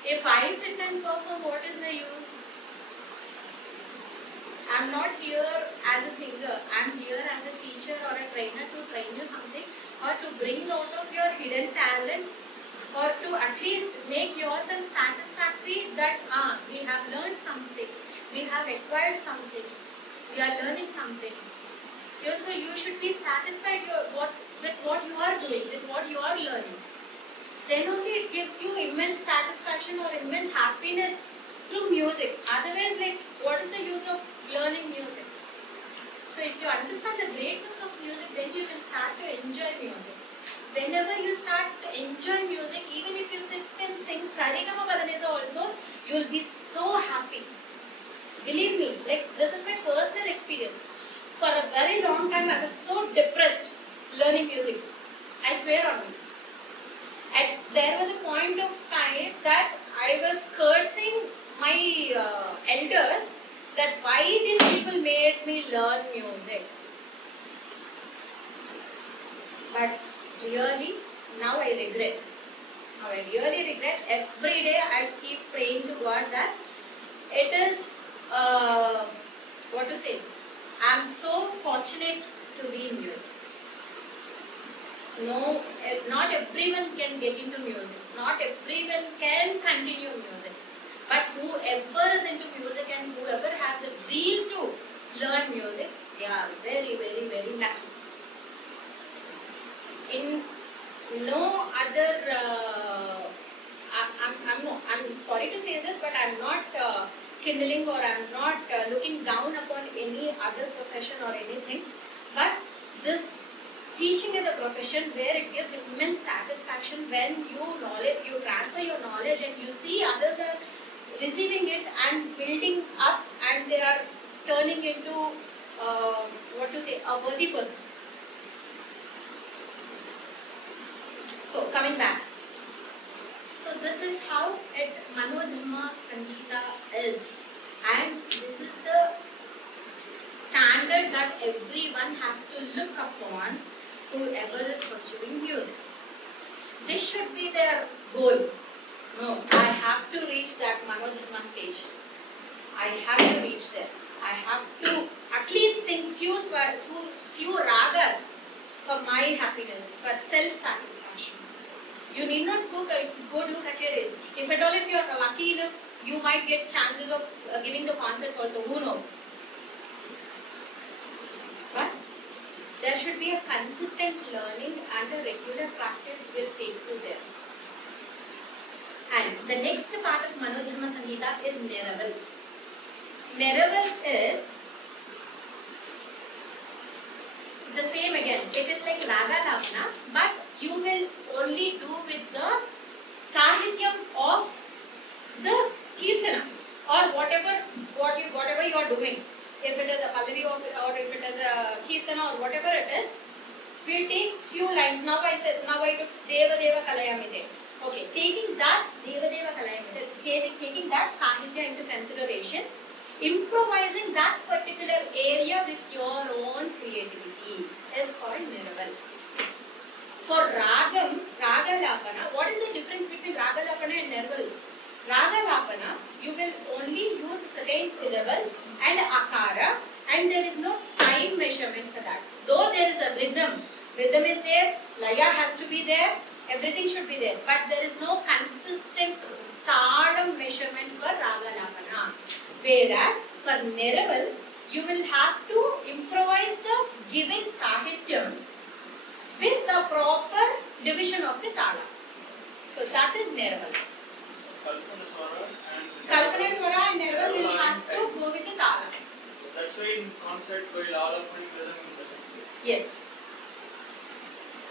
If I sit and perform, what is the use? I am not here as a singer. I am here as a teacher or a trainer to train you something or to bring out of your hidden talent or to at least make yourself satisfactory that we have learned something, we have acquired something, we are learning something. So you should be satisfied with what you are doing, with what you are learning. Then only it gives you immense satisfaction or immense happiness through music. Otherwise, what is the use of learning music? So if you understand the greatness of music, then you will start to enjoy music. Whenever you start to enjoy music, even if you sit and sing Sarigama Padanesa also, you will be so happy. Believe me, this is my personal experience. For a very long time, I was so depressed learning music. I swear on me. And there was a point of time that I was cursing my elders that why these people made me learn music. But really, now I regret. Now I really regret. Every day I keep praying to God that it is, what to say, I am so fortunate to be in music. No, not everyone can get into music. Not everyone can continue music. But whoever is into music and whoever has the zeal to learn music, They are very, very, very lucky. In no other, I'm sorry to say this, but I'm not kindling or I'm not looking down upon any other profession or anything. But this teaching is a profession where it gives immense satisfaction when you transfer your knowledge and you see others are receiving it and building up and they are turning into a worthy persons. So coming back. So this is how Manodharma Sangeeta is, and this is the standard that everyone has to look upon whoever is pursuing music. This should be their goal. No, I have to reach that Manodharma stage. I have to reach there. I have to at least sing few ragas for my happiness, for self-satisfaction. You need not go do kacheris. If at all, if you are lucky enough, you might get chances of giving the concerts also. Who knows? But there should be a consistent learning and a regular practice will take you there. And the next part of Manodharma Sangeeta is Neraval. Neraval is the same again. It is like Raga Lavana, but you will only do with the Sahityam of the Kirtana or whatever you are doing. If it is a Pallavi or if it is a Kirtana or whatever it is, we'll take few lines. Now I took Deva Deva Kalayamite. Okay, taking that Deva Deva Kalayamite, taking that Sahitya into consideration, improvising that particular area with your own creativity is called Neraval. For Ragam, Raga Lapana, what is the difference between Raga Lapana and Neraval? Raga Lapana, you will only use certain syllables and akara, and there is no time measurement for that. Though there is a rhythm is there, laya has to be there, everything should be there, but there is no consistent talam measurement for Raga Lapana. Whereas for Neraval, you will have to improvise the giving sahityam with the proper division of the tala. So that is Neraval. Kalpana Swara and Neraval will have to go with the tala. That's why in concert we will all open rhythm in the same. Yes.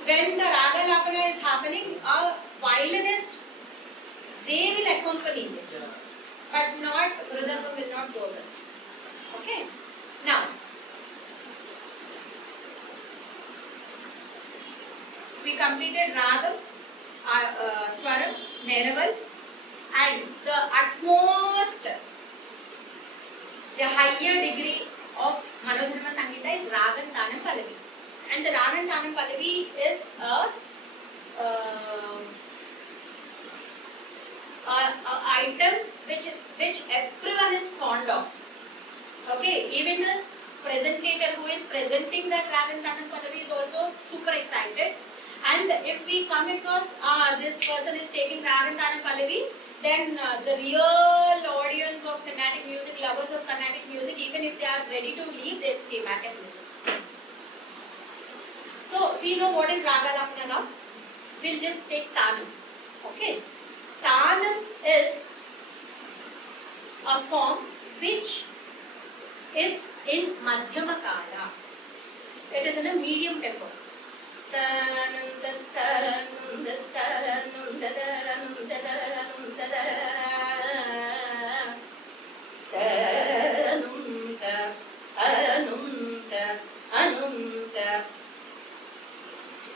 When the Raga Lapana is happening, a violinist, they will accompany it. Yeah. But not, Mridangam will not go there. Okay. Now, we completed Ragam, Swaram, Neraval, and the utmost, the higher degree of Manodharma Sangeeta is Ragam, Tanam, Pallavi. And the Ragam, Tanam, Pallavi is a item which everyone is fond of. Okay, even the presentator who is presenting that Ragam, Tanam, Pallavi is also super excited. And if we come across this person is taking Ragam, Tanam, Pallavi, then the real audience of Carnatic music, lovers of Carnatic music, even if they are ready to leave, they'll stay back and listen. So we know what is Raga Lapana now. We'll just take Tanam. Okay. Tanam is a form which is in Madhyama Kala. It is in a medium tempo.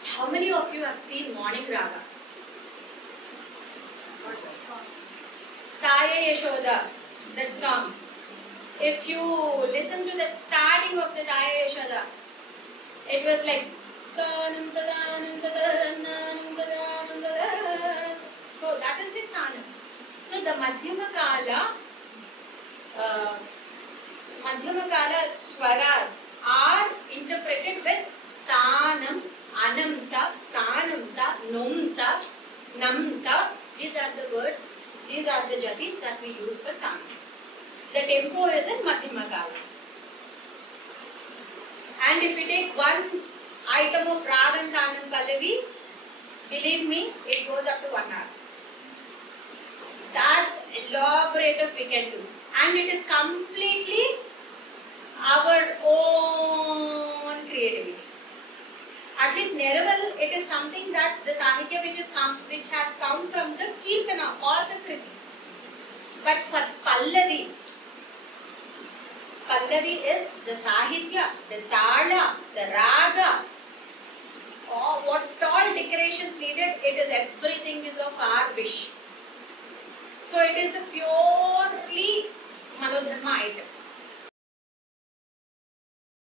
How many of you have seen Morning Raga? Taya Yashoda, that song. If you listen to the starting of the Taya Yashoda, it was like so that is the Tanam. So the Madhyama Kala swaras are interpreted with Tanam, Anamta, Tanamta, Nomta, Namta. These are the words, these are the jatis that we use for Tanam. The tempo is in Madhyama Kala. And if we take one item of Rag and Tanam Pallavi, believe me, it goes up to 1 hour. That elaborative we can do. And it is completely our own creativity. At least Neraval, it is something that the Sahitya which has come from the Kirtana or the Kriti. But for Pallavi is the Sahitya, the Tala, the Raga, or what all decorations needed, everything is of our wish. So it is the purely